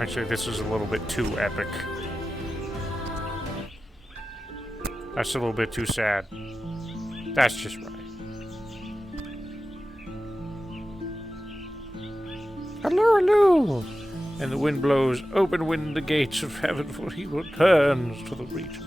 Actually, this is a little bit too epic. That's a little bit too sad. That's just right. Hello, hello! And the wind blows, open wind the gates of heaven, for he returns to the regions.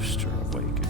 Lobster awakens.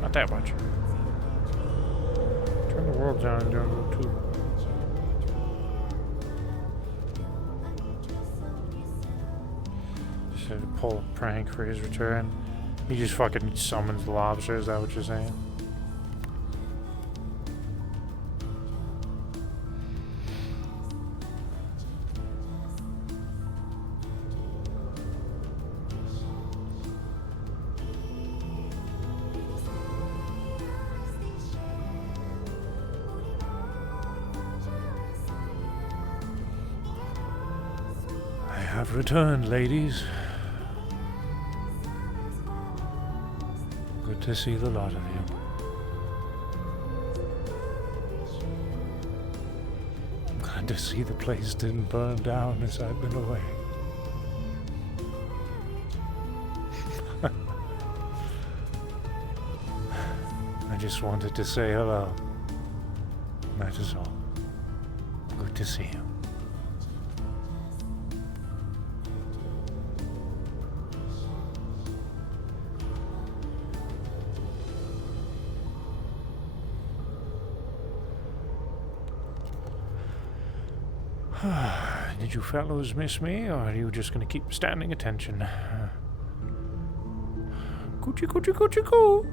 Not that much. Turn the world down and down to 2. Should pull a prank for his return. He just fucking summons the lobster, is that what you're saying? I have returned, ladies. Good to see the lot of you. Glad to see the place didn't burn down as I've been away. I just wanted to say hello. That is all. Good to see you. Did you fellows miss me, or are you just gonna keep standing attention? Coochie coochie coochie coo!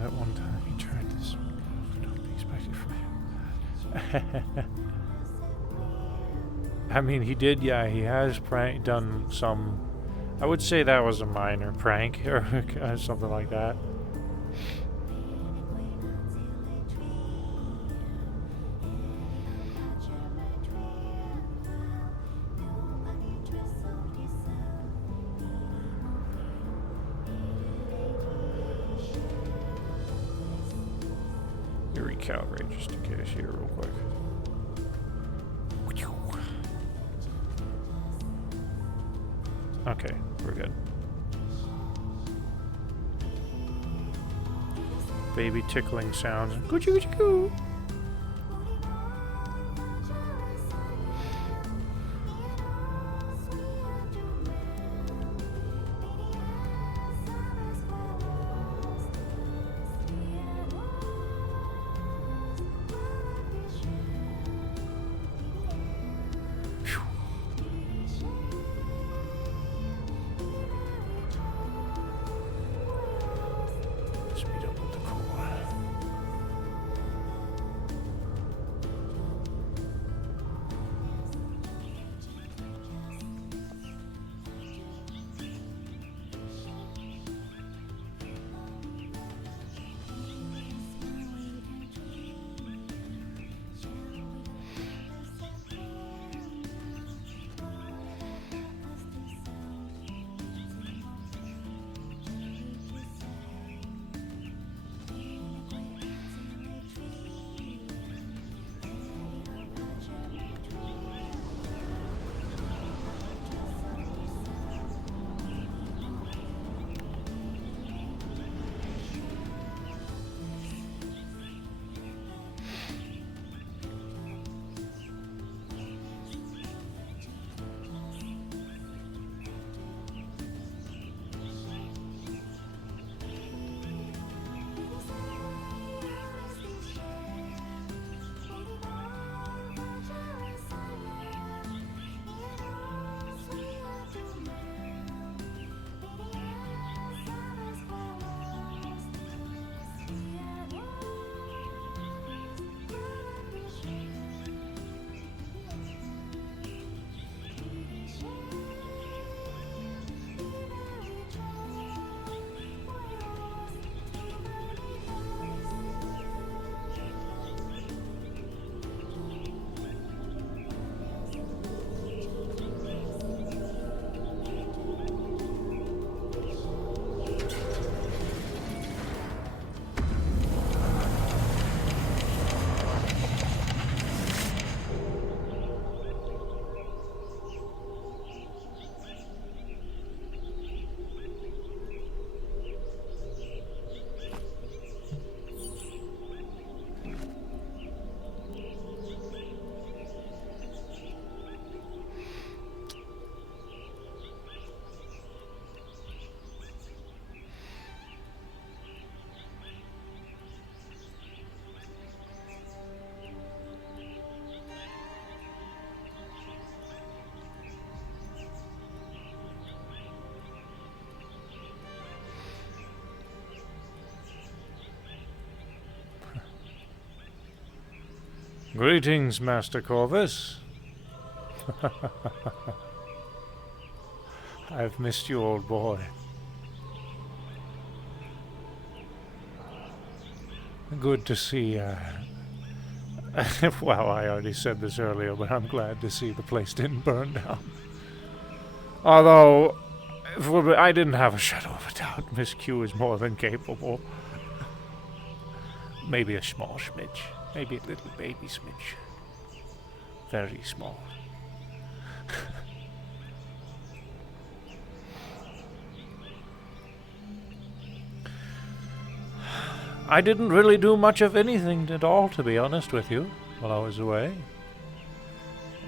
That one time he turned this. Don't expect it from him. I mean, he did, yeah, he has done some. I would say that was a minor prank or something like that. Recalibrate just in case here real quick. Okay, we're good. Baby tickling sounds. Coochie coochie coo. Greetings, Master Corvus. I've missed you, old boy. Good to see, well, I already said this earlier, but I'm glad to see the place didn't burn down. Although, I didn't have a shadow of a doubt. Miss Q is more than capable. Maybe a small smidge. Maybe a little baby smidge. Very small. I didn't really do much of anything at all, to be honest with you, while I was away.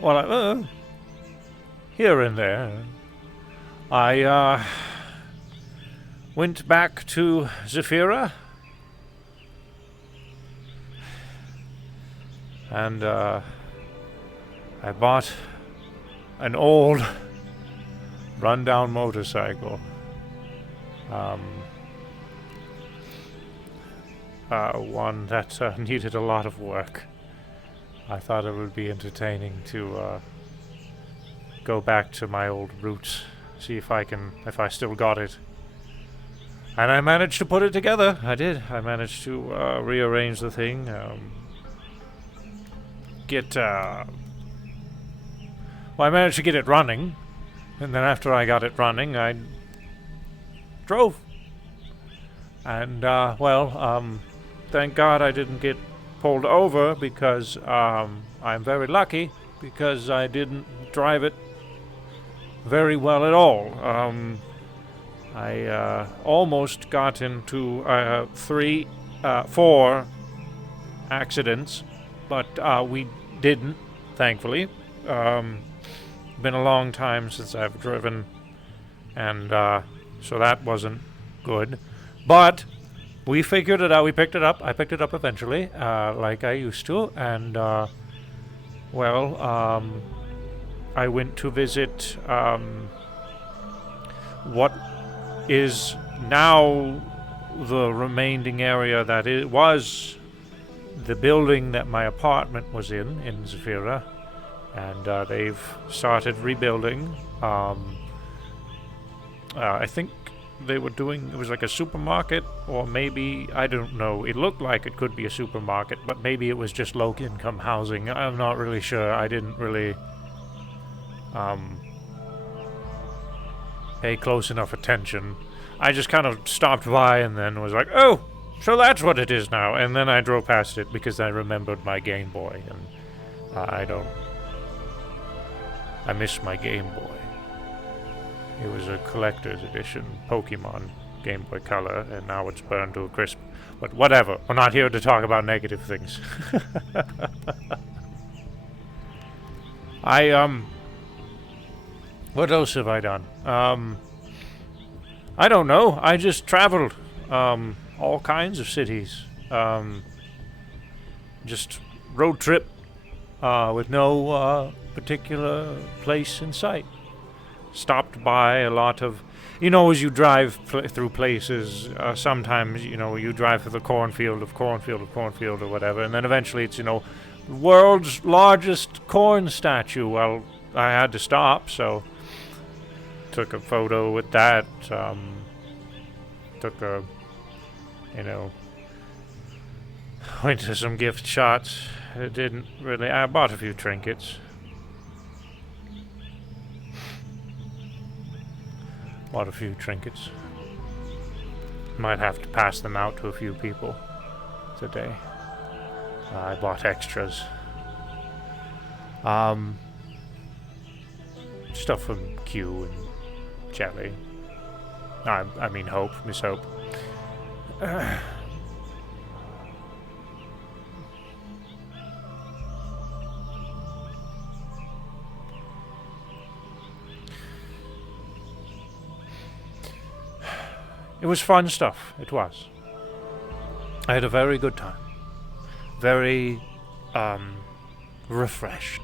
Well, here and there. I, went back to Zephyra. And, I bought an old, run-down motorcycle. One that needed a lot of work. I thought it would be entertaining to go back to my old roots, see if I still got it. And I managed to put it together. I did. I managed to rearrange the thing, I managed to get it running, and then after I got it running, I drove. And, thank God I didn't get pulled over because I'm very lucky because I didn't drive it very well at all. I almost got into 4 accidents, but we didn't, thankfully. Been a long time since I've driven, and so that wasn't good. But we figured it out. We picked it up. I picked it up eventually, like I used to. And, I went to visit what is now the remaining area that it was the building that my apartment was in Zephyra. And they've started rebuilding. I think they were doing, it was like a supermarket, or maybe, I don't know, it looked like it could be a supermarket, but maybe it was just low-income housing. I'm not really sure. I didn't really pay close enough attention. I just kind of stopped by and then was like, oh, so that's what it is now. And then I drove past it because I remembered my Game Boy, and I miss my Game Boy. It was a collector's edition Pokemon Game Boy Color, and now it's burned to a crisp. But whatever, we're not here to talk about negative things. What else have I done? I don't know. I just traveled all kinds of cities. Just road trip with no particular place in sight. Stopped by a lot of, as you drive through places, sometimes, you drive through the cornfield or whatever, and then eventually it's, the world's largest corn statue. Well, I had to stop, so took a photo with that, went to some gift shots. It didn't really, I bought a few trinkets. Bought a few trinkets. Might have to pass them out to a few people today. I bought extras. Stuff from Q and Jelly. I mean Hope, Miss Hope. It was fun stuff. It was. I had a very good time. Very, refreshed.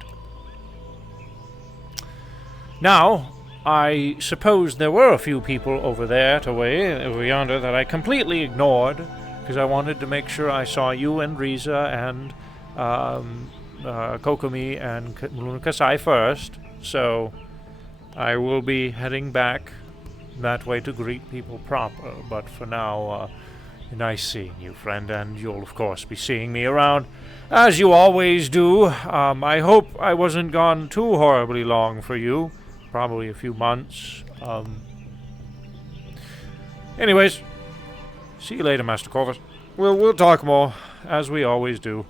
Now, I suppose there were a few people over yonder, that I completely ignored, because I wanted to make sure I saw you and Riza and, Kokomi and Luna Kasai first, so I will be heading back that way to greet people proper. But for now, nice seeing you, friend, and you'll of course be seeing me around, as you always do. I hope I wasn't gone too horribly long for you, probably a few months. Anyways, see you later, Master Corvus. We'll talk more, as we always do.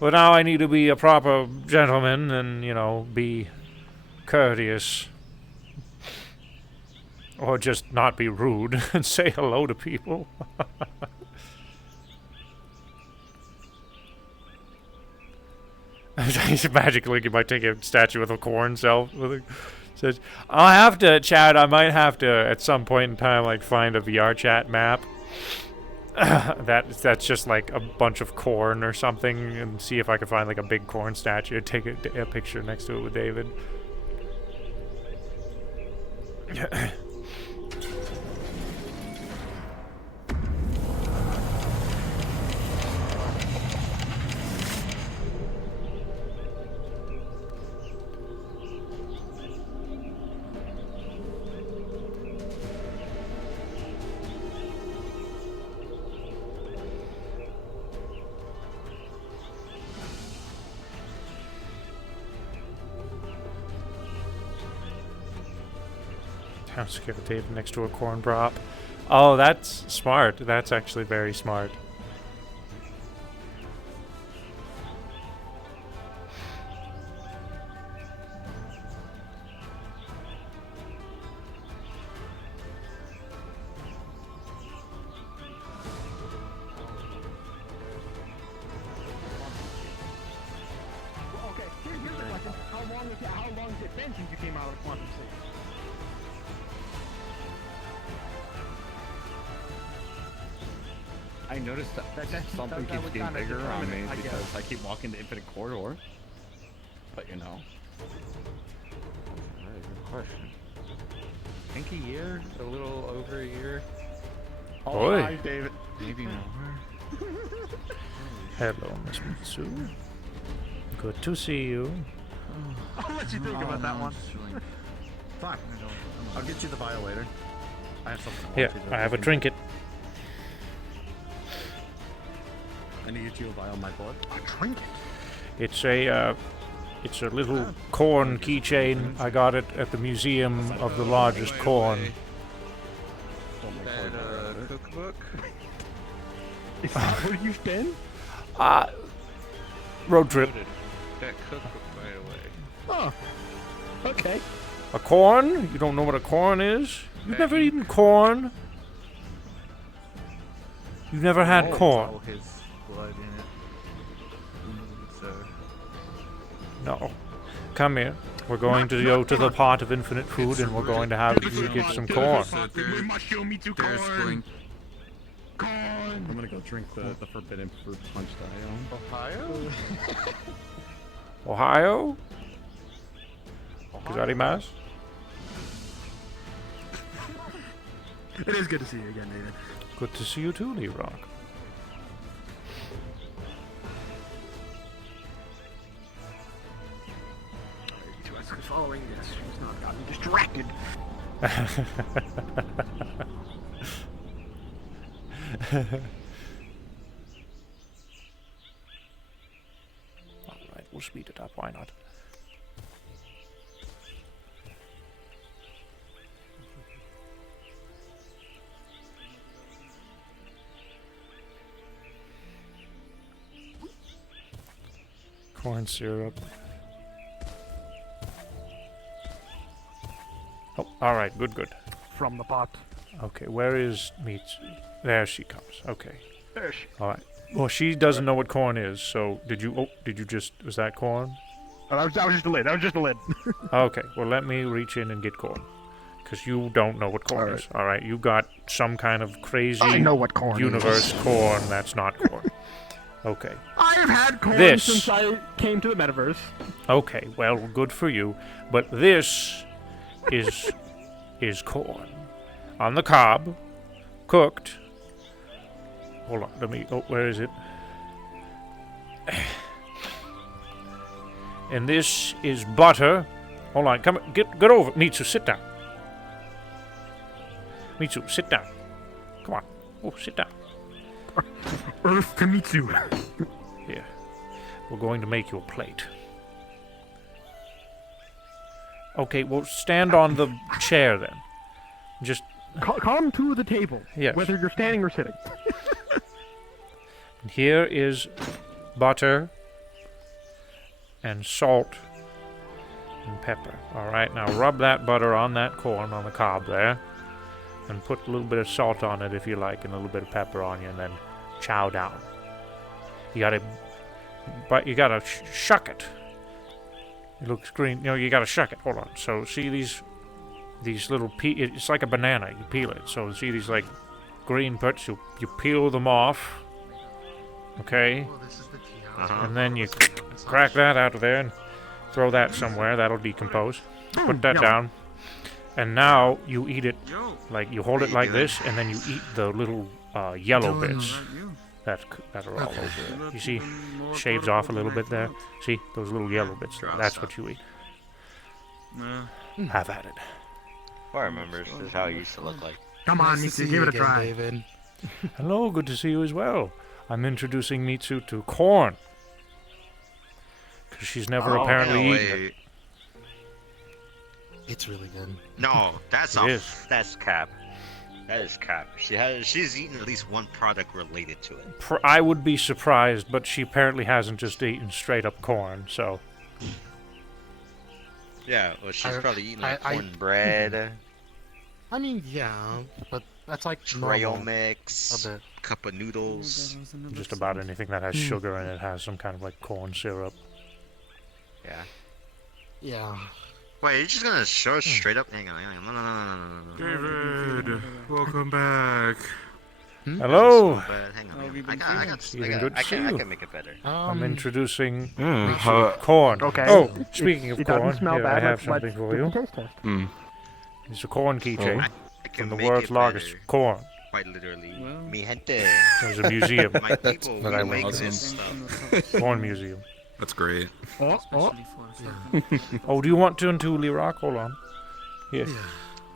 But now I need to be a proper gentleman and, be courteous. Or just not be rude and say hello to people. Magically, you might take a statue with a corn self. Says, I'll have to, Chad, I might have to, at some point in time, find a VR chat map. That's just, a bunch of corn or something, and see if I can find, a big corn statue, take a picture next to it with David. Town secure David next to a corn prop. Oh, that's smart. That's actually very smart. Okay, here's the question. How long has it been since you came out of Quantum Sleep? I noticed that something keeps getting bigger on me because I keep walking the infinite corridor. But Alright, good question. I think a year, a little over a year. Oi. Hi, David. Maybe more. Hello, Miss Mitsu. Good to see you. I'll let you think about that one. Fine. I'll get you the vial later. I have something. Here, I have a trinket. I need to get you a vial, my boy. A trinket? It's a little corn keychain. I got it at the Museum of the Largest Corn. That cookbook? Is that where you've been? Road trip. That cookbook, by the way. Oh. Okay. A corn? You don't know what a corn is? You've never eaten corn? You've never had corn? All his blood in it. So. No. Come here. We're going to go to the pot of infinite food, and we're going to have you get some corn. You must show me to There's corn. I'm Corn. gonna go drink the forbidden fruit punch that I own. Ohio? Ohio? Gozaimasu? It is good to see you again, David. Good to see you too, Lee-Rock. You guys are following this. She's not got me distracted. Alright, we'll speed it up, why not? Corn syrup. Oh, alright, good. From the pot. Okay, where is Mitsu? There she comes. Okay. There she. Alright. Well, she doesn't know what corn is, so did you just, was that corn? Oh, that was just a lid. That was just a lid. Okay, well let me reach in and get corn. Because you don't know what corn is. Alright, you got some kind of crazy I know what corn universe is. corn that's not corn. Okay. I've had corn This. since I came to the metaverse. Okay, well, good for you. But this is corn. On the cob, cooked. Hold on, let me, oh, where is it? And this is butter. Hold on, come get over. Mitsu, sit down. Mitsu, sit down. Come on. Oh, sit down. Earth to Mitsu. Here. We're going to make you a plate. Okay, well, stand on the chair then. Just Come to the table. Yes. Whether you're standing or sitting. And here is butter and salt and pepper. All right, now rub that butter on that corn on the cob there, and put a little bit of salt on it if you like, and a little bit of pepper on you, and then chow down. You gotta shuck it. It looks green. You know, you gotta shuck it. Hold on. So see these little it's like a banana. You peel it. So see these like green parts. You peel them off. Okay. And then you crack that out of there and throw that somewhere. That'll decompose. Put that down. And now you eat it like you hold it like this, and then you eat the little yellow bits that are all over it. You see, shaves off a little bit there. See those little yellow bits there. That's what you eat. Have at it. I remember this is how it used to look like. Come on, Mitsu, give it a try. David. Hello, good to see you as well. I'm introducing Mitsu to corn. Because she's never apparently eaten it. It's really good. No, that's It is. that's cap. That is cap. She's eaten at least one product related to it. I would be surprised, but she apparently hasn't just eaten straight up corn, so. Yeah, well, she's probably eaten like I- cornbread, I mean, yeah, but that's like trail normal mix, a bit. cup of noodles. Just about anything that has sugar in it has some kind of like corn syrup. Yeah. Yeah. Wait, you're just gonna show us straight up? Hang on. No. David, welcome back. Hello! Hang on. I got Even good to see I you. can make it better. I'm introducing How, corn. Okay. Oh, speaking of it doesn't corn, smell here bad. I have let's something for give you. it a taste test. It's a corn keychain I can from the make world's it largest better. corn. Quite literally. Mi gente. There's a museum, My people, that we I make went to. this stuff. corn museum. that's great. Oh. Oh, do you want to into Lee Rock? Hold on. Here,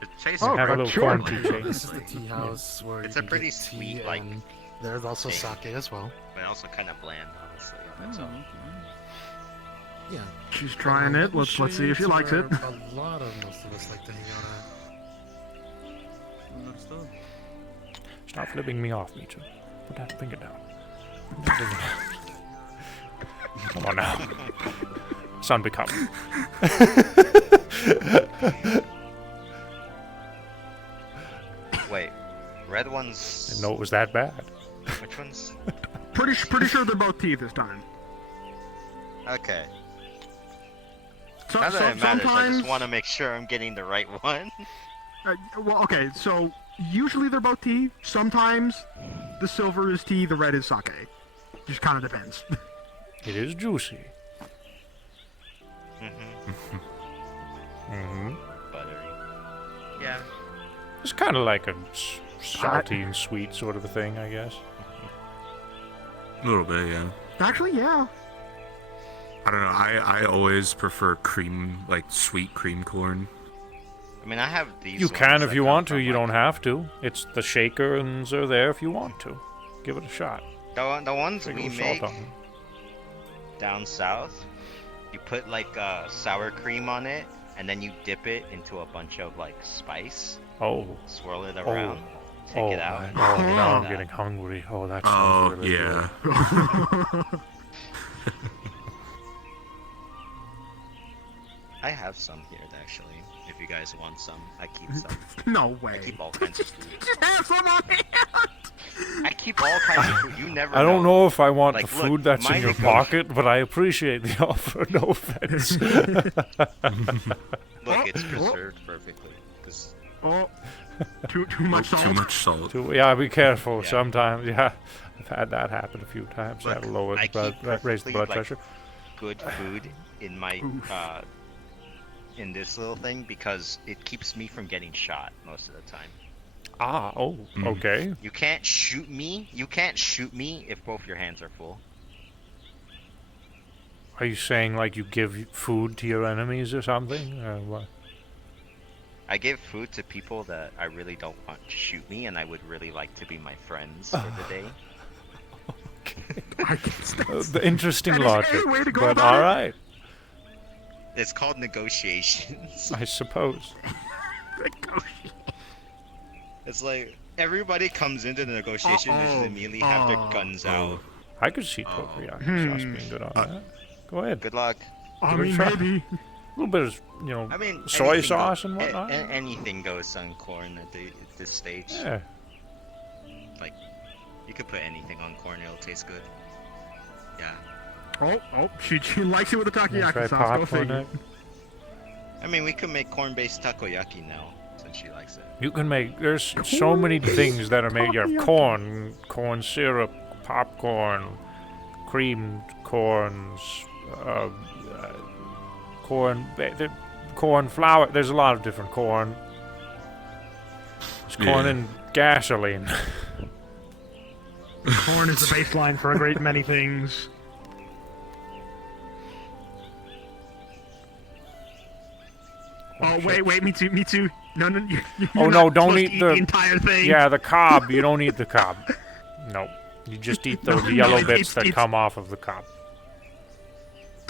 It tastes Oh, have a little sure. corn keychain. This is the tea house where It's you a can pretty get tea sweet, like, and there's also thing. sake as well. but also kind of bland, honestly. That's all. Yeah. She's trying it. Let's see if she likes it. A lot of most of us like to hang out Stop flipping me off, Mitsu. Put that finger down. Put that finger down. Come on now. Sun become. Wait, red ones. Didn't know it was that bad. Which ones? Pretty sure they're both tea this time. Okay. So, Not that it matters. I sometimes, just want to make sure I'm getting the right one. well, okay. So usually they're both tea. Sometimes the silver is tea, the red is sake. Just kind of depends. It is juicy. Buttery. Yeah. It's kind of like a salty and sweet sort of a thing, I guess. A little bit, yeah. Actually, yeah. I don't know. I always prefer cream, like sweet cream corn. I mean, I have these. You can ones if that you come want to. from, You like, don't have to. It's the shakers are there if you want to. Give it a shot. The ones Take a we little salt make on them. down south, you put like sour cream on it, and then you dip it into a bunch of like spice, Oh. swirl it around, take Oh, it out. man. Oh, now I'm and, getting hungry. Oh, that Oh, sounds really yeah. good. I have some here actually. If you guys want some, I keep some. No I way. keep all kinds of food. Just have some on hand. I keep all kinds of food. You never. I don't know if I want Like, the look, food that's in mine your goes- pocket, but I appreciate the offer. No offense. Look, it's preserved perfectly. 'Cause Oh, too much salt. Too much salt. Yeah, be careful. Yeah. Sometimes, yeah, I've had that happen a few times. Look, That'll lower I the keep blood, raise the perfectly, blood like, pressure. good food in my in this little thing because it keeps me from getting shot most of the time. Ah, oh, okay. You can't shoot me. You can't shoot me if both your hands are full. Are you saying like you give food to your enemies or something? Or what? I give food to people that I really don't want to shoot me, and I would really like to be my friends for the day. I guess that's, The interesting that is logic. a way to go But about all it. right, It's called negotiations. I suppose. It's like everybody comes into the negotiation and just immediately have their guns out. I could see Tokoyaki sauce being good on that. Go ahead. Good luck. I Give it a mean, try. maybe. A little bit of, you know, I mean, soy anything sauce go- and whatnot. anything goes on corn at this stage. Yeah. Like, you could put anything on corn; it'll taste good. Yeah. Oh, she likes it with the Try takoyaki sauce. Go popcorn. figure. I mean, we could make corn-based takoyaki now, since she likes it. You can make. There's so many things that are made. You have Takoyaki. corn syrup, popcorn, creamed corns, corn flour. There's a lot of different corn. There's corn Yeah. and gasoline. Corn is the baseline for a great many things. Oh wait, me too. No, you're Oh, not no, don't supposed eat to eat the- the entire thing. Yeah, the cob. You don't eat the cob. No, you just eat the No, yellow no, bits that it's- come off of the cob.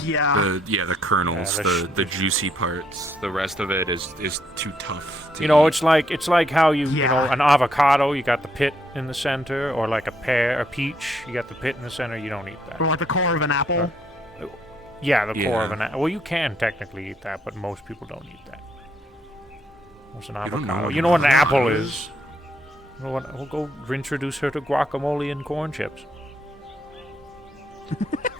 Yeah. The kernels, Yeah, the juicy parts. The rest of it is too tough. To You know, eat. it's like how you know Yeah. an avocado. You got the pit in the center, or like a peach. You got the pit in the center. You don't eat that. Or like the core of an apple. Yeah, the core of Yeah. an apple. Well, you can technically eat that, but most people don't eat that. What's an You don't know avocado? what You know what an an apple avocado is? You know what? We'll go introduce her to guacamole and corn chips.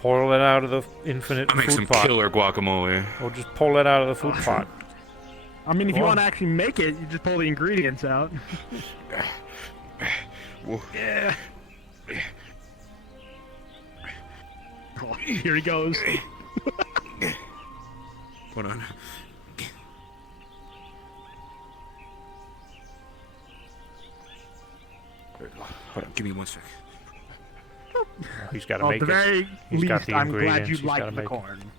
Pull it out of the infinite I make some food pot. killer guacamole. We'll just pull it out of the food pot. I mean, if you Well- want to actually make it, you just pull the ingredients out. Yeah. Oh, here he goes. Hold on. Hold on, give me 1 sec. He's got to At make the it. very He's got least, the I'm glad ingredients, you he's gotta like the make it. corn.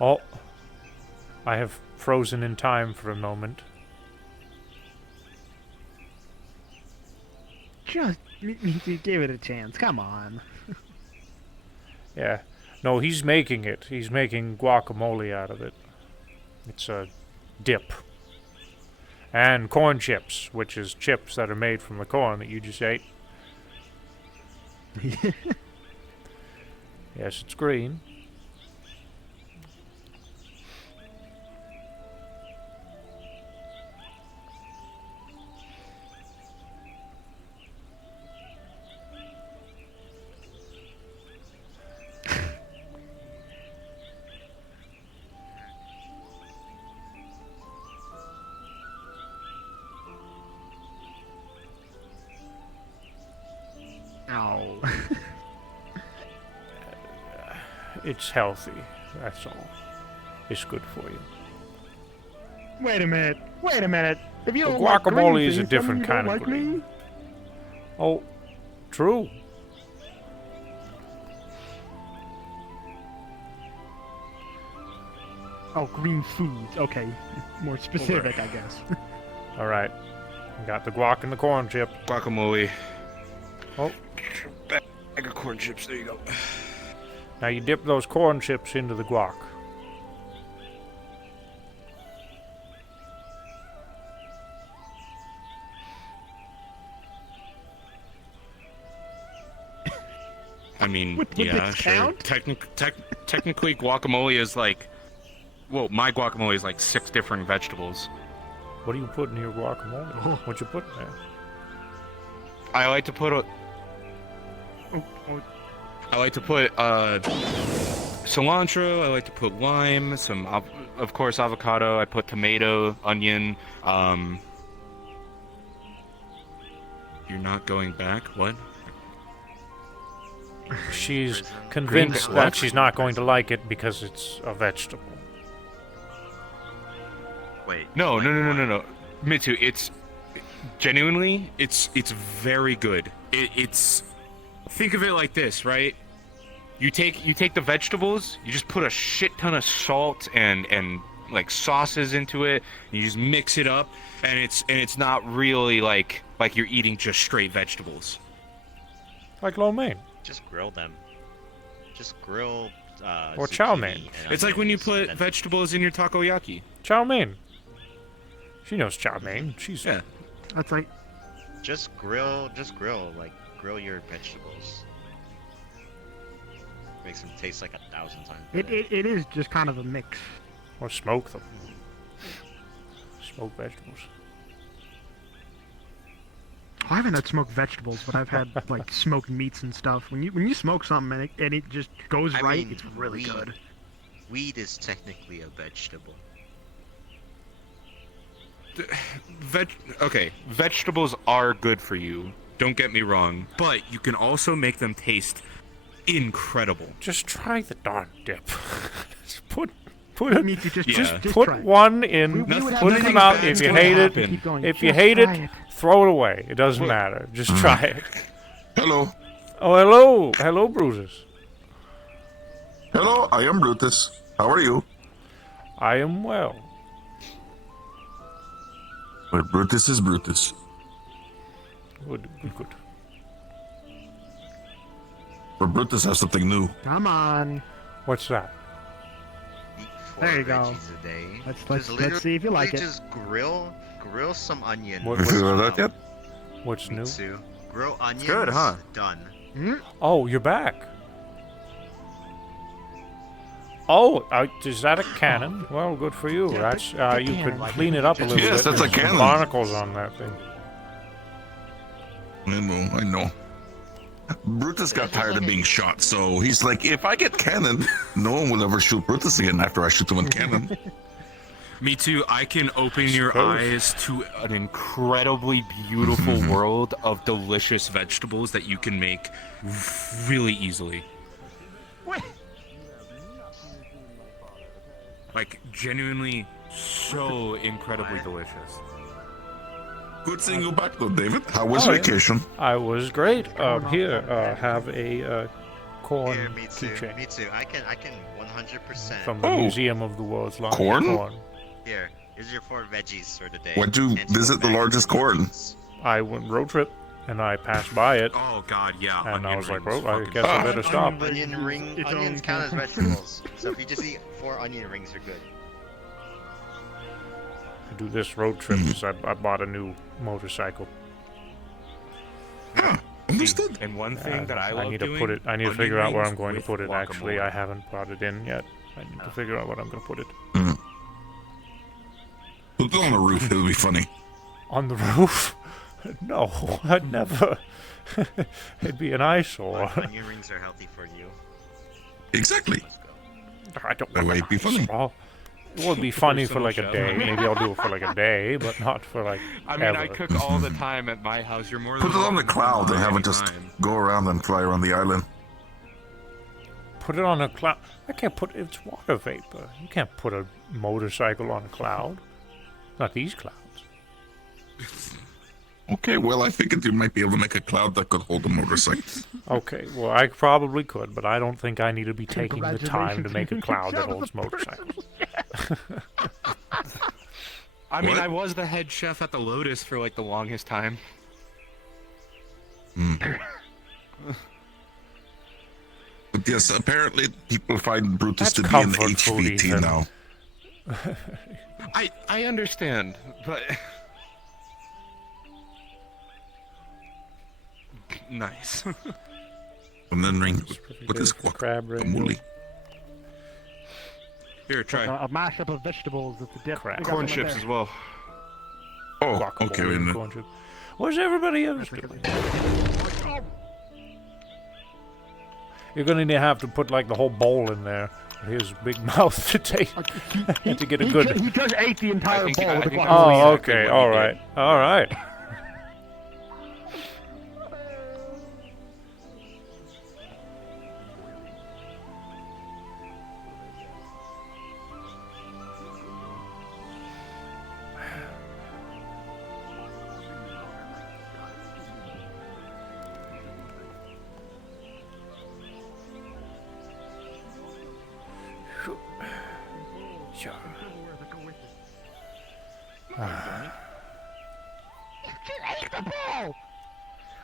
Oh, I have frozen in time for a moment. Just give it a chance. Come on. Yeah. No, he's making it. He's making guacamole out of it. It's a dip. And corn chips, which is chips that are made from the corn that you just ate. Yes, it's green. Ow. It's healthy. That's all. It's good for you. Wait a minute. If you The don't like green guacamole is a things, different you don't kind of like green. me? Oh, true. Oh, green foods. Okay, more specific, I guess. All right. Got the guac and the corn chip. Guacamole. Oh. Bag of corn chips. There you go. Now you dip those corn chips into the guac. I mean, Would yeah, this sure. count? Technically, guacamole is like, well, my guacamole is like 6 different vegetables. What do you put in your guacamole? Oh. What you put in there? I like to put cilantro. I like to put lime. Of course, avocado. I put tomato, onion. You're not going back. What? she's Prison. convinced Green- that what? she's not going to like it because it's a vegetable. Wait. No, like no, no, no, what? no, no. Mitsu, it's genuinely, it's very good. It's think of it like this, right? You take the vegetables, you just put a shit ton of salt and like sauces into it, and you just mix it up, and it's not really like you're eating just straight vegetables. Like lo mein. Just grill them. Just grill. Or chow zucchini mein. and It's like when you onions, put and then- vegetables in your takoyaki. Chow mein. She knows chow mein. She's Yeah. That's like Just grill. Like grill your vegetables. Makes them taste like 1,000 times it, better. it. It is just kind of a mix. or smoke them. Smoked vegetables. I haven't had smoked vegetables, but I've had like smoked meats and stuff. When you smoke something and it just goes I right, mean, it's really weed. good. Weed is technically a vegetable. Okay, vegetables are good for you. Don't get me wrong, but you can also make them taste incredible. Just try the darn dip. Just put it. Meat, you just Yeah. just Put try it. one in. We would have Put it in nothing your mouth. bad If is you gonna hate it, happen. Keep going. if you Just hate try it, throw it away. It doesn't matter. Just try it. Hello. Oh, hello, hello, Brutus. Hello, I am Brutus. How are you? I am well. Well, Brutus is Brutus. Good, good, good. But Brutus has something new. Come on. What's that? Eat 4 There you go. veggies a day. Let's Just see if you like it. Just grill some onion. What- Have you heard that yet? What's new? Mitsu. Grill onions. good, huh? Done. Oh, you're back. Oh, is that a cannon? Well, good for you. That's you could clean it up a little bit. Yes, that's a There's some cannon. barnacles on that thing. I know. Brutus got tired of being shot, so he's like, if I get cannon, no one will ever shoot Brutus again after I shoot him with cannon. Me too. I can open your Suppose. eyes to an incredibly beautiful world of delicious vegetables that you can make really easily. Like genuinely so incredibly delicious. Good seeing you back, though, David. How was Oh, yeah. vacation? I was great. Here, have a corn Here, Mitsu. keychain Mitsu, I can 100%. from the Oh. Museum of the World's Largest Corn? Here, here's your 4 veggies for the day. Why'd you And visit the back largest to the corn? beans. I went road trip, and I passed by it, Oh god, yeah. and I onion was like, rings, well, I fucking guess I Ah. better stop. Onions count as vegetables. So if you just eat 4 onion rings, you're good. To do this road trip, is I bought a new motorcycle. Understood. And one thing that I love need to doing, put it. I need to onion figure out where rings I'm going to with put it. Actually, guacamole. I haven't brought it in yet. I need to figure out where I'm going to put it. Put it on the roof. It'll be funny. On the roof? No, I'd never. It'd be an eyesore. Onion rings are healthy for you. Exactly. I don't That want way it'd be funny. eyesore. It would be funny so for like a much day. Maybe I'll do it for like a day, but not for like I mean, ever. I cook all the time at my house. You're more Put it than on the welcome to cloud come and have by it just anytime. go around and fly around the island. Put it on a cloud. I can't put. It's water vapor. You can't put a motorcycle on a cloud. Not these clouds. Okay, well, I figured you might be able to make a cloud that could hold a motorcycle. Okay, well, I probably could, but I don't think I need to be taking the time to Congratulations, make a you cloud that shot holds the person. motorcycles. I mean, What? I was the head chef at the Lotus for like the longest time. But yes, apparently people find Brutus That's to be an comfort food, HVT Ethan. now. I understand, but nice. And then ring with his Crab guacamole. ring. Here, try A mashup of vegetables with the dip. Crap. We got corn one chips there. as well. Oh, Guacamole okay, and wait a minute. corn chips. What's everybody else doing? You're gonna have to put like the whole bowl in there. His big mouth to take to get a good. He just ate the entire think- bowl I with the think guacamole. I know Oh, exactly okay. what All he did. right. All right.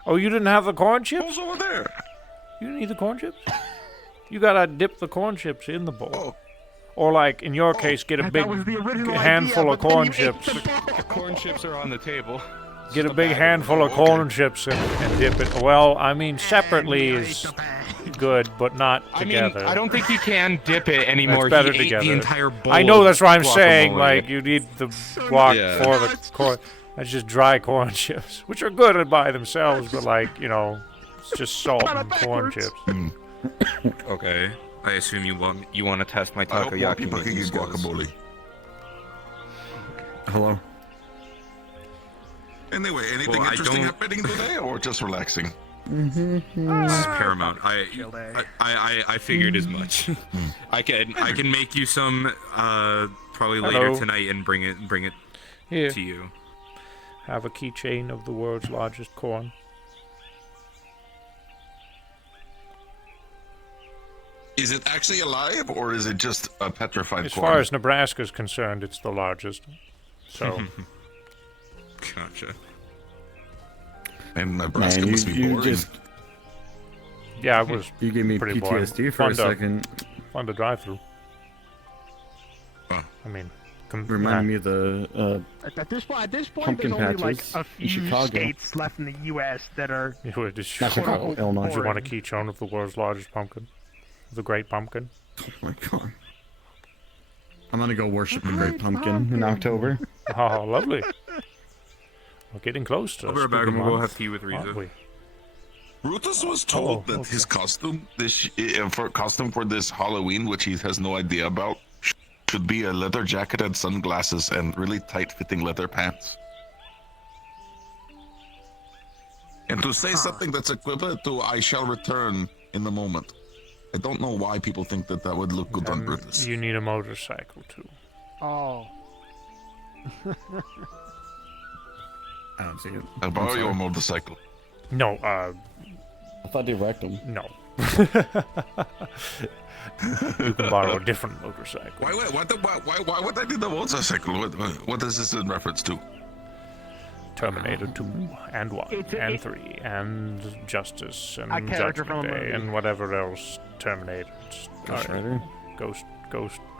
Oh, you didn't have the corn chips? Who's over there? You didn't eat the corn chips? You gotta dip the corn chips in the bowl. Oh. Or like, in your case, get a That big was the original handful idea, of but then corn you ate chips. the ball. The corn chips are on the table. Get a Just big bag of handful of Okay. corn chips and dip it. Well, I mean, separately And you ate is the bag. good, but not I together. mean, I don't think you can dip it anymore. better He ate together. the entire bowl. I know that's what I'm of saying. guacamole. Like, you need the guac Yeah. for the corn. That's just dry corn chips, which are good by themselves, but like, you know, it's just salt and corn chips. Okay. I assume you want to test my I hope more takoyaki people can making get skills. guacamole. Hello. Anyway, anything Well, I interesting don't- happening today, or just relaxing? This is paramount. I figured as much. I can make you some probably later Hello. tonight and bring it Here, to you. have a keychain of the world's largest corn. Is it actually alive, or is it just a petrified As corn? far as Nebraska's concerned, it's the largest. So, Gotcha. And Nebraska Man, must be you boring. just yeah, it was you gave me pretty boring. PTSD for Fun a to- second. fun to drive through. Oh. I mean, Reminded me of the At this point, Pumpkin there's only like patches a in few Chicago. states left in the U.S. that are. you would just, not Chicago, Illinois. Would you want a keychain of the world's largest pumpkin? The Great Pumpkin? Oh my god. I'm gonna go worship the Great Pumpkin in October. Oh, lovely. We're getting close to I'll be right back spooky and we'll go month, have tea with aren't Riza. we? Brutus was told Oh, that okay. his costume, costume for this Halloween, which he has no idea about, should be a leather jacket and sunglasses and really tight-fitting leather pants. And to say something that's equivalent to "I shall return in a moment." I don't know why people think that that would look good on Brutus. You need a motorcycle too. Oh. I don't see it. I'll borrow your motorcycle. No, I thought they wrecked him. no. You can borrow a different motorcycle. Why would I need the motorcycle? What is this in reference to? Terminator 2 and 1 It's a- and it- 3 and Justice and A character Judgment from a Day movie. and whatever else Terminator. Ghost Rider. Ghost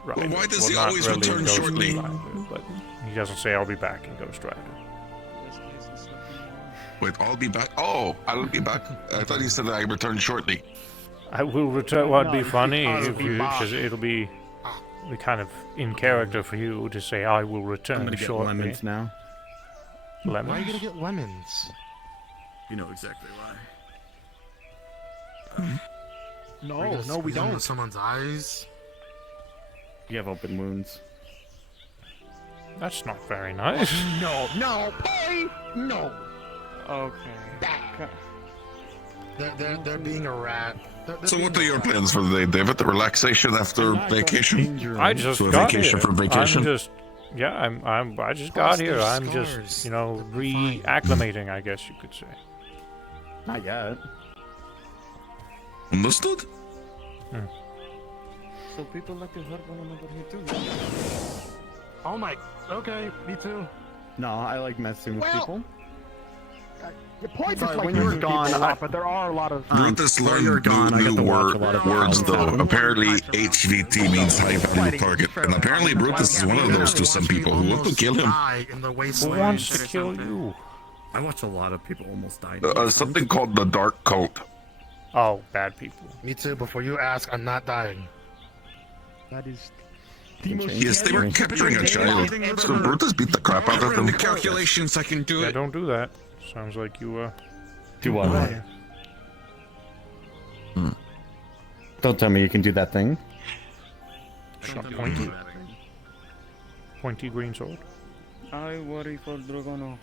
Rider. why does he not always really return Ghost shortly? Rider, but he doesn't say I'll be back in Ghost Rider. Wait, I'll be back. Oh, I'll be back. I thought you said that I return shortly. I will return. Well, it'd be No, funny I'll if be you, back. because it'll be kind of in character for you to say I will I'm return gonna get shortly. lemons now. Lemons? Why are you gonna get lemons? You know exactly why. No, we don't. Someone's eyes. You have open wounds. That's not very nice. No, pay! No. Okay. They're being a rat. So what are your plans for the day, David? The relaxation after vacation? I just So a got vacation here. from vacation? I'm just, yeah, I just got here. I'm just, you know, reacclimating, I guess you could say. Not yet. Understood? So people like to hurt one another here too. Oh my. Okay, me too. No, I like messing with Well, people. The point Sorry, is like when you were messing gone, people I- up, but there are a lot of. Brutus while you were learned gone, I got new to watch a lot of words, Battle though. Town. Apparently, HVT means high value target, and apparently Brutus is one of those to some people who want to kill him. In the Who wasteland. wants to kill you? I watch a lot of people almost die. Something called the Dark Cult. Oh, bad people. Me too. Before you ask, I'm not dying. That is. Yes, they were capturing a child, so Brutus beat the crap out of them. The calculations, I can do Yeah, it. don't do that. Sounds like you, Do what? Hmm. Don't tell me you can do that thing. shot pointy green sword. I worry for Dragono.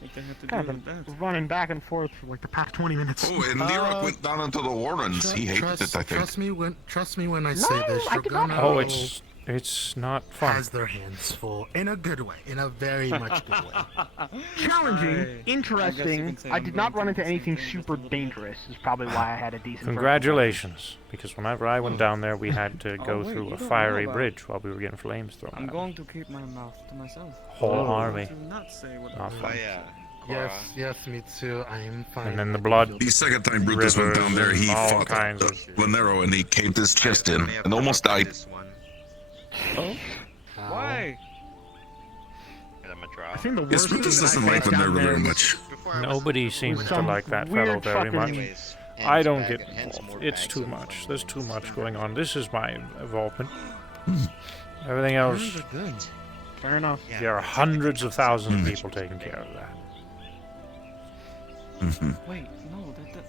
What they have to Kind do of with that? running back and forth for like the past 20 minutes. Oh, and Leroy went down into the Warrens. He hated it, I think. Trust me when I say this. I You're did not. gonna. Oh, it's It's not fun. has their hands full in a good way, in a very much good way. Challenging, interesting. I did not run into anything super dangerous. Is probably why I had a decent. Congratulations, because whenever I went down there, we had to go wait, through you a don't fiery know about- bridge while we were getting flames thrown. I'm at us. going to keep my mouth to myself. Whole army. Do not say what Not Oh fun. yeah. Yes, yes, me too. I am fine. And then the with blood. The second time Brutus went down there, he All fought kinds of- Lanero and he caved his chest in Only have and almost to play died. This one. How? Why? And I'm a draw. I think the Yes, worst Brutus thing doesn't that I like faced down Lanero there very was- much. Before I was- Nobody seems to some like that weird fellow very fucking- much. Anyways, I hence don't bag- get hence involved. more It's bags too of much. fun. There's too much going on. This is my involvement. Everything else, Hands are good. Fair enough. Yeah, there are it's like hundreds of thousands of Mm. people taking care of that. Wait, no, that.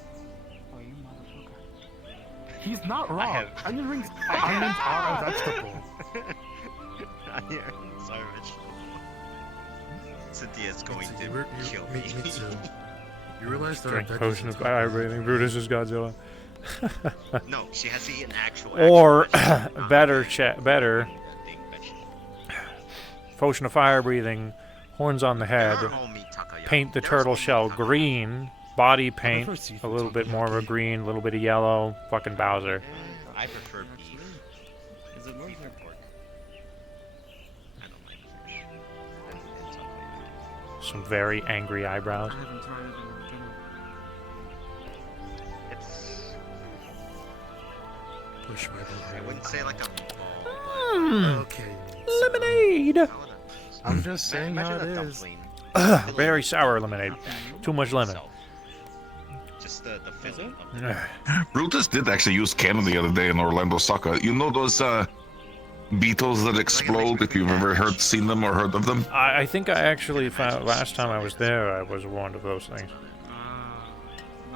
Oh, you motherfucker. He's not wrong. have- Onion rings are a vegetable. Onions are vegetable. Cynthia's going So to kill me me. too. You realize there are Drink veggies potion in of food. fire breathing. Brutus is Godzilla. No, she has to eat an actual. Or vegetable, not better, a better thing vegetable. potion of fire breathing. Horns on the head. There are only Takayaki. Paint the There's turtle only shell Takayaki. green. Body paint prefer seafood a little bit more of a takoyaki. green, a little bit of yellow. Fucking Bowser. I prefer beef. Is it Beef worth or it? pork. I don't like fish. And Takayaki. Some very angry eyebrows. I haven't tried it in general. It's. Push my I button. wouldn't say like a meatball, Okay. Lemonade. but how would I- I'm just saying Imagine how a it is. dumpling. Very sour lemonade. Too much lemon. Itself. Just the filling of it. Brutus did actually use cannon the other day in Orlando Soccer. You know those beetles that explode, if you've ever seen them or heard of them? I think I actually found last time I was there. I was warned of those things.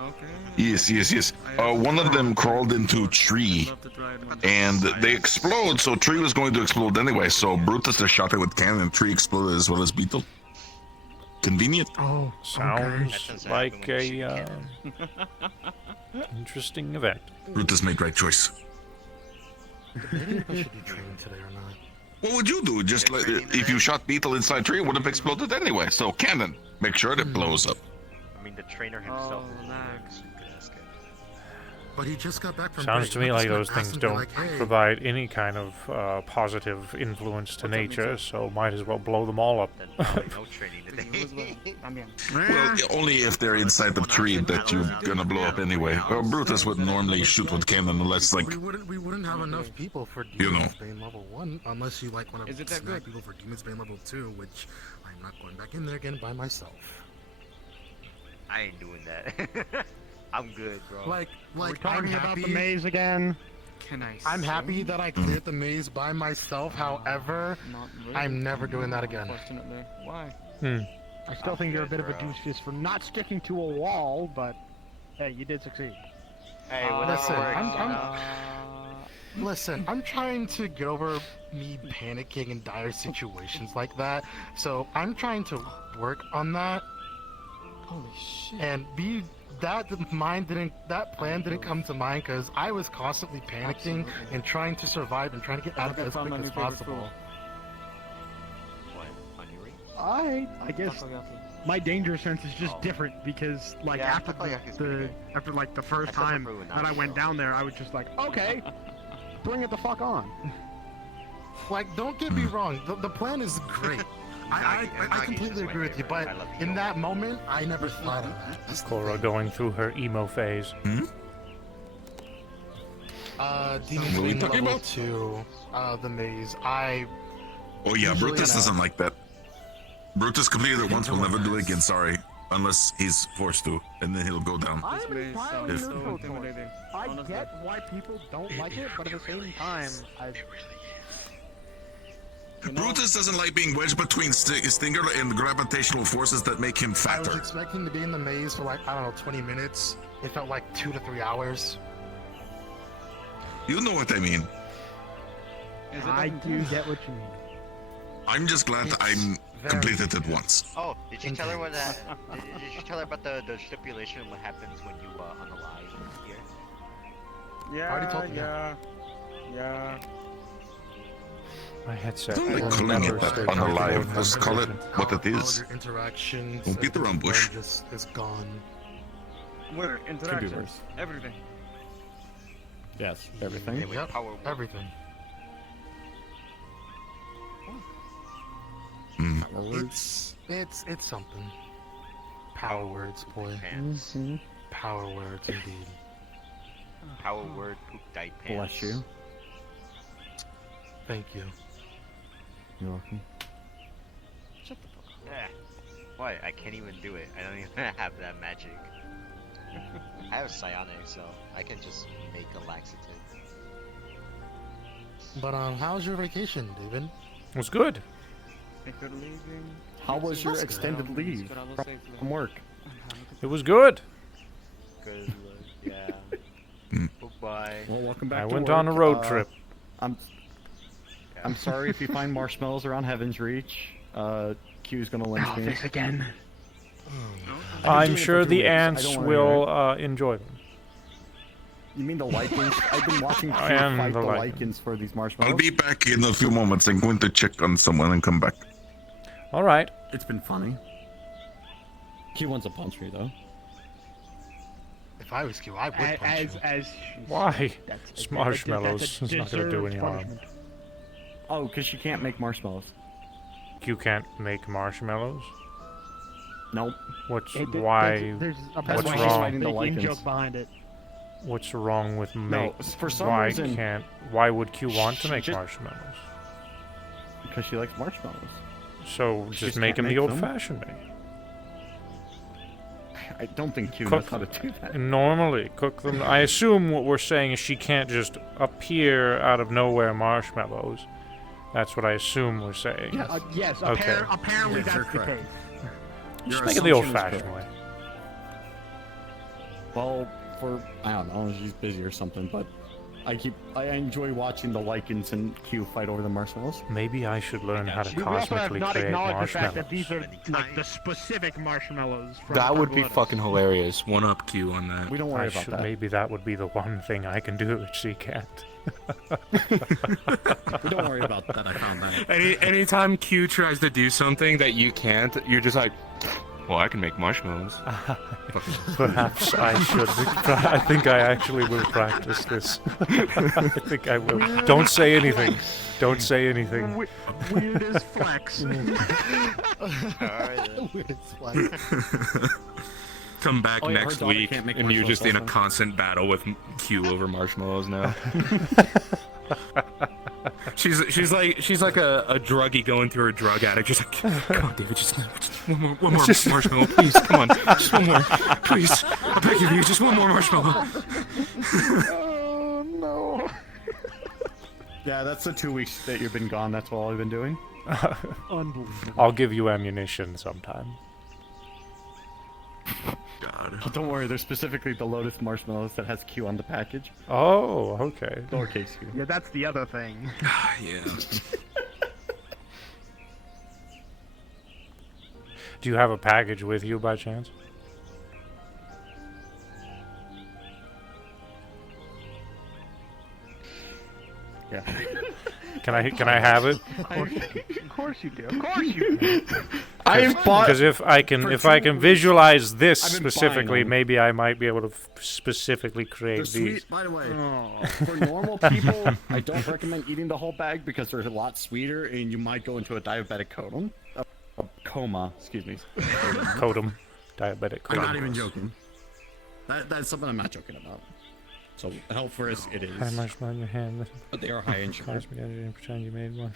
Okay. Yes. One of them crawled into a tree Love to try it one and they explode, so tree was going to explode anyway, so Brutus just shot it with cannon and tree exploded as well as beetle. Convenient. Oh, Sounds tends to like happen when you a shoot interesting event. Brutus made right choice. debating if I should do training today or not. What would you do? Just like if you shot beetle inside tree, it would have exploded anyway. So cannon, make sure it blows up. I mean, the trainer himself. Oh, is nice. good as good. But he just got back from Sounds break. to me I'm like just gonna those ask things him, be don't like, hey, provide any kind of positive influence to nature, so might as well blow them all up. Then probably no training today. Well, only if they're inside the tree that you're gonna blow up anyway. Brutus would normally shoot with cannon unless, like, we wouldn't have enough people for You know. Demon's Bane level 1 unless you like want Is to it that snag good? people for Demon's Bane level 2, which I'm not going back in there again by myself. I ain't doing that. I'm good, bro. Like I'm Talking about happy. the maze again. Can I? I'm happy sing? that I cleared the maze by myself. However, Not really. I'm never doing that again. Unfortunately. Why? I still think you're a bit of a bro. douche for not sticking to a wall, but hey, you did succeed. Hey, listen, whatever. Listen, I'm trying to get over me panicking in dire situations like that. So I'm trying to work on that Holy shit. and that plan didn't come to mind because I was constantly panicking Absolutely. and trying to survive and trying to get out of I it as found quick my as new favorite possible. What? On your ring? I guess Takoyaki. my danger sense is just Oh. different because like Yeah, after Takoyaki's the pretty good. after like the first I suffer time from that I Unagi, went though. down there, I was just like, okay, bring it the fuck on. Like, don't get me wrong, the plan is great. I Unagi's completely just my agree with you, favorite. but I love in Yo. that moment, I never thought of that. That's the Cora thing. going through her emo phase. Demon's What are we Bane talking level about? 2, the maze. Oh yeah, Usually Brutus not. doesn't like that. Brutus completed it once, will never do it again, sorry. Unless he's forced to, and then he'll go down. I'm This maze entirely sounds so neutral towards it. intimidating. I Honestly. get why people don't like it, but at the same time, You know, Brutus doesn't like being wedged between Stinger and gravitational forces that make him I was fatter. expecting to be in the maze for like, I don't know, 20 minutes. It felt like 2 to 3 hours. You know what I mean. is it I that do intense? get what you mean. I'm just glad It's I'm very completed it once. Oh, did you tell her what Intense. did you tell her about the stipulation and what happens when you unalive here? Yeah, already told you. yeah. My headset. Don't like will calling never it that stay unalive. comfortable Just in call it position. what it All is. your interactions. Don't beat the everything bush. just is gone. We're interactions. worse. Everything. Yes, everything. Yeah, with Yep, power word everything. It's something. Power words, boy. pants. Power words, indeed. Power word poop died pants. Bless you. Thank you. You're welcome. Yeah. What? I can't even do it. I don't even have that magic. I have psionic, so I can just make a laxative. But how's your vacation, David? It was good. If you're leaving. How was your That's extended good. leave from work? It was good. Good. Yeah. Goodbye. Well, welcome back. I to went work. on a road trip. I'm sorry if you find marshmallows around Heaven's Reach. Q's gonna lynch me. This again. I'm sure the ants will enjoy them. You mean the lichens? I've been watching Q And fight the the lichens. lichens for these marshmallows. I'll be back in a few moments. I'm going to check on someone and come back. All right. It's been funny. Q wants to punch me though. If I was Q, I would punch you. Why? That's It's marshmallows. It's not gonna do any harm. Oh, because she can't make marshmallows. You can't make marshmallows. Nope. Why? There's a That's what's why she's wrong? fighting the in lichens. joke behind it. What's wrong with make? for some Why reason- can't? Why would Q want to She make just- marshmallows? Because she likes marshmallows. So She just just make can't them the make them? old-fashioned way. I don't think Q Cook knows how to do that. Normally, cook them. I assume what we're saying is she can't just appear out of nowhere marshmallows. That's what I assume we're saying. Yes, Okay. Apparently Yes, you're that's the correct. case. Just Your make it the assumption is old-fashioned way. Well, I don't know, she's busy or something, but I enjoy watching the lichens and Q fight over the marshmallows. Maybe I should learn how to We also have cosmically not create acknowledged the fact marshmallows. that these are like the specific marshmallows from That would be Carbonatus. fucking hilarious. One up Q on that. We don't worry I about should, that. maybe that would be the one thing I can do that she can't. We don't worry about that. I found that. Anytime Q tries to do something that you can't, you're just like, well, I can make marshmallows. Perhaps I should. I think I actually will practice this. I think I will. Don't say anything. Don't say anything. Weirdest flex. Weirdest flex. Come back Oh, yeah, her next daughter week, can't make and you're just in a marshmallows constant battle with Q over marshmallows now. she's like a druggie going through a drug addict. Just like, come on, David, just one more marshmallow, please. Come on, just one more, please. I beg of you, just one more marshmallow. Oh no. Yeah, that's the 2 weeks that you've been gone. That's all I've been doing. Unbelievable. I'll give you ammunition sometime. God. But don't worry, there's specifically the Lotus marshmallows that has Q on the package. Oh, okay. Lowercase Q. Yeah, that's the other thing. Yeah. Do you have a package with you by chance? Yeah. Can I have it? Of course you do. Of course you do. I've bought. Because if I can visualize this I've been buying specifically, them. maybe I might be able to specifically The create these. sweet, by the way. For normal people, I don't recommend eating the whole bag because they're a lot sweeter and you might go into a diabetic coma. Excuse me. Codum. Diabetic I'm codum. not even joking. That's something I'm not joking about. So health risk it Have is, marshmallow in your hand. but they are high in sugar. Cosmic energy and pretend you made one.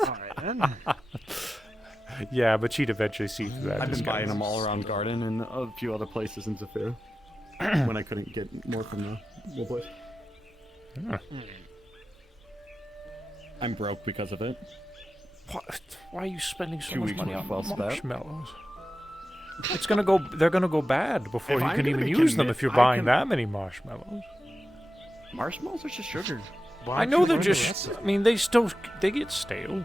Alright then. Yeah, but she'd eventually see through that. I've been disguise. buying them all around Garden and a few other places in Zephyr when I couldn't get more from the little place. Huh. I'm broke because of it. What? Why are you spending so 2 much weeks money with on Wells Bet. marshmallows? It's gonna go. They're gonna go bad before If you I'm can gonna even be use them commit- if you're I buying can- that many marshmallows. Marshmallows are just sugar. I know they're just. I mean, they get stale.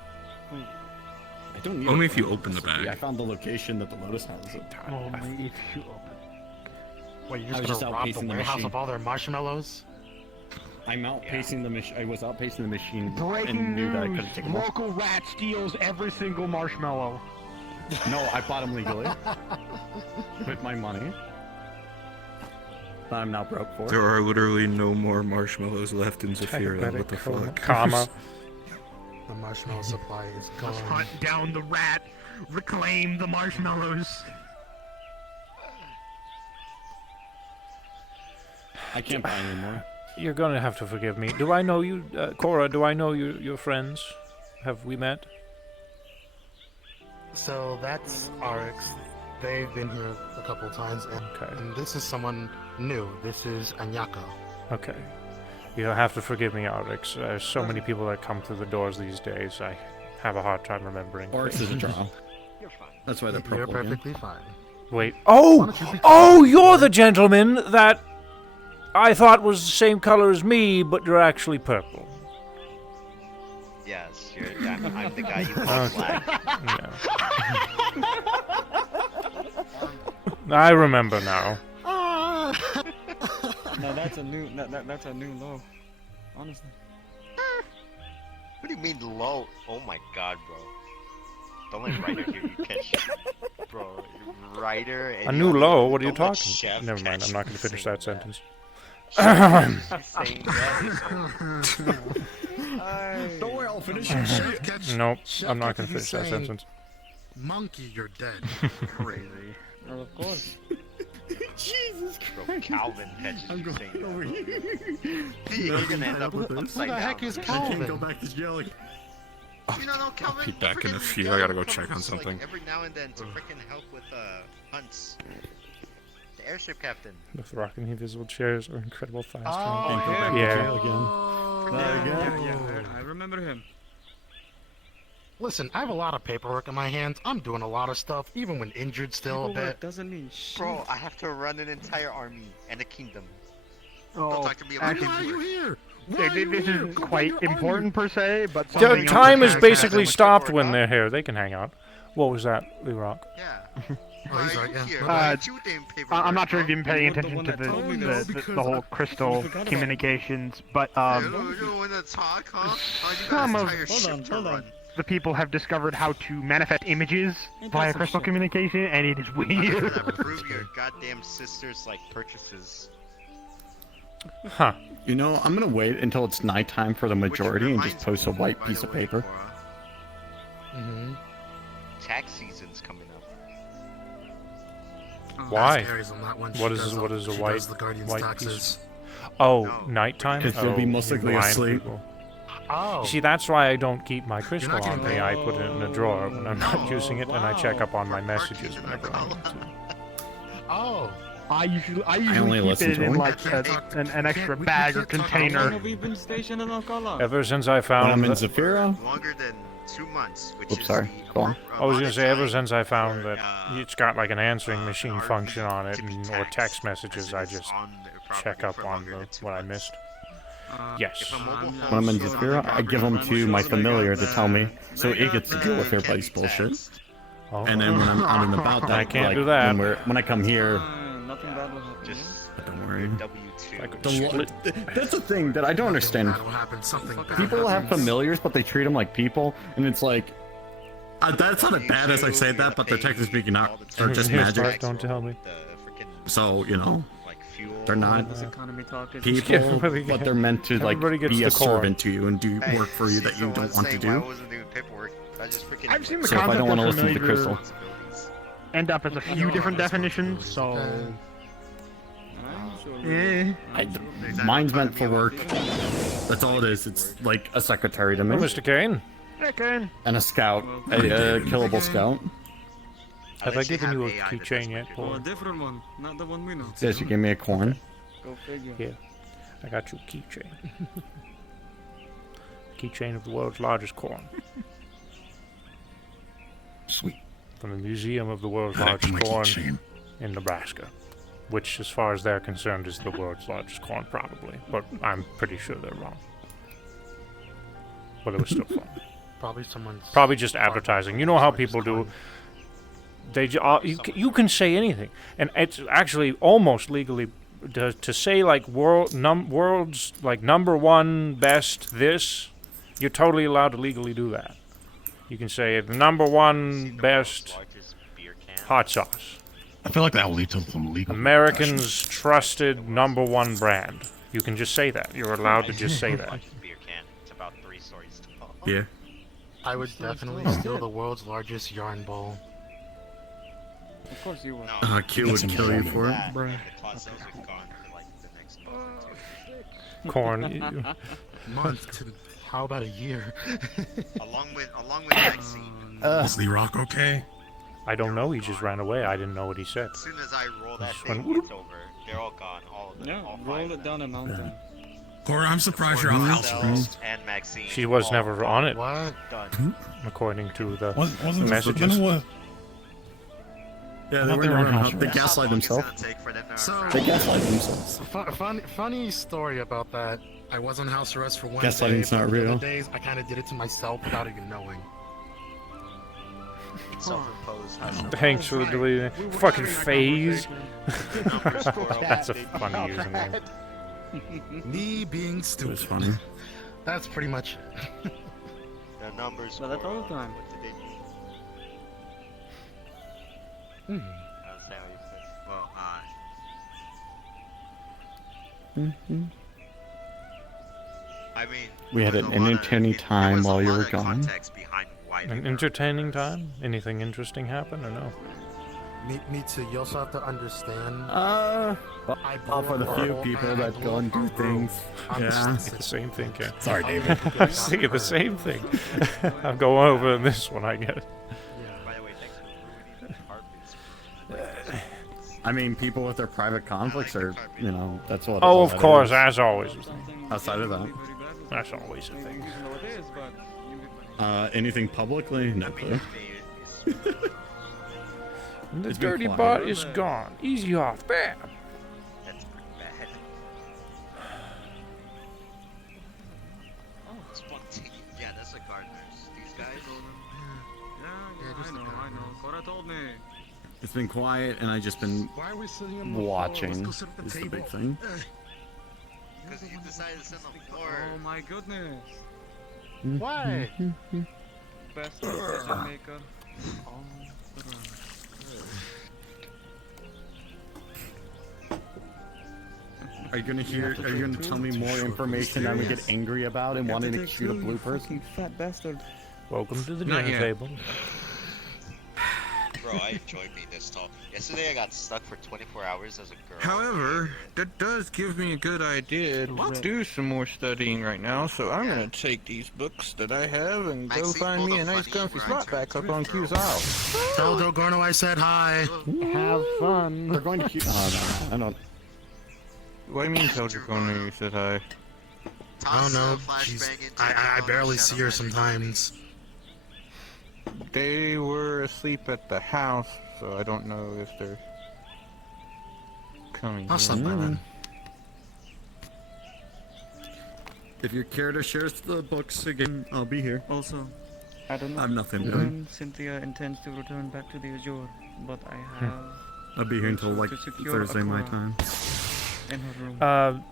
I don't need Only it if you for open the electricity. bag. I found the location that the Lotus has. Only if you open. Wait, you're I was just just gonna rob the outpacing the warehouse machine. of all their marshmallows? I'm outpacing the machine. I was outpacing the machine Breaking and knew that I news! couldn't take them all. Local rat steals every single marshmallow. No, I bought them legally with my money. That I'm now broke for. There are literally no more marshmallows left in Zafira. What the fuck? Comma. The marshmallow supply is gone. Hunt down the rat. Reclaim the marshmallows. I can't buy anymore. You're gonna have to forgive me. Do I know you, Cora? Do I know your friends? Have we met? So that's RX. They've been here a couple of times, and this is someone new. This is Anyako. Okay. You'll have to forgive me, Arix. There's so many people that come through the doors these days. I have a hard time remembering. Oryx is a draw. You're fine. That's why they're purple. You're again. perfectly fine. Wait. Oh, you're the gentleman that I thought was the same color as me, but you're actually purple. Yes, I'm the guy you call black. I remember now. No, that's a new low. Honestly. What do you mean low? Oh my god, bro. Don't let Ryder hear you catch bro. Ryder and A new low? What are you don't let talking? Chef Never mind. catch I'm not you going to finish saying that sentence. She's saying that, Don't worry, I'll finish your shit. Nope, Chef I'm not kept going to you finish that saying, sentence. Monkey, you're dead. Crazy. Well, of course. Jesus Bro, Christ. Calvin catches I'm you going saying over that. here. You're gonna end up Who upside the down. heck is I can't go Calvin? back to jail again. You don't know Calvin? be back in a Freaking few. guy I gotta go comes, check on something. Like, every now and then to freaking help with hunts. The airship captain. With rocking invisible chairs or incredible fast Oh, Can't go back Yeah. to jail again. I remember him. Listen, I have a lot of paperwork in my hands. I'm doing a lot of stuff, even when injured still a Paperwork bit. doesn't mean shit. Bro, I have to run an entire army and a kingdom. Don't Oh, talk to me about actually, Why are you here? Why Th- are th- you this here? isn't Go quite your army. important per se, but Their something else time that is has basically much stopped paperwork, when huh? they're here. They can hang out. What was that, Lee Rock? Yeah. Oh, he's Why right, are yeah. you here? My Why bad. aren't you doing paperwork, I'm not sure if bro? you've been paying You're the attention one to that told me this. the whole crystal forgot about it. communications, but You don't want to talk, huh? How you Some got of- an entire ship to run? the people have discovered how to manifest images Ain't that via some crystal shit? communication, and it is I'm weird. gonna prove your goddamn sister's like purchases. Huh. You know, I'm gonna wait until it's nighttime for the Which majority and just reminds post a me, white by piece the of way, paper. Cora, Mm-hmm. tax season's coming up. Why? Aries on that one. What She is- does what the- is a she white- does the Guardian's white taxes. Oh, No. nighttime? 'Cause you'll be Oh, most you likely blind asleep. people. Oh. See, that's why I don't keep my crystal not on getting me. I put it in a drawer when I'm not Oh, using it, and I check up on my For messages parking in whenever our I need to. Oh. I usually only keep listen it to in him. like an extra bag or we can't talk How long container. have we been stationed in Alcala? Ever since I When found I'm in that, Zafira, Longer than 2 months, which Oops, is sorry. the Go on. I was gonna say ever amount of time since I found for, that uh, it's got like an answering the machine RV function on it, to be or taxed text as messages, it I is just on the property check up for on longer the, than 2 what I months. missed. Yes. If a mobile home when I'm in is on Zafira, the I give them property, to my so familiar to the- tell me, so it gets to deal with can everybody's be bullshit. taxed. Oh. And then when I'm out and about, I that, can't like, do that. When I come here, Nothing bad will happen. Just but don't worry. W2. I could The split. That's the thing that I don't understand. That'll happen. Something bad People have happens. familiars, but they treat them like people, and it's like, That's not as bad as I say that, but they're technically speaking not. They're just Here's magic. Mark, don't tell me. The freaking, So, you know, like, fuel. they're not This economy talk is people, Everybody but gets- they're meant to like everybody gets be the a corn. servant to you and do Hey, work for you she's that the you one don't want to saying why I do. wasn't doing paperwork. I just freaking I've seen the So if I concept don't wanna of listen to familiar Crystal. responsibilities. end up as a few different definitions, so eh. mine's meant for work. That's all it is. It's like a secretary to me. Oh, Mr. Kane, Chicken. And a scout. A killable scout. have I Unless you given have you a AI that does keychain yet, what Oh, Paul? a different one, not the one we know. Yes, you gave me a corn. Go figure. Here, I got you a keychain. Keychain of the world's largest corn. Sweet. From the Museum of the World's Back to Largest my Corn keychain. in Nebraska. Which, as far as they're concerned, is the world's largest corn, probably. But I'm pretty sure they're wrong. But it was still fun. Probably someone's. Probably just advertising. You know how people do. They you can say anything, and it's actually almost legally to say like world's like number one best this, you're totally allowed to legally do that. You can say the number one best hot sauce. I feel like that will lead to some legal Americans' trusted number one brand. You can just say that. You're allowed to just say that. Beer can. It's about 3 stories tall. Yeah. I would definitely steal the world's largest yarn bowl. Of course you will. Q would kill you for it. The cost those are gone for like the next month or 2. Corn. Month to how about a year? along with Maxine. Is Lee Rock okay? I don't know. He just ran away. I didn't know what he said. As soon as I roll that Just thing, went it's over. They're all gone. All of them. Yeah, all 5 roll of it them. down a mountain. Cora, I'm surprised you're on house arrest. And Maxine. She was all never gone. on it, What? Done. according to the Wasn't messages. Yeah, I they thought they were were on house They arrest. gaslight How long it's themselves. gonna take for them to So- arrive? They gaslight themselves. Funny story about that. I was on house arrest for one Gaslighting's day, not but the other real. days I kind of did it to myself without even knowing. Self-imposed house arrest. Thanks for deleting. Fucking phase. Number squirrel. That's a funny username. Me being It stupid. was funny. That's pretty much it. The numbers. But that's all the squirrel. time. What did they do? How's that what you said? Well, I mean, We had there's an a lot of- entertaining there time was a while you lot were of gone. context behind why they An were entertaining arrested. time? Anything interesting happen or no? Me too. You also have to understand. Well, blew for the up few our people whole- that go and do things. I'm Yeah. just- The same thing, Ken. Sorry, David. I was thinking the same thing. I'm going over this one, I get it. By the way, thanks for ruining the carpets. I mean, people with their private conflicts are, you know, that's what. Oh, all of that course, is. as always. Outside of that, That's always a thing. anything publicly, no clue. And the It's been dirty quiet. butt is gone. Easy off. Bam. That's pretty bad. Oh, spontaneous. Yeah, that's the gardeners. These guys. just the guy. Cora told me. It's been quiet, and I just been Why are we sitting on the floor? watching. Let's go sit at the Is the table. big thing. Because you decided to sit on the floor. Oh my goodness. Why? Best decision maker. Are you gonna hear? Are you gonna tell me more information I'm gonna get angry about and wanting to shoot a blue person? Fat bastard. Welcome to the Not dinner yet. table. Bro, I enjoyed being this tall. Yesterday I got stuck for 24 hours as a girl. However, that does give me a good idea to do some more studying right now, so I'm gonna take these books that I have and go Maxine find me pulled a a nice funny comfy where I spot turned back to up a on girl. Q's Isle. Tell Dogorno I said hi. Have fun. They're going to keep. Oh no, I don't. What do you mean, Soldier Corner? You said hi. I don't know. She's. I barely see her sometimes. They were asleep at the house, so I don't know if they're coming. I'll stop by then. If you care to share the books again, I'll be here. Also, I have nothing doing. Cynthia intends to return back to the Azure, but I have I'll be here until like to secure Thursday my Akora time. in her room. A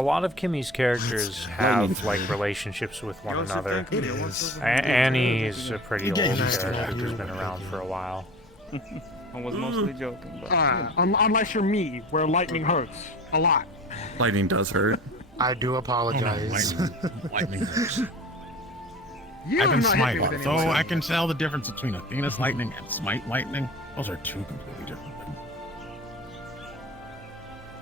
lot of Kimmy's characters have like relationships with one another. It is. Annie is a pretty old getting used to character that. who's been around for a while. I was mostly joking, but Unless you're me, where lightning hurts a lot. Lightning does hurt. I do apologize. Lightning hurts. You I've been have not hit me with Smite, any so lightning. I can tell the difference between Athena's lightning and Smite lightning. Those are two completely different things.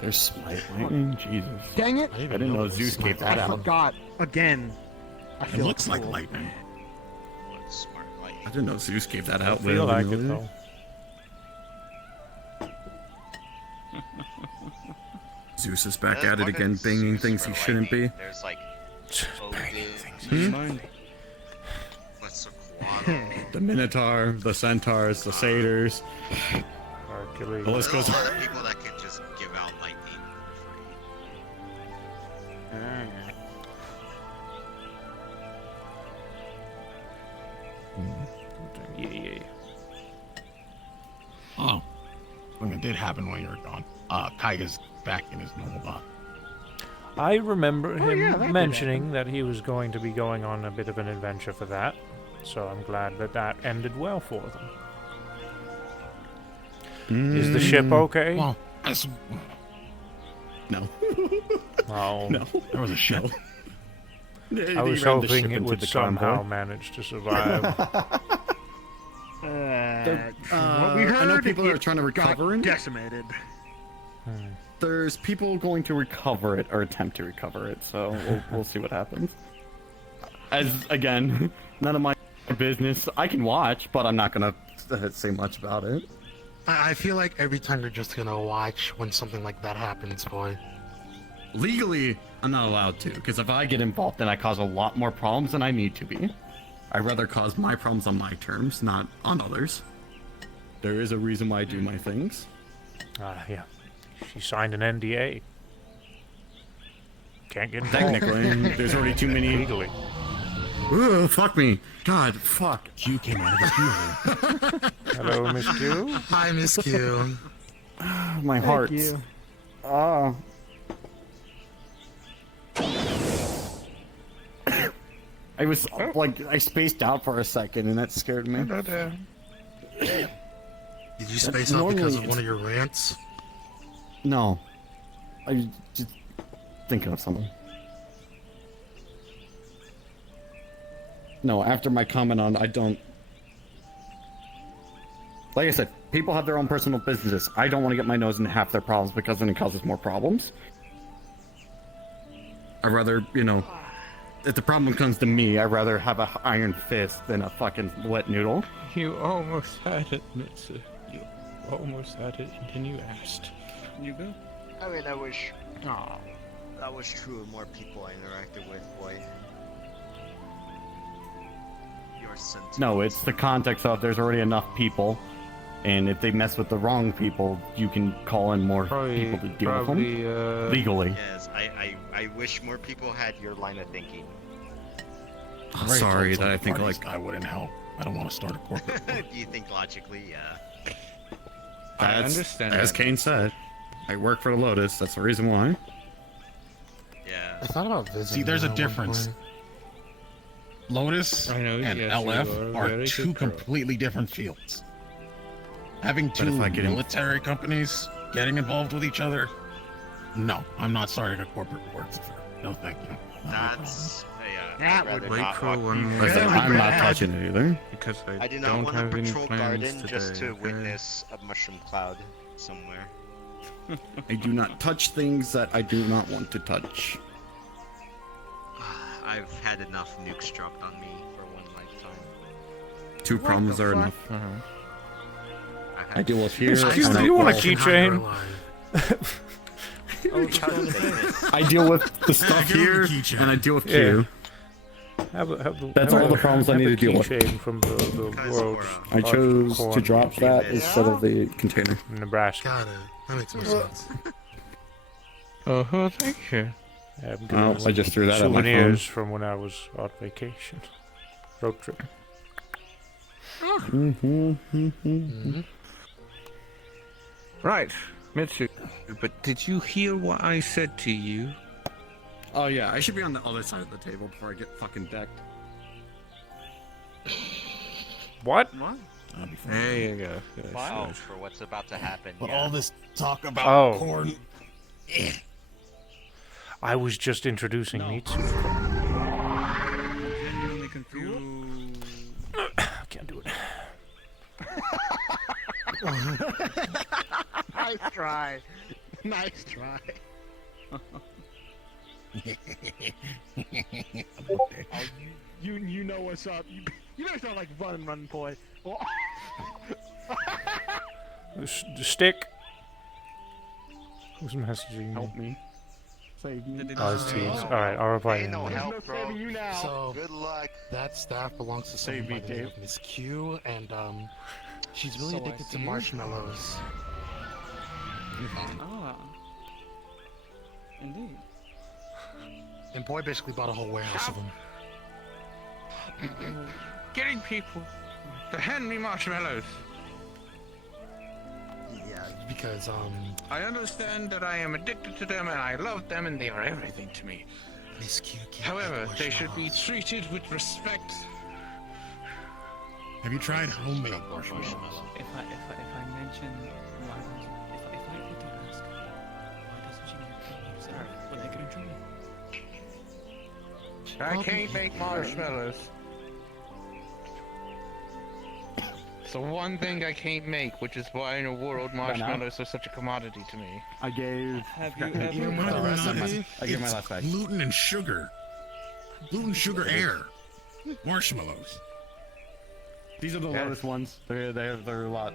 There's Smite Lightning. Jesus. Dang it! I didn't know Zeus gave that I out. forgot again. I It feel looks like cool. lightning. Smart lightning. I didn't know Zeus gave that out. I feel like it willy-nilly. though. Zeus is back There's at it more again, than banging Zeus things for he shouldn't be. lightning. There's like Odin, Quetzalcoatl. The Minotaur, the Centaurs, the Satyrs. Hercules. The list There's goes a lot of people that can just give out lightning for free. Yeah. Oh, something that did happen when you were gone. Kaiga's back in his normal body. I remember Oh, yeah, that him did mentioning that he was going to be going on a bit of an adventure for that. So I'm glad that that ended well for them. Is the ship okay? Well, no. Oh. No. There was a ship. I was hoping it would somehow manage to survive. What we I know heard, people it are trying to recover got it. decimated. There's people going to recover it or attempt to recover it, so we'll see what happens. As again, none of my business. I can watch, but I'm not gonna say much about it. I feel like every time you're just gonna watch when something like that happens, boy. Legally, I'm not allowed to, because if I get involved, then I cause a lot more problems than I need to be. I'd rather cause my problems on my terms, not on others. There is a reason why I do my things. Yeah. She signed an NDA. Can't get involved. Technically, there's already too many. Legally. Ooh, fuck me. God, fuck. Q came out of the Q. Hello, Miss Q. Hi, Miss Q. My heart. Ah. I was like, I spaced out for a second, and that scared me. Did you space out because of one of your rants? No. I just thinking of something. No, after my comment on, I don't. Like I said, people have their own personal businesses. I don't want to get my nose into half their problems because then it causes more problems. I'd rather, you know, if the problem comes to me, I'd rather have an iron fist than a fucking wet noodle. You almost had it, Mitsu. You almost had it, and then you asked. You go. I mean, I wish. That was true of more people I interacted with, boy. Your sentiments. No, it's the context of there's already enough people, and if they mess with the wrong people, you can call in more people to deal with them legally. Yes, I wish more people had your line of thinking. Sorry that I think like I wouldn't help. I don't want to start a corporate. Do you think logically? Yeah. I understand As that. Kane said, I work for the Lotus. That's the reason why. Yeah. I thought about visiting. See, there's a at one difference. point. Lotus I know, and yes, you LF are are very two good pro. completely different fields. Having But two if I get in- military companies getting involved with each other, no, I'm not starting a corporate boards. No, thank you. That's. That I'd rather Wait not for walk one through- more. I'm not touching it either. Because I do not don't want to have any patrol plans garden just today, to okay? witness a mushroom cloud somewhere. I do not touch things that I do not want to touch. I've had enough nukes dropped on me for one lifetime. Two problems are enough. I I deal with here. Excuse and me, I you want a deal- keychain? I deal with the stuff give him here, a keychain. and I deal with Q. That's all the problems I need to deal with. From the world. I chose to drop that instead of the container. Nebraska. Got it. That makes more sense. Oh, thank you. Oh, I just threw that at my phone. Souvenirs from when I was on vacation. Road trip. Right, Mitsu. But did you hear what I said to you? Oh yeah, I should be on the other side of the table before I get fucking decked. What? There you go. Wow, for what's about to happen. But yeah. all this talk about Oh. corn. I was just introducing Mitsu. Genuinely confused. I can't do it. Nice try. Nice try. You know what's up. You better start like run, boy. The stick. Who's messaging Help me? me. Save me. Oh, it's Teams. Alright, I'll reply. Ain't no anyway. help, bro. You now. So Good luck. that staff belongs to someone by the name of Miss Q, and she's really So I addicted to see. marshmallows. Ah. Indeed. And boy basically bought a whole warehouse of them. Getting people to hand me marshmallows. Yeah, because I understand that I am addicted to them and I love them and they are everything to me. Miss Q can't However, eat they should be marshmallows. treated with respect. Have you tried homemade marshmallows? If I mention why was if I were to ask why doesn't she make sir, would they get in trouble? I can't make marshmallows. It's the one thing I can't make, which is why in the world marshmallows are such a commodity to me. I gave. You know what Oh, it that's is? I gave my It's last bag. gluten and sugar. Gluten, sugar, air. Marshmallows. These are the Yes. Lotus ones. They're a lot. Well,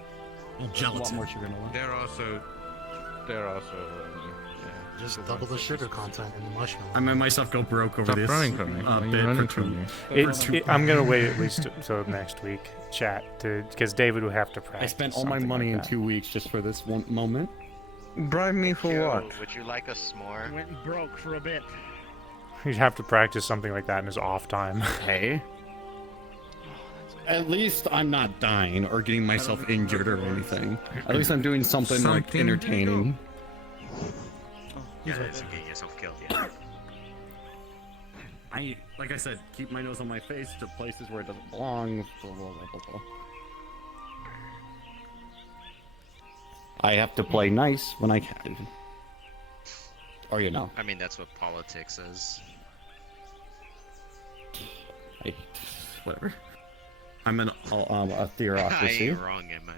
A lot gelatin. more sugar in them. They're also yeah. Just double the sugar content in the marshmallow. I made myself go broke over Stop this. running from me. Why are you bit running for from two- me? I'm gonna wait at least till next week, chat, because David would have to practice. I spent all my something money like in that. 2 weeks just for this one moment. Bribe me for Yo, what? would you like a s'more? Went broke for a bit. He'd have to practice something like that in his off time. Hey. At least I'm not dying or getting myself injured or anything. At least I'm doing something like Something entertaining. Yeah, it's getting yourself killed, yeah. Like I said, keep my nose on my face to places where it doesn't belong. Blah, blah, blah, blah, blah. I have to play nice when I can. Or you know. I mean, that's what politics is. Whatever. I'm a I theocracy. ain't wrong, am I?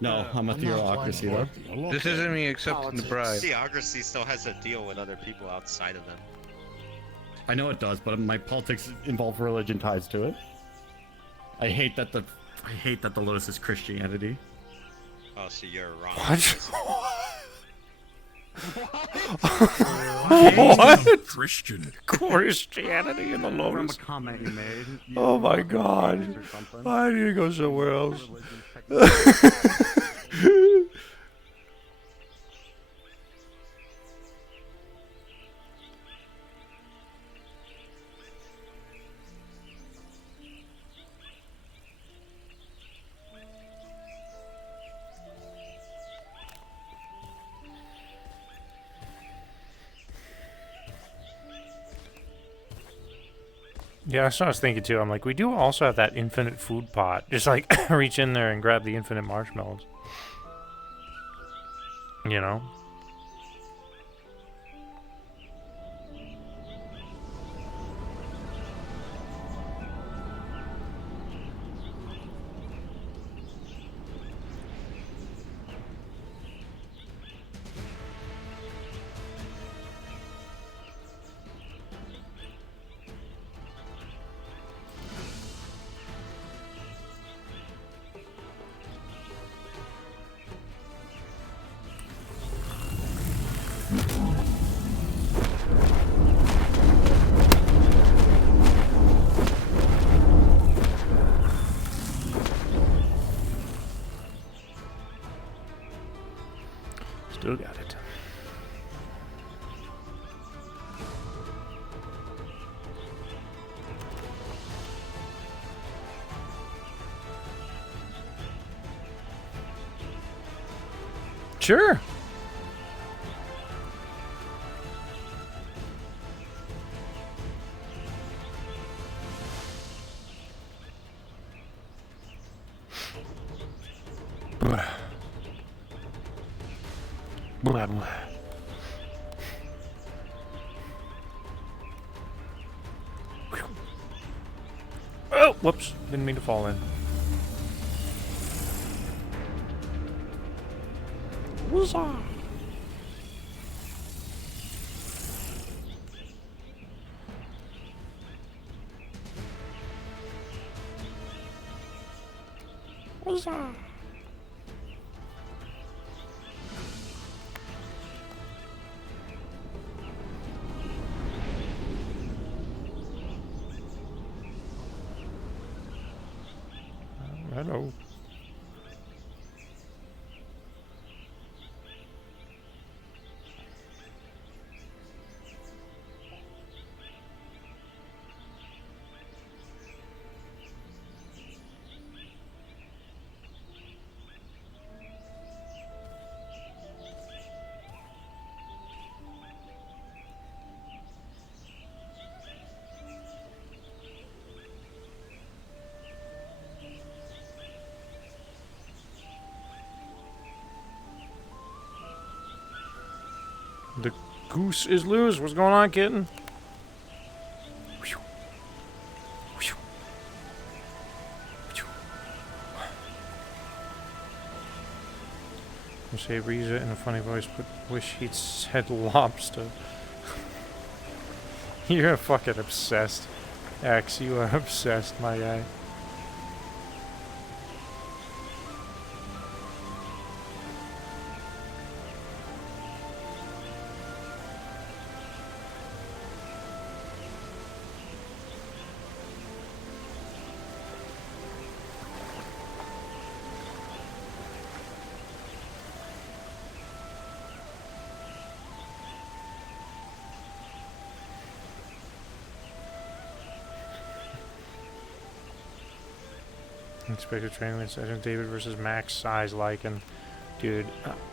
No, I'm a theocracy though. This isn't me accepting the bribe. Theocracy still has to deal with other people outside of them. I know it does, but my politics involve religion ties to it. I hate that the Lotus is Christianity. Oh, so you're wrong. What? Christian. Christianity in the From a Lotus. comment you made. Oh my God! I need to go somewhere else. Yeah, that's what I was thinking too. I'm like, we do also have that infinite food pot. Just like reach in there and grab the infinite marshmallows. You know? Still got it. Sure. Blah. Blah, blah. Oh, whoops. Didn't mean to fall in. Huzzah! Huzzah! Hello. The goose is loose. What's going on, kitten? I say Riza in a funny voice, but wish he'd said lobster. You're fucking obsessed. X, you are obsessed, my guy. Inspector training with Sergeant David versus Max Size Lycan. Dude,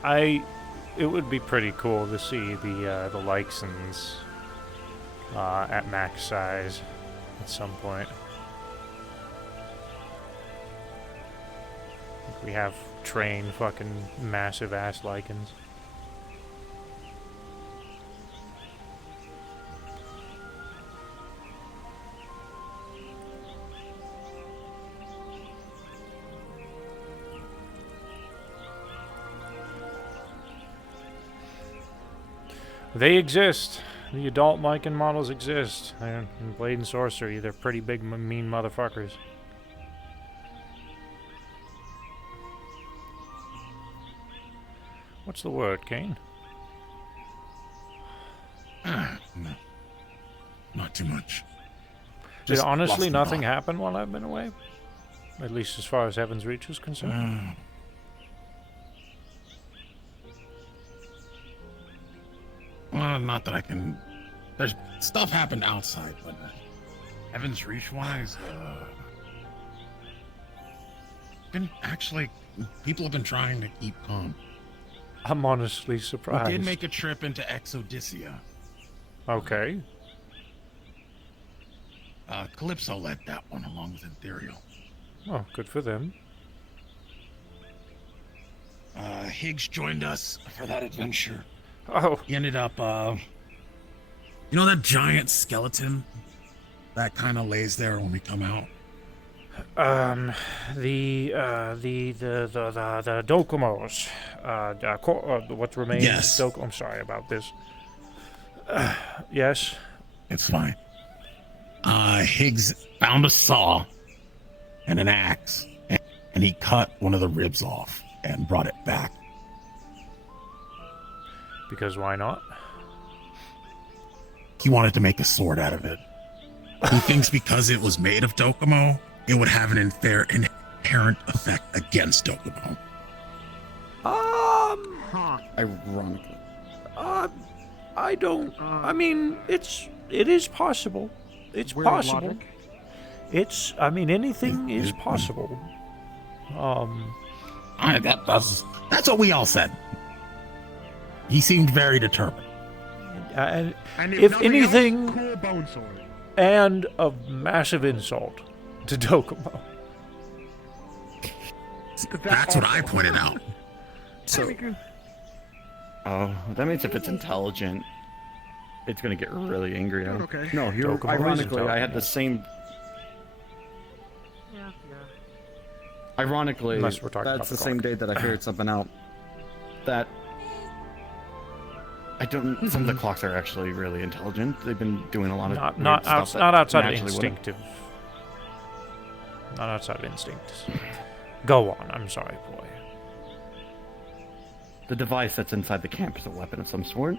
it would be pretty cool to see the Lycans at max size at some point. We have trained fucking massive ass Lycans. They exist. The adult Lycan models exist. They're in Blade and Sorcery. They're pretty big, mean motherfuckers. What's the word, Kane? No. Not too much. Did Just honestly lost the nothing thought. happen while I've been away? At least as far as Heaven's Reach is concerned? Well, not that I can. There's stuff happened outside, but Heaven's Reach wise, been actually people have been trying to keep calm. I'm honestly We surprised. did make a trip into Exodysia. Okay. Calypso led that one along with Ethereal. Oh, good for them. Higgs joined us for that adventure. Oh. He ended up, you know that giant skeleton that kind of lays there when we come out? The Dokomos. What remains? Yes. I'm sorry about this. Yes. It's fine. Higgs found a saw and an axe, and he cut one of the ribs off and brought it back. Because why not? He wanted to make a sword out of it. He thinks because it was made of Dokomo, it would have an inherent effect against Dokomo. Ironically. I don't. I mean, it is possible. It's Where's the possible. logic? It's. I mean, anything is possible. That's what we all said. He seemed very determined. And if if nothing anything, else, cool bone sword. and a massive insult to Dokomo. That's what I pointed out. So, oh, that means if it's intelligent, it's gonna get really angry at him. Okay. No, here, Dokomo is ironically, I had intelligent. the same. Ironically, Unless we're talking about that's the the same clock. day that I figured something out. That I don't. Some of the clocks are actually really intelligent. They've been doing a lot of weird stuff that not outside of naturally wouldn't. instinctive. Not outside of instinct. Go on. I'm sorry, boy. The device that's inside the camp is a weapon of some sort,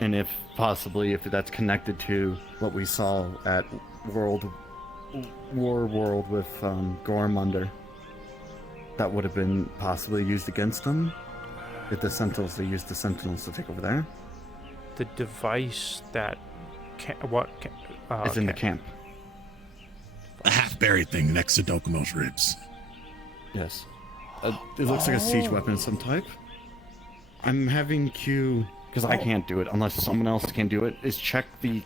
and if that's connected to what we saw at War World with Gormunder, that would have been possibly used against them. If the Sentinels, they used the Sentinels to take over there. The device that It's in the camp. The half-buried thing next to Dokomo's ribs. Yes. It looks like a siege weapon of some type. I'm having Q, because I can't do it unless someone else can do it, is check the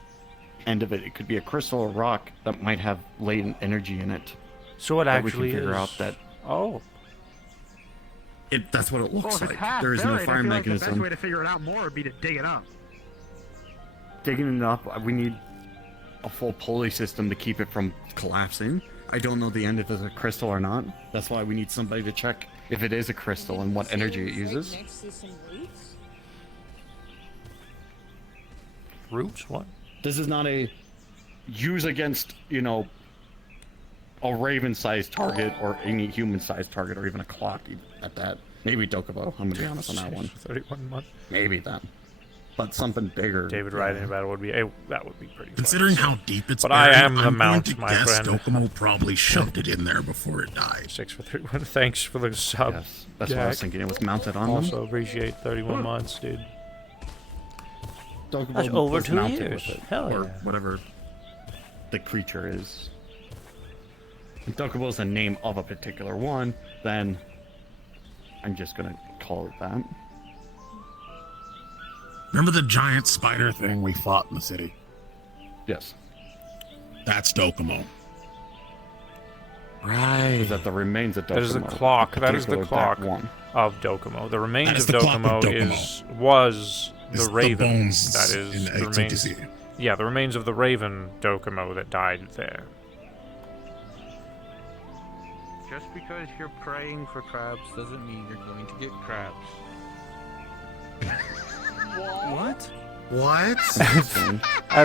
end of it. It could be a crystal or rock that might have latent energy in it. So it that actually we can figure is. out that. Oh. That's what it Well, looks if it's like. half There is no buried, I fire feel like the best mechanism. way to figure it out more would be to dig it up. Digging it up, we need a full pulley system to keep it from collapsing. I don't know the end if it's a crystal or not. That's why we need somebody to check if it is a crystal and what energy it uses. Next to some roots? Roots? What? This is not a use against, you know, a raven-sized target or any human-sized target or even a clock at that. Maybe Dokubo, I'm gonna be honest on that one. 31 months. Maybe that. But something bigger. David riding a battle would be that would be pretty. Considering fun. how deep it's But buried, I am the I'm mount, going to my guess friend. Dokumo probably shoved it in there before it died. 6 for 31. Thanks for the sub. Yes, that's what I was Jack. thinking. It was mounted on them. Also appreciate 31 months, dude. Dokubo That's over was 2 mounted years. with it, Hell or yeah. whatever the creature is. If Dokubo is the name of a particular one, then I'm just gonna call it that. Remember the giant spider thing we fought in the city? Yes. That's Dokumo. Right. Is that the remains of Dokumo? That is the clock. That is the particular clock that one. of Dokumo. The remains That is of the clock of Dokumo was It's the the raven. bones That is in the the remains. ecstasy. Yeah, the remains of the raven Dokumo that died there. Just because you're praying for crabs doesn't mean you're going to get crabs. What? What?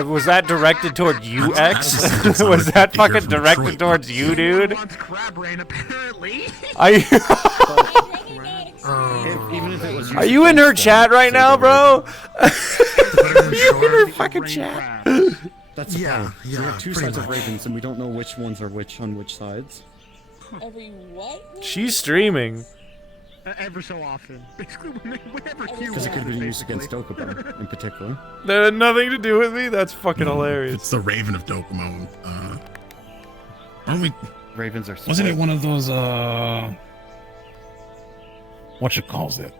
Was that directed toward you, X? That's Was not that to hear fucking from directed Detroit. towards you, dude? Wants crab rain, apparently. Are you, Even if it was are you in her chat right now, bro? You in her fucking chat? That's the Yeah, problem. yeah, We have two pretty sides of much. ravens, and we don't know which ones are which on which sides. Every what? She's streaming. Ever so often. Basically, whenever Q Because it could have been used basically. against Dokubo in particular. That had nothing to do with me. That's fucking It's hilarious. the Raven of Dokumo. Aren't we? Ravens are Wasn't it split. one of those? What you calls it?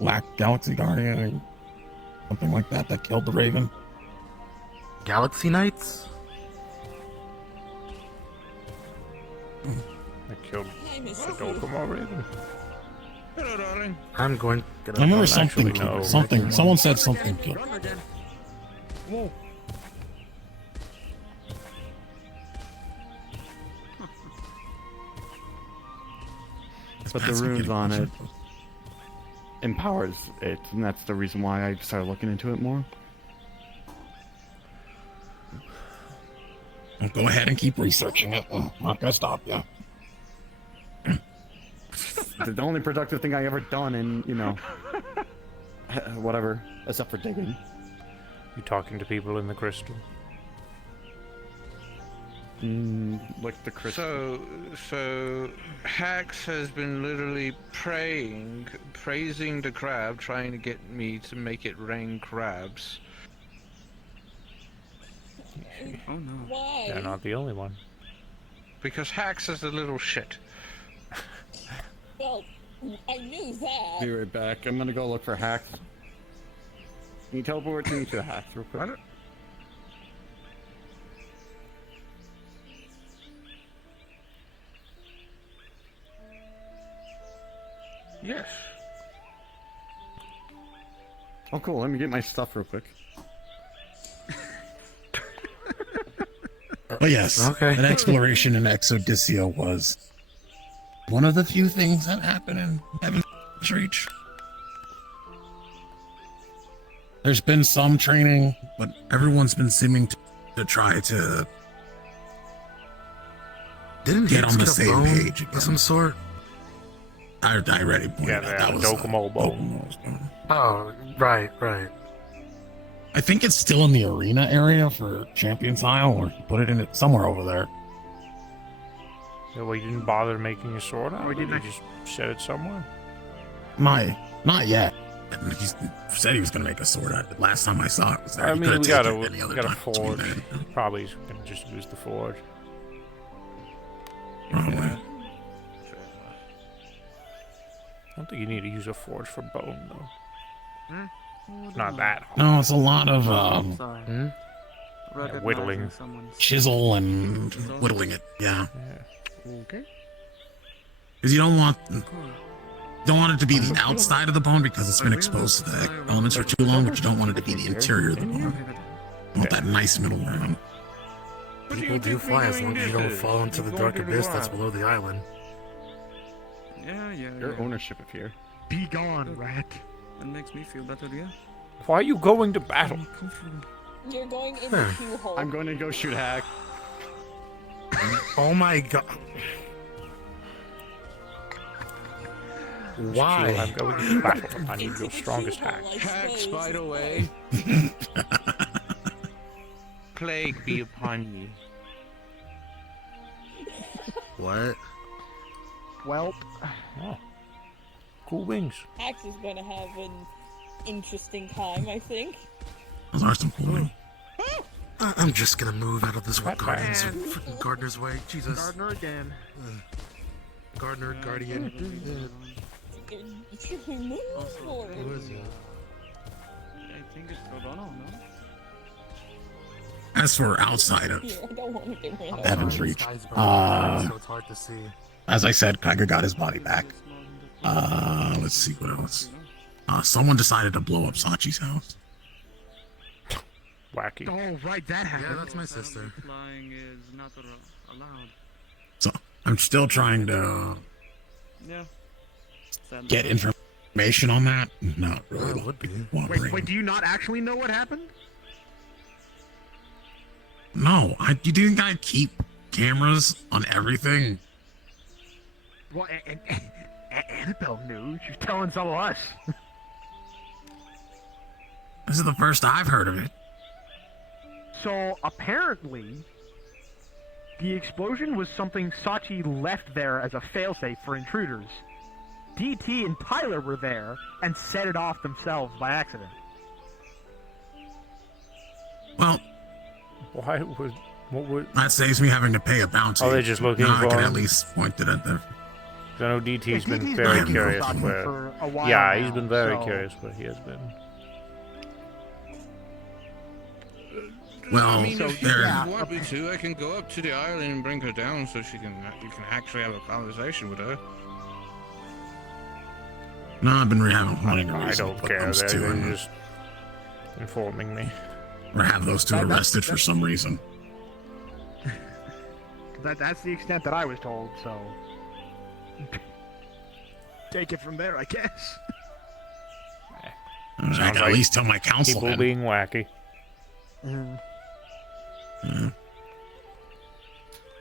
Black Galaxy Guardian, something like that. That killed the Raven. Galaxy Knights? I killed Hi, Miss the Sophie. Dokumo raven. Hello, darling. I'm going. I remember don't something. actually know. Something. Someone said something killed. Whoa. But the runes on it empowers it, and that's the reason why I started looking into it more. Go ahead and keep researching it. I'm not gonna stop you. The only productive thing I ever done in, you know, whatever, except for digging. You talking to people in the crystal? Like the crystal. So Hax has been literally praising the crab, trying to get me to make it rain crabs. Oh no. Why? They're not the only one. Because Hax is a little shit. Well, I knew that. Be right back. I'm gonna go look for hacks. Can you teleport me to the hacks real quick? Yes. Oh, cool. Let me get my stuff real quick. But yes, Okay. that exploration in Exodysia was one of the few things that happened in Heaven's Reach. There's been some training, but everyone's been seeming to try to Didn't get Hicks on the get a same bone page of some sort? I already pointed Yeah, out they that have a was Dokumo bone. Dokumo's bone. Oh, right, right. I think it's still in the arena area for Champions Isle, or he put it in it somewhere over there. Yeah, well, you didn't bother making a sword out Oh, of it? didn't You I? just set it somewhere? Not yet. And he said he was going to make a sword out of it. Last time I saw it was there. I He mean, could've we got taken it any a other got a time between forge. then. Probably gonna just use the forge. Probably. I don't think you need to use a forge for bone though. It's not that hard. No, it's a lot of Sorry. Hmm? Recognizing whittling. someone's- chisel and whittling it. Yeah. Yeah. Okay. Because you don't want it to be the outside of the bone because it's been exposed to the elements for too long, but you don't want it to be the interior of the bone. You want that nice middle ground. People do fly as long as you don't fall into the dark abyss that's below the island. Yeah. Your ownership of here. Be gone, rat. That makes me feel better, yeah. Why are you going to battle? You're going in the two hole. I'm going to go shoot Hack. Oh my god. Why? I'm going to battle. I need your strongest hack. Hacks, by the way. Plague be upon you. What? Welp. Oh. Cool wings. Axe is gonna have an interesting time, I think. Those are some cool wings. I'm just gonna move out of this Gardener's way. Jesus. Gardener again. Gardener, Guardian. Should we move or? Who is it? I think it's Rodano, no? As for outside of Yeah, I don't want to get rid of Evan's reach, So it's hard to see. as I said, Kiger got his body back. Let's see what else. Someone decided to blow up Sachi's house. Wacky. Oh, right, that happened. Yeah, that's my sister. Flying is not allowed. So I'm still trying to Yeah. get information on that. Not really. it would be. Wait, do you not actually know what happened? No, you think I'd keep cameras on everything? Well, Annabelle knew. She was telling some of us. This is the first I've heard of it. So, apparently, the explosion was something Sachi left there as a failsafe for intruders. DT and Tyler were there and set it off themselves by accident. Well, Why would? What would? that saves me having to pay a bounty. Oh, they're just looking now I for can him? at least point it at the. I know DT's been DT's very been curious talking where. for a while Yeah, now, he's been very so- curious where he has been. Well, I mean, if you there. want me to, I can go up to the island and bring her down so you can actually have a conversation with her. No, I've been having a I reason don't to put care. those two They're in, just informing me. or have those two arrested for some reason. That's the extent that I was told, so... Take it from there, I guess. I Sounds can like at least tell my counsel. People then. being wacky.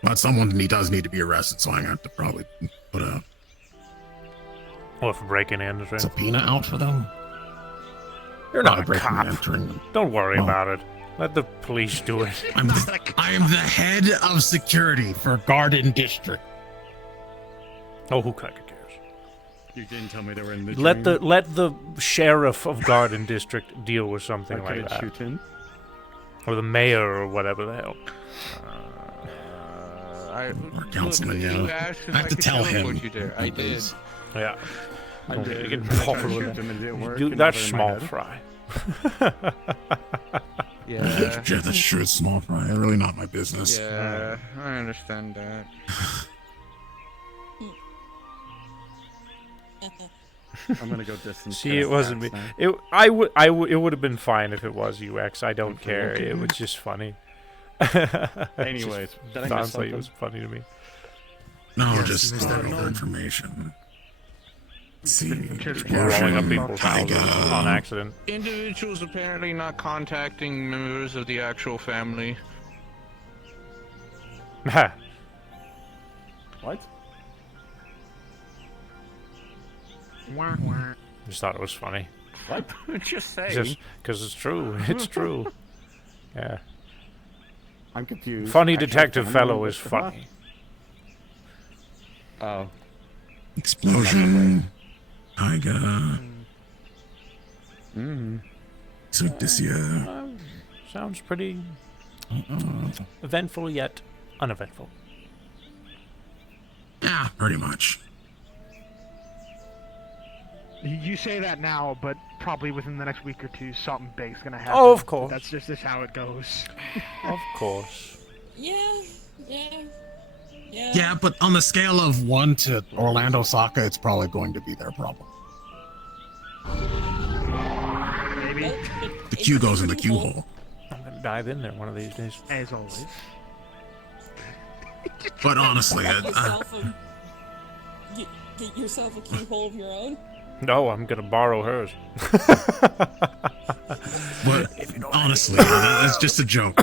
But someone does need to be arrested, so I have to probably put a Or for breaking in. Right? subpoena out for them. You're not a breaking cop. and entering. Don't worry Oh. about it. Let the police do it. I am the head of security for Garden District. Oh, who cares? You didn't tell me they were in the Let dream. the sheriff of Garden District deal with something I like couldn't that, shoot him. or the mayor or whatever the hell. Or councilman, you yeah. asked if I have to could tell teleport him. you there. I did. Yeah. I Don't did. get I tried to involved shoot with him and it didn't work, Dude, and that's now they're in my small head. fry. Yeah. Yeah, that's true. It's small fry. Really not my business. Yeah, I understand that. I'm gonna go distance. See, it wasn't me. It would have been fine if it was UX. I don't care. It was just funny. Anyways, did I miss sounds like it something? was funny to me. No, Yes, just you missed everything. information. Let's see. Blowing up people's houses Tyga. on accident. Individuals apparently not contacting members of the actual family. What? Just thought it was funny. What? Just saying. Just because it's true. It's true. Yeah. I'm confused. Funny Actually, detective I'm fellow gonna is look them up. funny. Oh. Explosion. Tyga. Mm-hmm. Sucticia. Sounds pretty eventful yet uneventful. Yeah, pretty much. You say that now, but probably within the next week or two, something big's gonna happen. Oh, of course. That's just how it goes. Of course. Yeah, yeah. Yeah, but on the scale of 1 to Orlando Saka, it's probably going to be their problem. Maybe. The Q goes in the Q hole. I'm gonna dive in there one of these days. As always. But honestly, Get yourself a key hole of your own. No, I'm gonna borrow hers. but honestly, that's just a joke.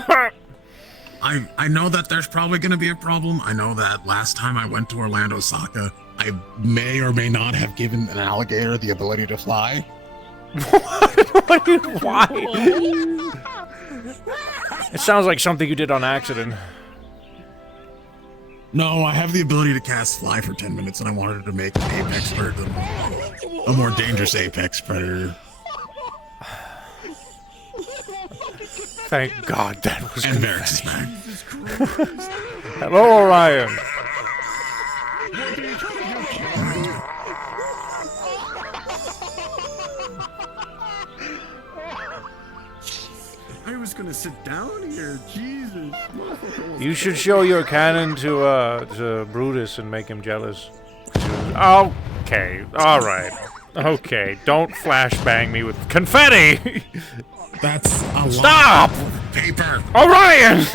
I know that there's probably going to be a problem. I know that last time I went to Orlando Saka, I may or may not have given an alligator the ability to fly. Why? It sounds like something you did on accident. No, I have the ability to cast fly for 10 minutes, and I wanted to make an apex predator a more dangerous apex predator. Thank God that was and Varix is back. Hello, Orion. I was gonna sit down here, Jesus. You should show your cannon to Brutus and make him jealous. Okay, all right. Okay, don't flashbang me with confetti. That's a Stop! lot of paper. Orion!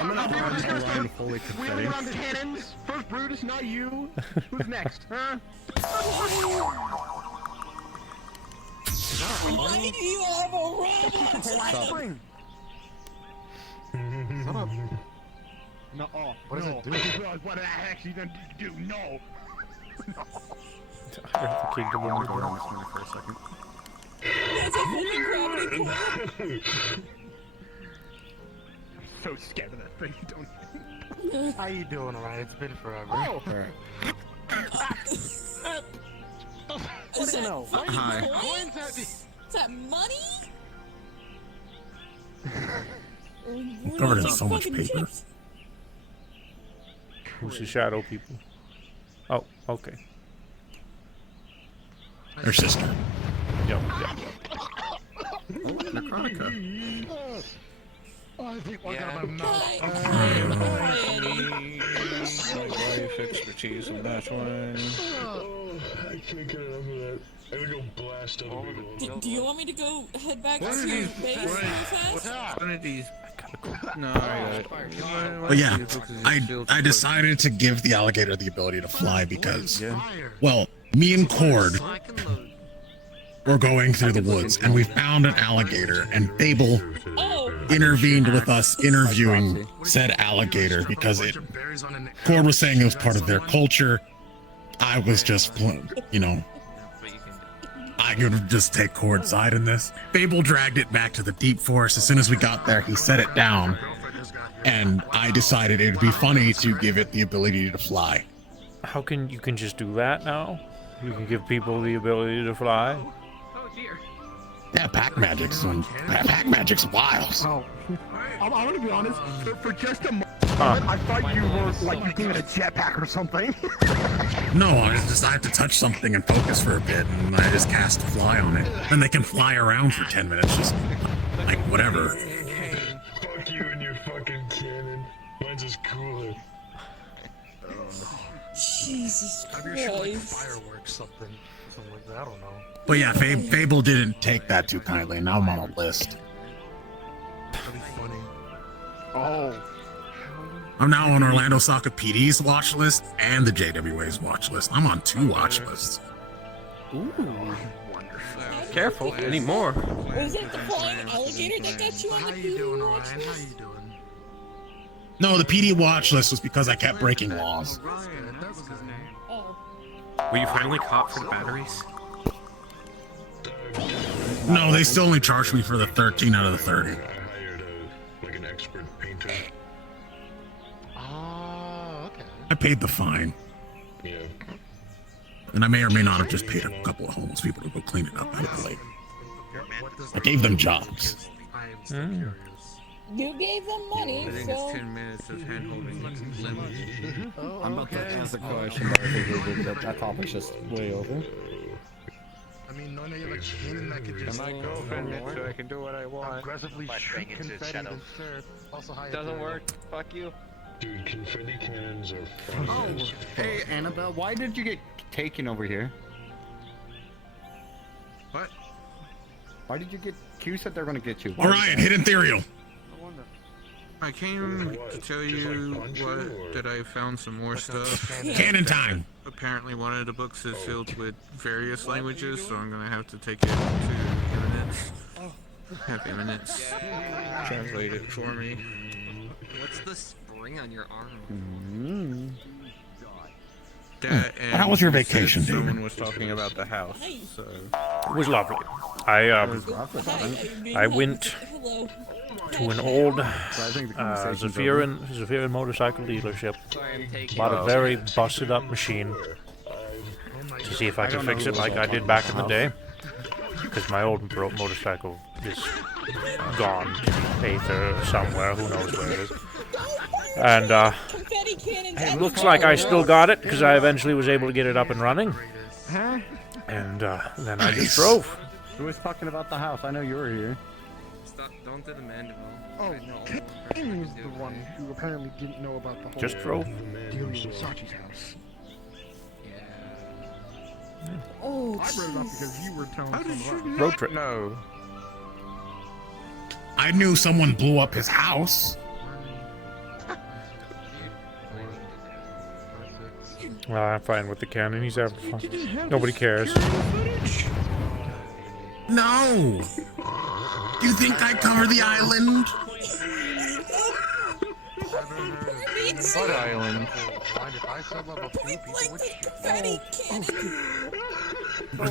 I'm gonna holy confetti. Around the cannons. First Brutus, not you. Who's next, huh? Why do you have a robot? Spring. Shut up. No, what does it do? What did I actually do? No. No. I kicked him in the door. For a second. It's a fucking gravity core. I'm so scared of that thing. Don't. How you doing, Orion? It's been forever. Oh. Is that, know. Hi. Is that money? Covered in so much paper. Chips? Who's the shadow people? Oh, okay. Her sister. Yep. Necrotica. I think one got my mouth. Life expertise on that one. I can't get enough of that. I'm gonna go blast other people. Do you want me to go head back to One of these. base real fast? One of these. No, But yeah, I decided to give the alligator the ability to fly because, well, me and Cord were going through the woods and we found an alligator, and Fable intervened with us interviewing said alligator because Cord was saying it was part of their culture. I was just, you know, I could just take Cord's side in this. Fable dragged it back to the deep forest. As soon as we got there, he set it down, and I decided it would be funny to give it the ability to fly. How can you can just do that now? You can give people the ability to fly? Yeah, pack magic's wild. Oh, I'm gonna be honest. For just a moment, I thought you were like you gave it a jetpack or something. No, I had to touch something and focus for a bit, and I just cast fly on it. And they can fly around for 10 minutes, just like whatever. Fuck you and your fucking cannon. Mine's just cooler. Jesus Have your shit like Christ. fireworks, something like that. I don't know. But yeah, Fable didn't take that too kindly, and now I'm on a list. That'd be funny. Oh. I'm now on Orlando Soccer PD's watch list and the JWA's watch list. I'm on 2 watch lists. Ooh. Careful, any more. Was it the flying alligator that got you on the PD watch How list? you doing? No, the PD watch list was because I kept breaking laws. Oh. Were you finally caught for the batteries? No, they still only charged me for the 13 out of the 30. I hired like an expert painter. Oh, okay. I paid the fine. Yeah. And I may or may not have just paid a couple of homeless people to go clean it up out of the lake. I gave them jobs. I am still curious. You gave them money, I think so... it's 10 minutes of hand-holding lemons. I'm about to ask a question, but I think that topic is just way over. I mean, no need a cannon that could just. My girlfriend it so I can do what I want. Aggressively shoot confetti to serve. Also, hi. Doesn't work. Fuck you. Dude, confetti cannons are fun. Oh, hey Annabelle, why did you get taken over here? What? Why did you get? Q said they're gonna get you. Orion, hidden ethereal. I came to tell you that I found some more stuff. Cannon time. Apparently one of the books is filled with various languages, so I'm gonna have to take it to Eminence. Have Eminence translate it for me. What's the spring on your arm? That and How was your you said vacation, David? Someone was talking about the house, so... It was lovely. I went to an old Zephyrin motorcycle dealership, bought a very busted up machine to see if I could fix it like I did back in the day, because my old motorcycle is gone, Aether somewhere, who knows where it is. And it looks like I still got it, because I eventually was able to get it up and running. And then I just drove. Who was talking about the house? I know you were here. Stop, don't do the mandible. Oh, King was the one who apparently didn't know about the whole Just drove. deal with Sachi's house. Oh, I brought it up because you were telling someone. Road trip. No. I knew someone blew up his house. Well, I'm fine with the cannon. He's having fun. Nobody cares. No. Do you think I cover the island? What island?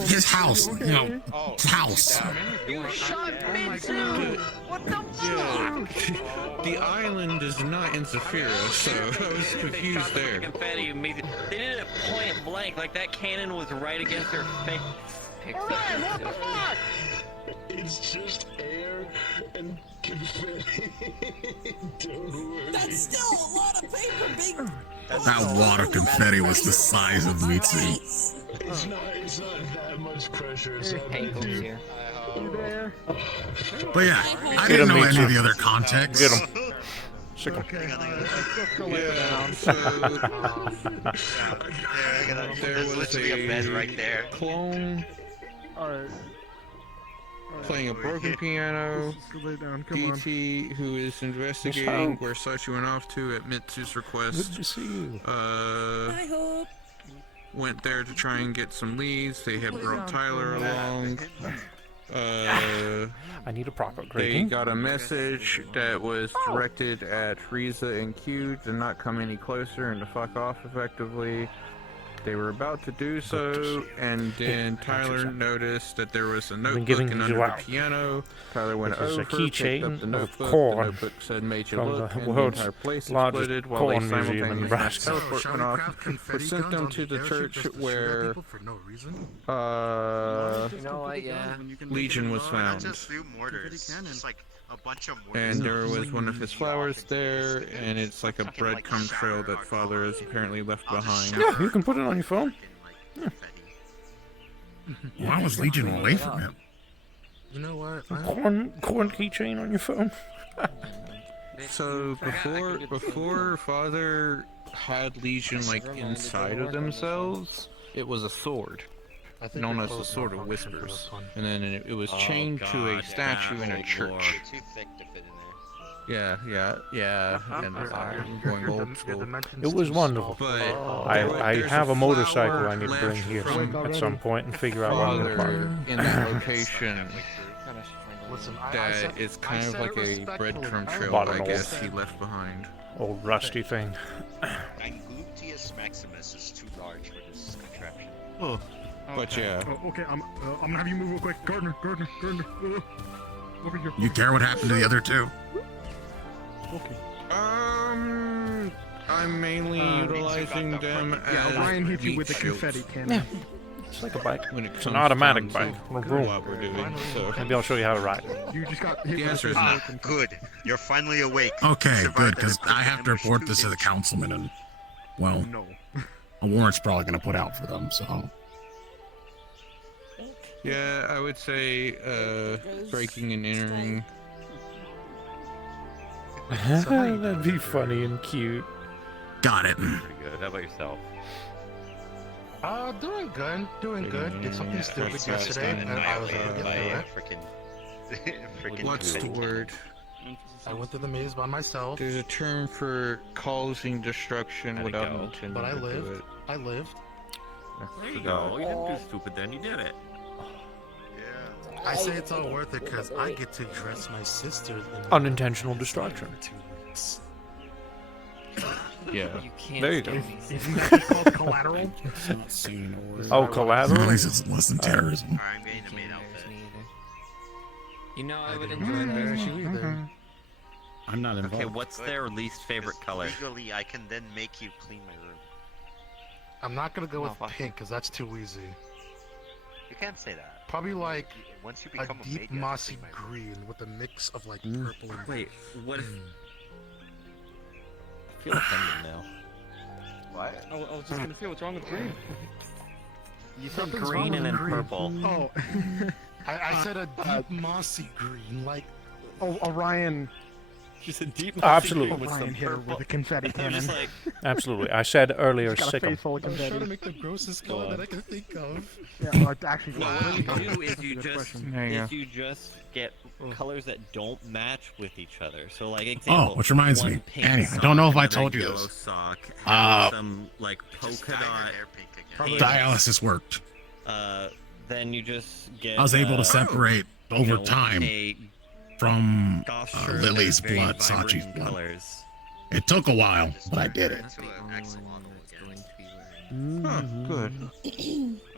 His house. No. His house. You shot Mitsu! What the fuck? The island is not in Zephyra, so I was confused there. Confetti immediately. They did it point blank, like that cannon was right against their face. Alright, what the fuck? It's just air and confetti. Don't worry. That's still a lot of paper, big. That water confetti was the size of Mitsu. It's not that much pressure. It's not Hank here. But yeah, I didn't know any of the other context. Get him. Sick him. Yeah, so there was literally a bed right there. Clone playing a broken piano. DT, who is investigating where Sachi went off to at Mitsu's request. Good to see you. I hope. Went there to try and get some leads. They had brought Tyler along. I need a proper They grading. got a message that was directed at Frieza and Q to not come any closer and to fuck off effectively. They were about to do so, and then Tyler noticed that there was a notebook under the piano. Tyler went over, picked up the notebook. The notebook said "Made you look," and the entire place exploded while they simultaneously teleport went off, which sent them to the church where Legion was found. And there was one of his flowers there, and it's like a breadcrumb trail that Father has apparently left behind. Yeah, you can put it on your phone. Yeah. Why was Legion away from him? You know what? Corn keychain on your phone. So before Father had Legion like inside of themselves, it was a sword, known as the Sword of Whispers, and then it was chained to a statue in a church. Too thick to fit in there. Yeah, and I'm going old school. It was wonderful. But I have a motorcycle I need to bring here at some point and figure out what I'm going to Father park. in that location. That it's kind of like a breadcrumb trail, I guess, he left behind. Old rusty thing. Gluteus Maximus is too large for this contraption. Oh. But yeah. Oh, okay, I'm gonna have you move real quick. Gardner. Over here. You care what happened to the other two? Okay. I'm mainly utilizing them as Ryan hit you with a shields. confetti cannon. Yeah. It's like a bike. It's an automatic bike. What we're doing, so. Maybe I'll show you how to ride it. You just got hit The with answer a is confetti no. cannon. Good. You're finally awake. Okay, good, because I have to report this to the councilman, and, well, No. a warrant's probably going to put out for them, so. Yeah, I would say breaking and entering. That'd be funny and cute. Got it. Pretty good. How about yourself? Doing good. Doing good. Did something stupid yesterday, and I was able to get through it. Freaking. What's the word? I went through the maze by myself. There's a term for causing destruction without intending But I to do lived. it. I lived. There you go. You didn't do stupid then. You did it. I say it's all worth it because I get to dress my sister in Unintentional destruction. for 2 weeks. Yeah. You can't There you go. Isn't that just called collateral? It's not seen or word. Oh, collateral? At least it's less than terrorism. I'm getting a main outfit. You know, I would didn't enjoy embarrass that. you either. I'm not involved. Okay, what's their least favorite color? Legally, I can then make you clean my room. I'm not gonna go Oh, with fuck. pink because that's too easy. You can't say that. Probably like Once you a become deep maid, you have to mossy clean my room. green with a mix of like purple and Wait, what if? I feel offended now. What? I was just gonna say, what's wrong with green? You said Something's green wrong and with then green. purple. Oh. I said a deep mossy green, like Oh, Orion. She said deep. Absolutely. Orion hit her with a confetti cannon. Absolutely. I said earlier, She's got a sick 'em. face full of I'm trying to confetti. make the grossest color that I can think of. Yeah, well, it's actually No, what what you do is you Good just question. There you is go. you just get colors that don't match with each other. So like Oh, example. which reminds one me, pink Annie, I sock, don't know if I another told you yellow this. sock, Uh, some like polka Dye your dot. hair pink again. Dialysis worked. Then you just get. I was able to separate over know, time a from goth shirt that Lily's is very blood, vibrant Sachi's blood. colors. It took a while, but I did it. Into an axolotl again. Huh, good.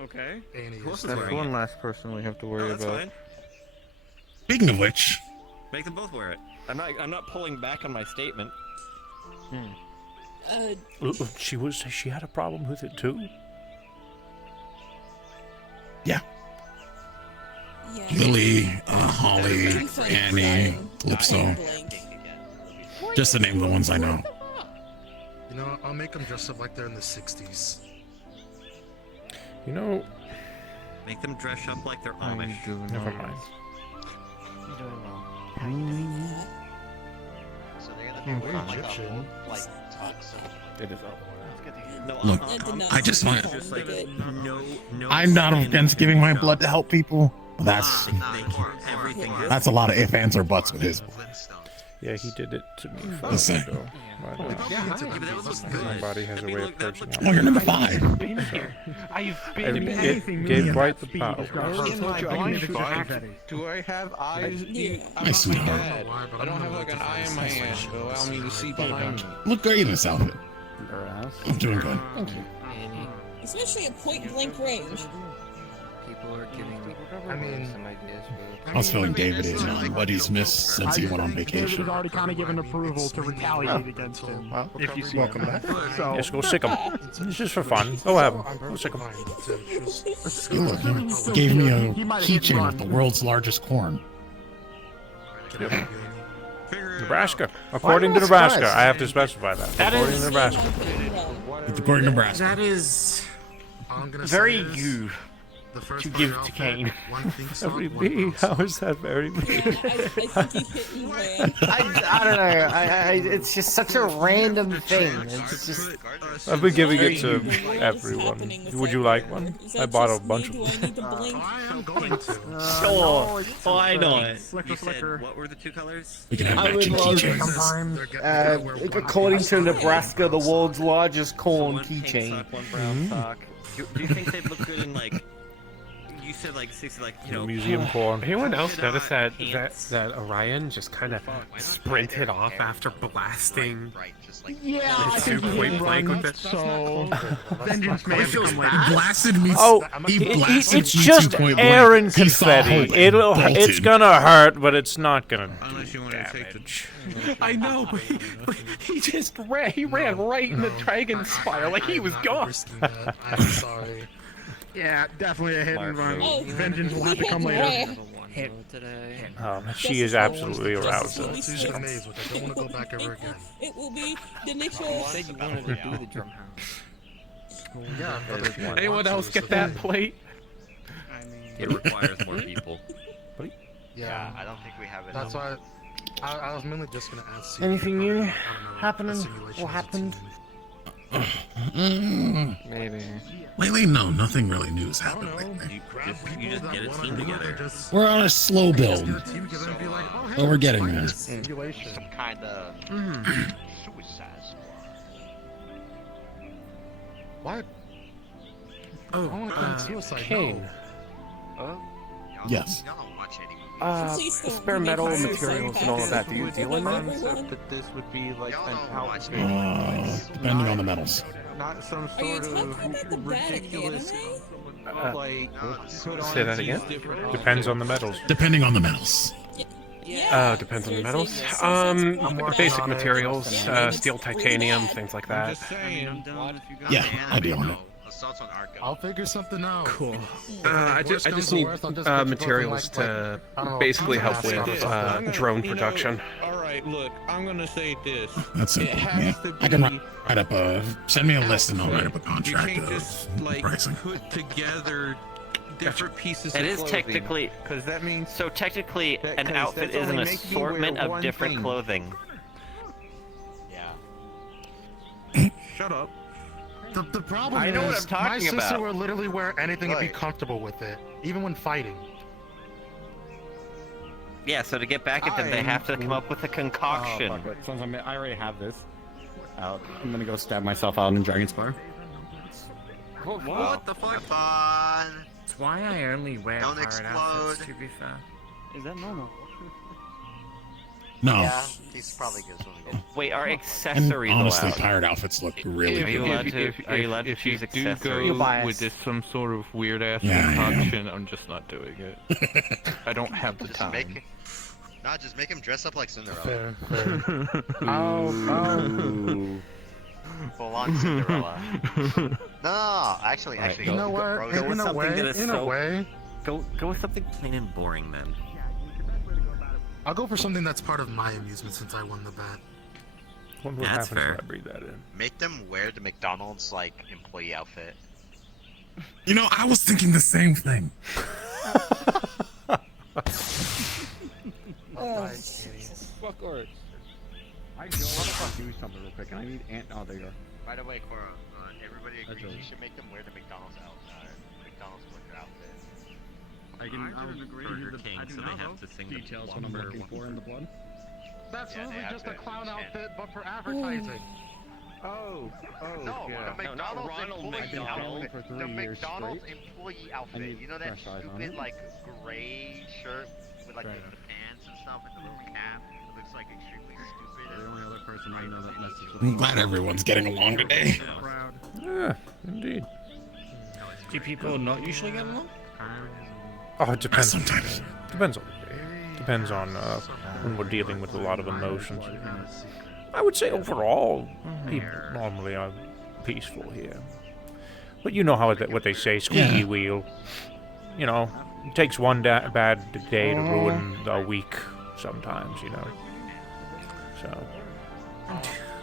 Okay. Annie Who else is is That's wearing one last person we have to No, worry that's about. fine. Speaking of which, Make them both wear it. I'm not pulling back on my statement. She had a problem with it too. yeah, Yeah. Lily, Holly, Annie, Calypso, just to name the ones I know. You know, I'll make them dress up like they're in the 60s. You know, Make them dress up like they're Amish. never mind. You're doing well. So they're gonna be wearing like a Egyptian. whole, like tux and It is up. No, Look, That did not I just sound want- just like good. no. I'm not skin against giving my makeup. blood to help people, but that's Everything. a lot of ifs, ands, or buts with his. Yeah, he did it to me Listen. first. So, Yeah, but that was good. my body has a way of purging out. Oh, you're number 5. Been here. I've been It- in it anything gave million quite the speed power. has got hurt. In my I can blind never do spot, confetti. do I have eyes? Yeah. I'm My not sweetheart. bad. I don't have like an eye in my hand to allow me to see behind me. Look great in this outfit. Harass. I'm doing good. Thank you. Annie, Especially at point blank range. people are giving I mean- some ideas for I was filling David in on what he's missed since he went on David vacation. has already kind of given approval to retaliate against him. Well, If you see welcome him. back. So, Yes, go sick him. It's just for fun. Go have him. Go sick him. Hey, look, he gave me a keychain with the world's largest corn. Nebraska. According to Nebraska. I have to specify that. That According is- to Nebraska. According to Nebraska. That is All I'm gonna very say is, you the first to part give of to the Kane. outfit, one pink sock, Very one me. brown sock. How is that very me? I think he's hitting Rand. I don't know. It's just such a random thing. It's just. I've been giving it to What is everyone. happening with Would that you like character? one? Is I that bought a just me? bunch of Do I need to blink? I am going to. Sure. Why uh, not? Slicker, You said, slicker. what were the two colors? We can have I would matching love keychains. Sometimes. According to Nebraska, the world's largest corn One pink keychain. sock, one brown sock. Do you think they'd look good in like? You said like 60, like you know. museum corn. Anyone else Polka notice dot that pants. that Orion just kind of sprinted off after blasting Yeah, I the think two he point did blank run, with it? so vengeance may It have feels come bad. later. Blasted me. Oh, he blasted it's me just 2 point air blank. and He saw confetti. her It's bolted. gonna hurt, but it's not gonna Unless you do want to take the. damage. I know, but he just ran. He ran right in the dragon spire like he was gone. Risking that. I'm sorry. Yeah, definitely a hit and run. Oh, Vengeance will have to come he hit later. Rand. one today. She is absolutely aroused. Let's use the maze, which I don't want to go back ever again. It will be the initial. You said you wanted to do the drum house. Yeah, Anyone else get that plate? I mean, It requires more people. Yeah, I don't think we have it. That's why I was mainly just gonna ask. Anything new happening? What happened? Maybe. Lately, no, nothing really new has happened lately. You just get a team together. We're on a slow build, but we're getting there. Some kind of suicide What? Oh, I want to commit suicide. Kane. Yes. Spare metal materials and all of that. Do you deal in that? Concept that this would be like an outfit. Depending on the metals. Not some sort of ridiculous, like, put on Say that again? Depends on the metals. Depending on the metals. Depends on the metals. Basic materials, steel, titanium, things like that. Yeah, I deal in it. I'll figure something out. Cool. I just need materials to basically help with drone production. Alright, look, I'm gonna say this. That's simple. Yeah, I can write up a. Send me a list and I'll write up a contract You can't just, like, pricing. put together different pieces It of is clothing. technically, Because that means... so technically That- an 'cause outfit that's is an only making you wear assortment of one different thing. clothing. Shut up. The problem I know what is, I'm talking my sister about. will literally wear anything and be comfortable with it, even when fighting. Yeah, so to get back at them, they have to come up with a concoction. Oh, fuck it. Since I already have this out, I'm gonna go stab myself out in Dragonspire. What the fuck? Fun. That's why I only wear Don't pirate explode. outfits, to be fair. Is that normal? No. Yeah, he's probably good when we get. Wait, are And accessories honestly, allowed? pirate outfits look really Are you good. allowed to? Are you allowed to If you choose do accessories? go with this some sort of weird ass Yeah, I am. concoction, I'm just not doing it. I don't have the Just time. make. Nah, just make him dress up like Cinderella. Fair, fair. Ooh. Full on Cinderella. No, actually, You know what? In a way, Go with something plain and boring then. I'll go for something that's part of my amusement since I won the bet. Wonder what That's happens fair. if I breathe that in. Make them wear the McDonald's like employee outfit. You know, I was thinking the same thing. Oh, Jesus. Fuck Oryx. I don't want to do something real quick. I need Ant. Oh, there you are. By the way, Cora, everybody agrees you should make them wear the McDonald's McDonald's worker outfit. I would agree. Burger King, so they have to sing the details what I'm Whopper looking for in the blood. That's Yeah, they literally have just to a clown chant. outfit, but for advertising. Oh, No, yeah. the McDonald's Ronald employee McDonald. outfit. For 3 The years McDonald's straight. employee I outfit. need You know that fresh eyes on stupid it. like gray shirt with like Right. the pants and stuff and the little cap. It looks like extremely stupid. The only other person I know that messes with. I'm glad everyone's getting along today. Yeah, indeed. Do people not usually get along? Oh, it depends. Sometimes. Depends on the day. Depends on when we're dealing with a lot of emotions. I would say overall, people normally are peaceful here. But you know how what they say, squeaky Yeah. wheel. You know, it takes one bad day to ruin a week sometimes, you know. So.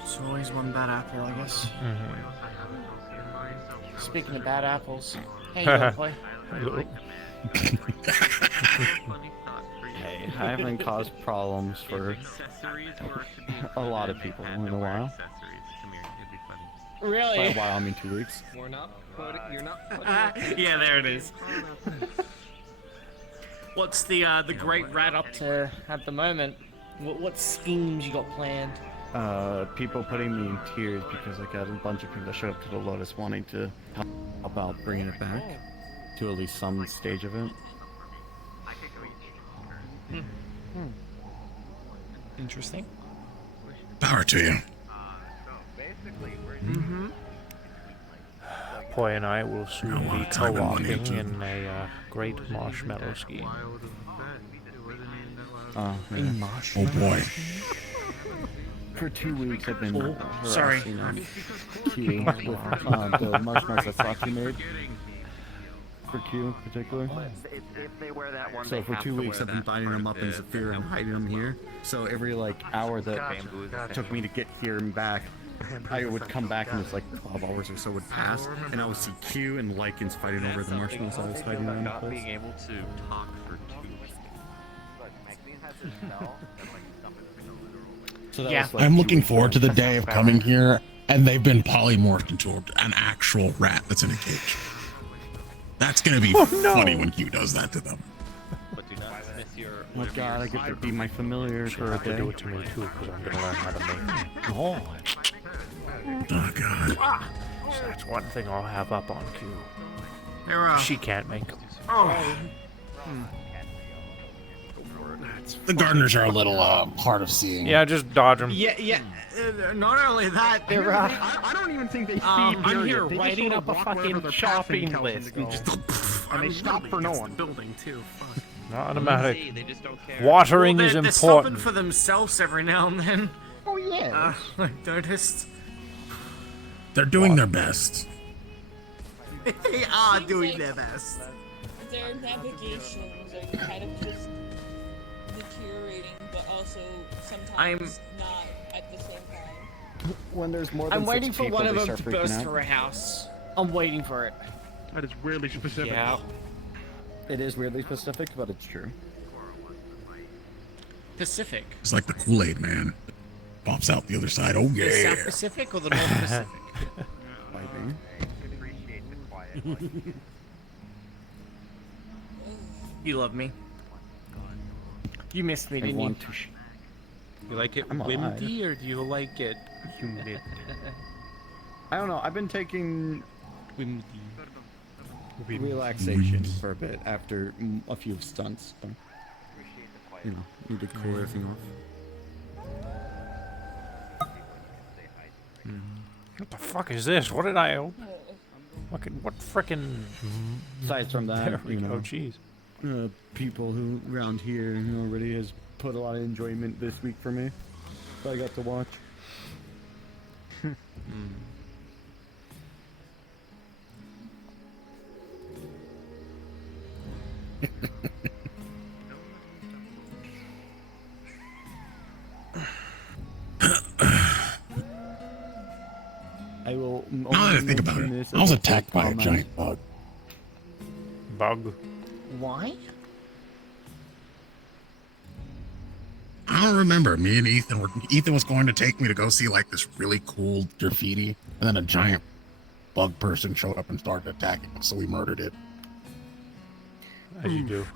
It's always one bad apple, I guess. Speaking of bad apples, hey, you wanna play? Hello. Hey, I haven't caused problems for a lot of people in a while. By a Really? while, I mean 2 weeks. We're not putting. You're not putting. Yeah, there it is. What's the great rat up to At the moment, what schemes you got planned? People putting me in tears because I got a bunch of people that showed up to the Lotus wanting to help out bringing it back to at least some stage of it. Interesting. Power to you. Poi and I will soon I be want time and money co-oping to- in a great marshmallow scheme. Oh boy. For 2 weeks, I've been sorry. harassing Q with the marshmallows that Sachi made. For Q in particular. If they wear that one, So for 2 weeks, I've been binding them up in Zephyr and hiding them here. So every like hour that took me to get here and back, I would come back and it's like 12 hours or so would pass, and I would see Q and Lycans fighting over the marshmallows I was hiding around the Not place. being able to talk for 2 weeks. So that Yeah. was like I'm 2 looking weeks forward to ago. the day of coming here, and they've been polymorphed into an actual rat that's in a cage. That's gonna be funny when Q does that to them. But do not miss your. Oh god, I get to be my familiar You for a have to day. do it to me too, because I'm gonna learn how to make. Oh, Oh god. so that's one thing I'll have up on Q. Here, She can't make them. Oh. The gardeners are a little hard of seeing. Yeah, just dodge them. Yeah. Not only that, they're. I don't even think they see. I'm period. here They just writing sort up of a walk wherever fucking their shopping passing tells them list to and go. just. And they stop for no one. Building too. Fuck. Automatic. They just don't care. Watering Well, is they're stopping important. for themselves every now and then. Oh yeah. I noticed. They're doing their best. They are doing their best. Their navigations are kind of just deteriorating, but also sometimes not at the same time. When there's more than I'm waiting 6 for people, one of they them start to freaking burst out. through a house. I'm waiting for it. That is weirdly specific. Yeah. It is weirdly specific, but it's true. Pacific. It's like the Kool-Aid man. Pops out the other side. Oh The yeah. South Pacific or the North Pacific? You love me. You missed me, I didn't you? want to. You like it I'm alive. windy or do you like it humid? I don't know. I've been taking Windy. relaxation for a bit after a few stunts. So, you know, need to cool everything off. What the fuck is this? What did I open? What frickin'. Aside from that, There we you go, know, jeez. People who around here already has put a lot of enjoyment this week for me. So I got to watch. I will. Now that I think about it, I was attacked by a giant bug. Bug. Why? I don't remember. Me and Ethan was going to take me to go see like this really cool graffiti, and then a giant bug person showed up and started attacking us, so we murdered it. As you do.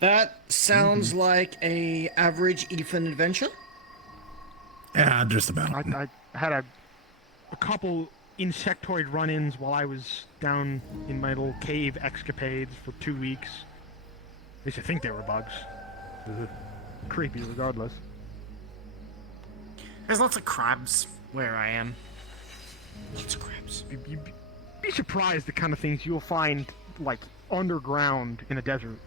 That sounds like a average Ethan adventure. Yeah, just about. I had a couple insectoid run-ins while I was down in my little cave escapades for 2 weeks. At least I think they were bugs. Creepy regardless. There's lots of crabs where I am. Lots of crabs. You'd be surprised the kind of things you'll find, like, underground in a desert.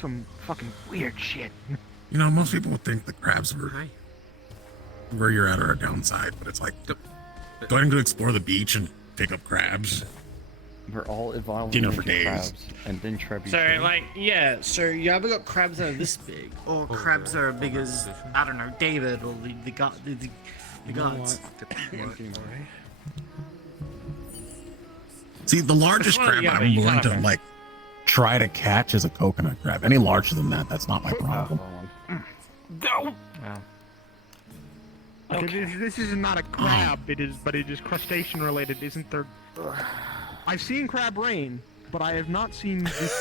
Some fucking weird shit. You know, most people would think the crabs were where you're at are a downside, but it's like going to explore the beach and pick up crabs. We're all evolving You know, for into days. crabs, and then trebuchet. So, like, yeah, so you ever got crabs that are this big? Or crabs that are big as, I don't know, David or the gods. See, the largest Well, crab yeah, but I'm you willing to gotta- like try to catch is a coconut crab. Any larger than that, that's not my problem. No. Okay. This is not a crab. It is crustacean related. Isn't there? I've seen crab rain, but I have not seen this.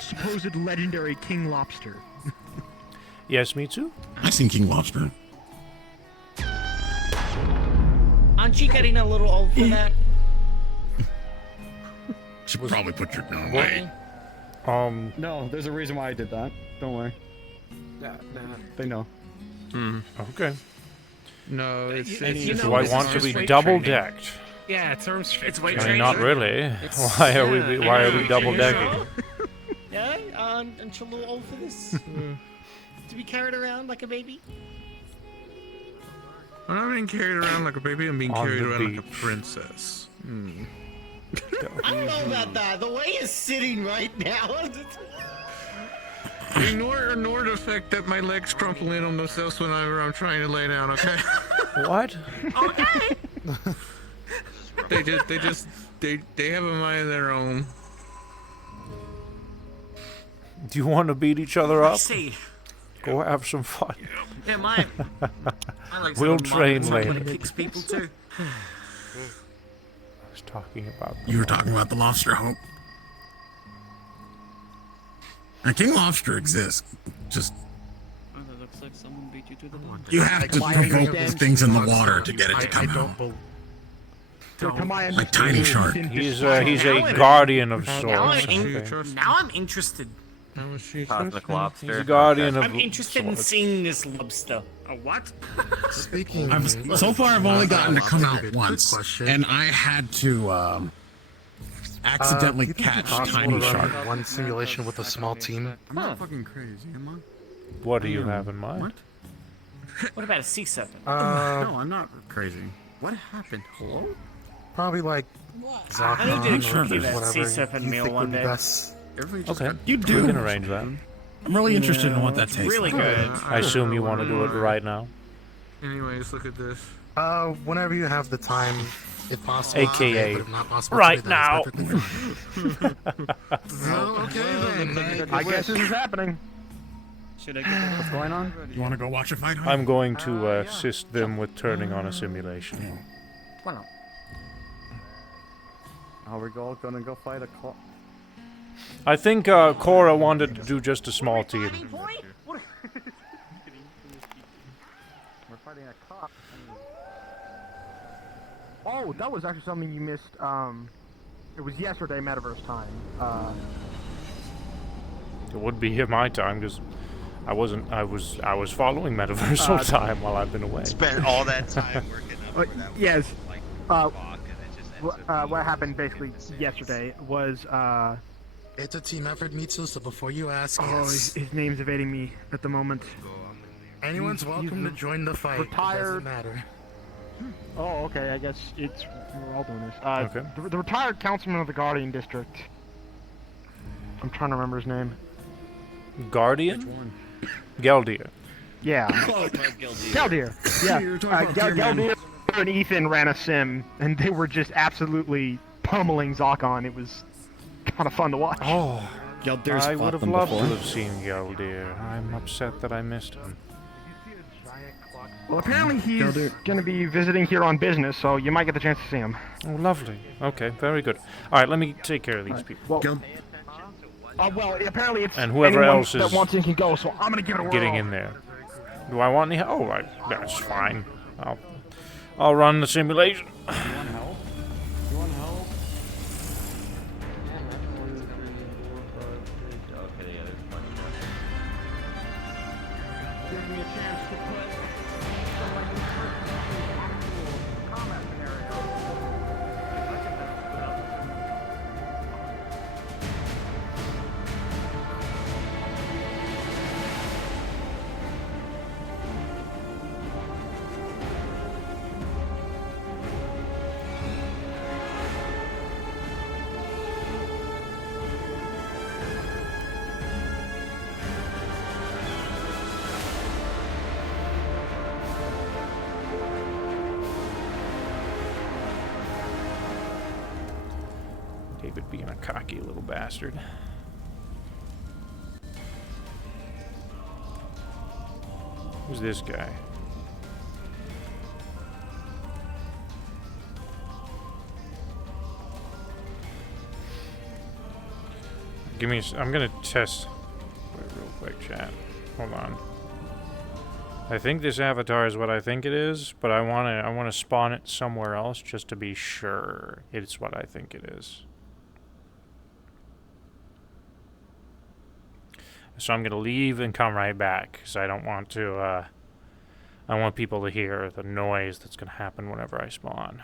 Supposed legendary king lobster. Yes, me too. I've seen king lobster. Aren't you getting a little old for that? Should probably put your gun What? away. No, there's a reason why I did that. Don't worry. They know. Okay. No, it's Do I want to be double decked? Yeah, it's weight I training. mean, not really. Why are we double decking? Yeah, aren't you a little old for this? To be carried around like a baby? I'm not being carried around like a baby. I'm being On carried the around like a princess. I don't know about that. The way you're sitting right now. Ignore the fact that my legs crumple in on themselves whenever I'm trying to lay down. Okay. What? Okay. they have a mind of their own. Do you want to beat each other up? I see. Go have some fun. Yeah, I like We'll someone train someone later. that kicks people too. I was talking about. You were talking about the lobster, Hope. Now, King Lobster exists. Just Oh, that looks like someone beat you to the punch. you have to provoke these things in the water to get it to come out. Like tiny shark. He's a guardian of Now sorts. I'm interested. Cosmic lobster. He's a guardian of I'm interested in seeing this lobster. A what? Speaking. So far, I've only gotten to come out Good once, question. and I had to accidentally You think catch it's possible tiny to run shark. one simulation with a small team. I'm not fucking crazy, am I? What do you have in mind? What about a sea serpent? No, I'm not crazy. What happened? Hello? Probably like I need to Zakon cook you or that whatever sea serpent you meal think one would be day. best. Okay, You do. We can arrange that. I'm really interested in what that tastes Really like. good. I assume you want to do it right now. Anyways, look at this. Whenever you have the time, if possible. AKA but if not possible right today, that is now. perfectly fine. Okay then. I guess this is happening. Should I get What's going on? You want to go watch a fight? Hope? I'm going to assist them with turning on a simulation. Are we all gonna go fight a claw? I think Cora wanted to do just a small team. We're fighting a cop. Oh, that was actually something you missed. It was yesterday, Metaverse time. It would be in my time because I wasn't. I was following Metaverse all the time while I've been away. Spent all that time working up for that. Yes. Like, Uh, fuck, and it just ends up what happened basically yesterday was It's a team effort, Mitsu, so before you ask, oh, yes. his name's evading me at the moment. Anyone's welcome to join the fight. It Retired. doesn't matter. Oh, okay. I guess we're all doing this. Okay. The retired councilman of the Guardian District. I'm trying to remember his name. Guardian? Geldir. Yeah. Geldir. Yeah. You're talking about Geldir and Ethan ran a sim, and they were just absolutely pummeling Zakon. It was kind of fun to watch. Oh, Geldir's I fought would have them loved before. to have seen Geldir. I'm upset that I missed him. Well, apparently he's going to be visiting here on business, so you might get the chance to see him. Oh, lovely. Okay, very good. All right, let me take care of these people. Well, apparently it's And whoever anyone else that is wants in can go, so I'm going to give it a whirl. Getting in there. Do I want any help? Oh, that's fine. I'll run the simulation. Give me a chance to put someone in combat David being a cocky little bastard. Who's this guy? Give me. I'm gonna test. Wait, real quick, chat. Hold on. I think this avatar is what I think it is, but I wanna spawn it somewhere else just to be sure it's what I think it is. So I'm gonna leave and come right back because I don't want to. I want people to hear the noise that's gonna happen whenever I spawn.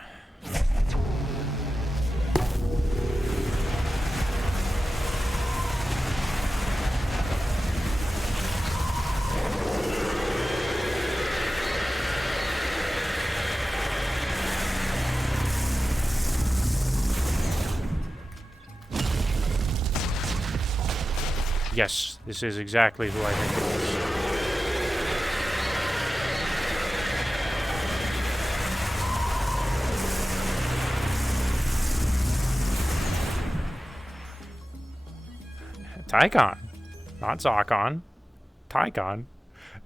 Yes, this is exactly who I think it is. Tycon. Not Zocon. Tycon.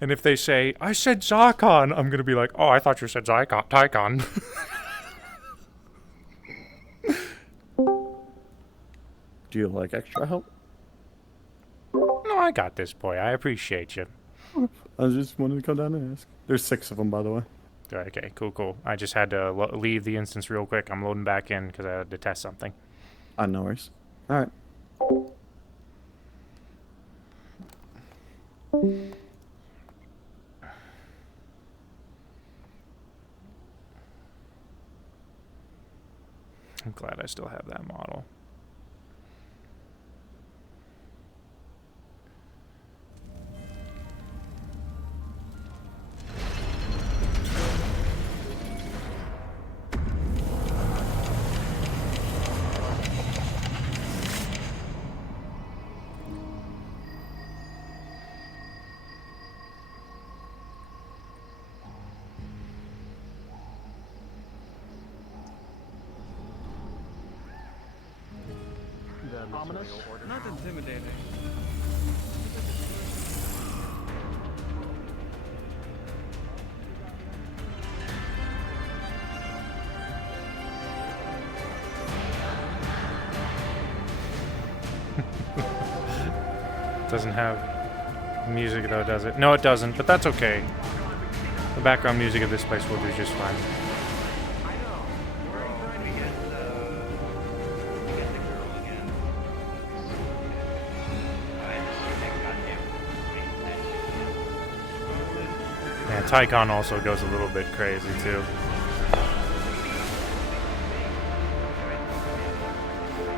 And if they say, I said Zocon, I'm going to be like, oh, I thought you said Tycon. Do you like extra help? No, I got this, boy. I appreciate you. I just wanted to come down and ask. There's 6 of them, by the way. Okay, cool. I just had to leave the instance real quick. I'm loading back in because I had to test something. No worries. Alright. I'm glad I still have that model. Ominous. Not intimidating. Doesn't have music though, does it? No, it doesn't, but that's okay. The background music of this place will do just fine. Yeah, Tycon also goes a little bit crazy too.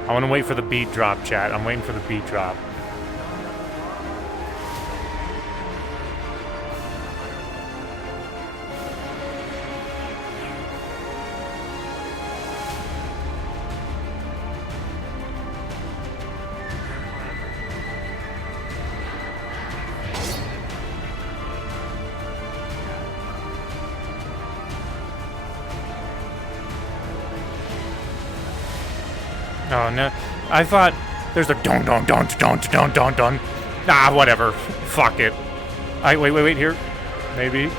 I want to wait for the beat drop, chat. I'm waiting for the beat drop. Oh no, I thought there's a don't. Ah, whatever. Fuck it. Wait here. Maybe.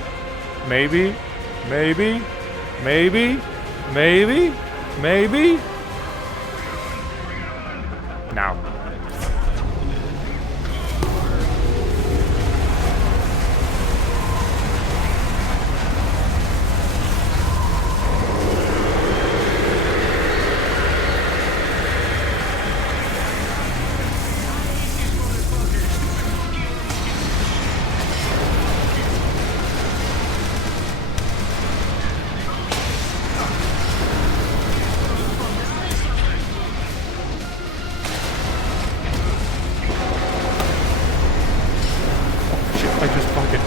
Now.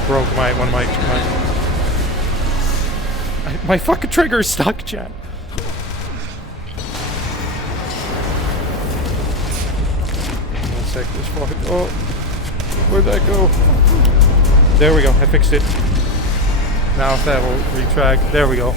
Broke my fucking trigger is stuck, chat. One sec, this fucking. Oh, where'd that go? There we go. I fixed it. Now if that will retract, there we go.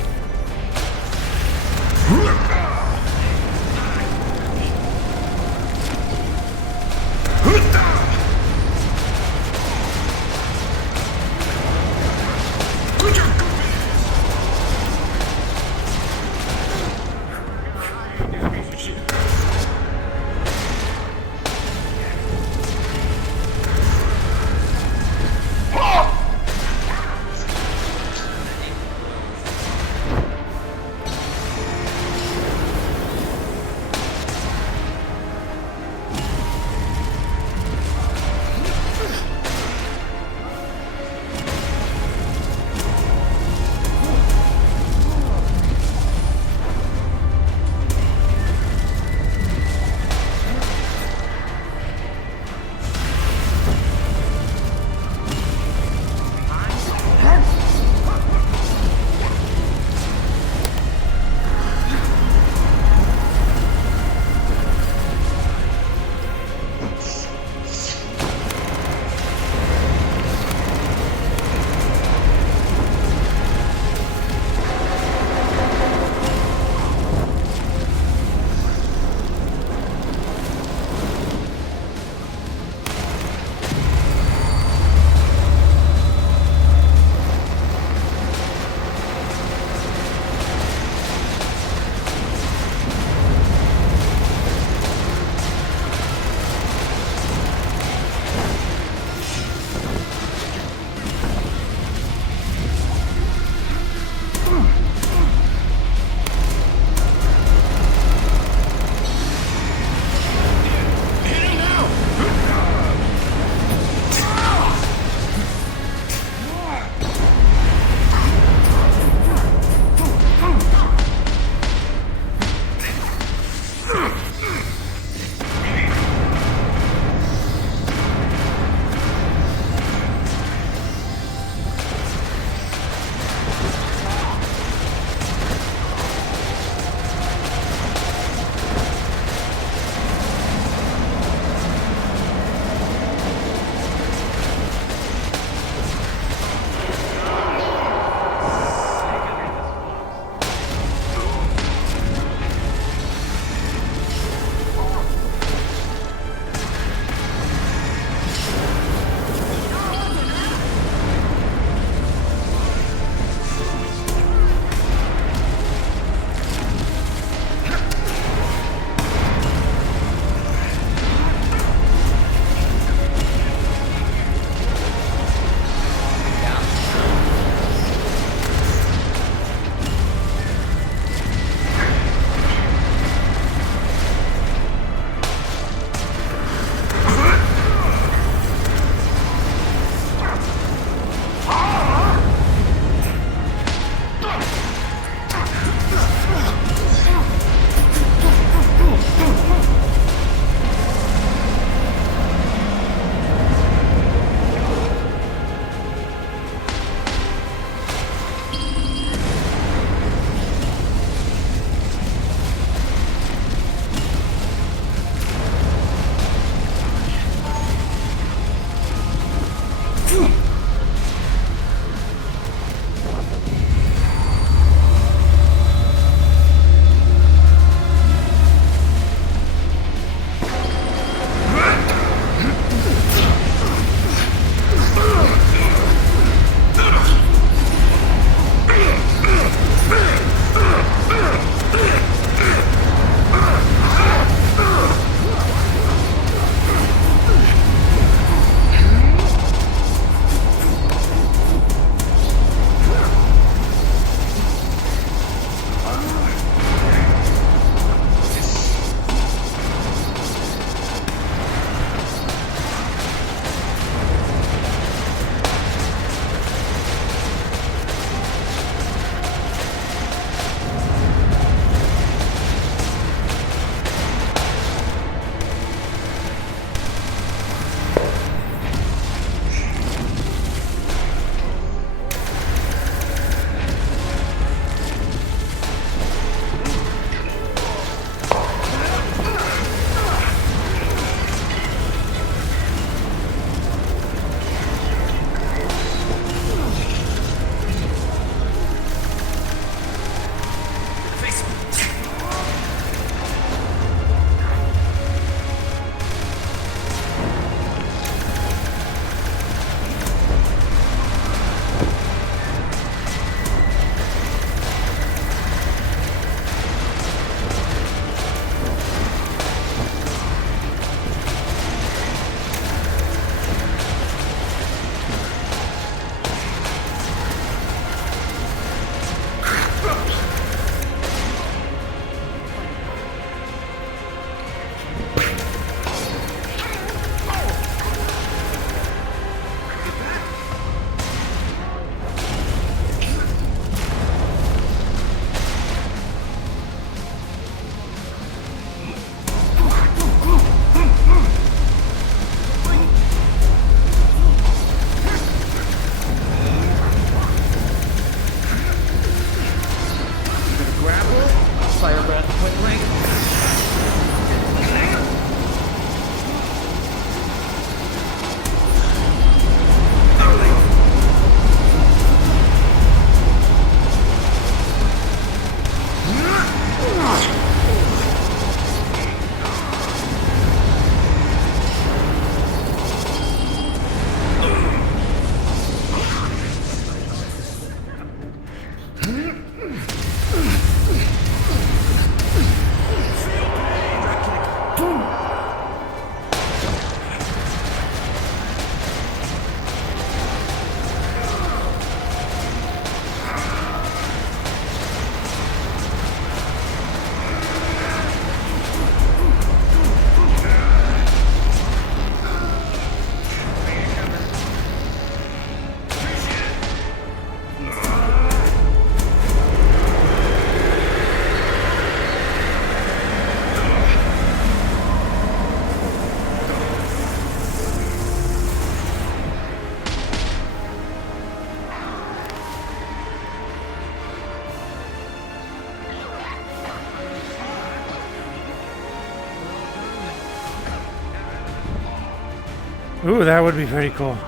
Ooh, that would be pretty cool.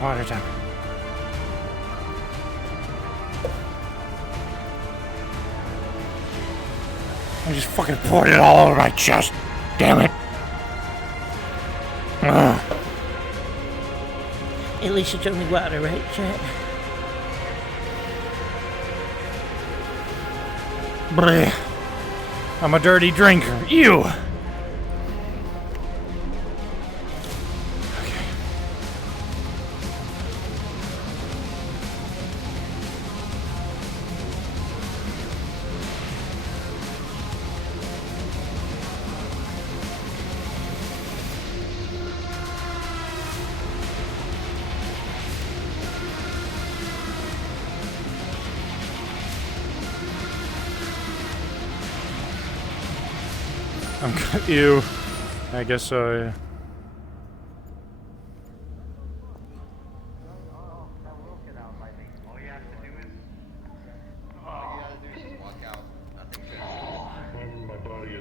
Water time. I just fucking poured it all over my chest. Damn it. Ugh. At least it's only water, right, chat? Bleh. I'm a dirty drinker. Ew. Ew. I guess so, yeah.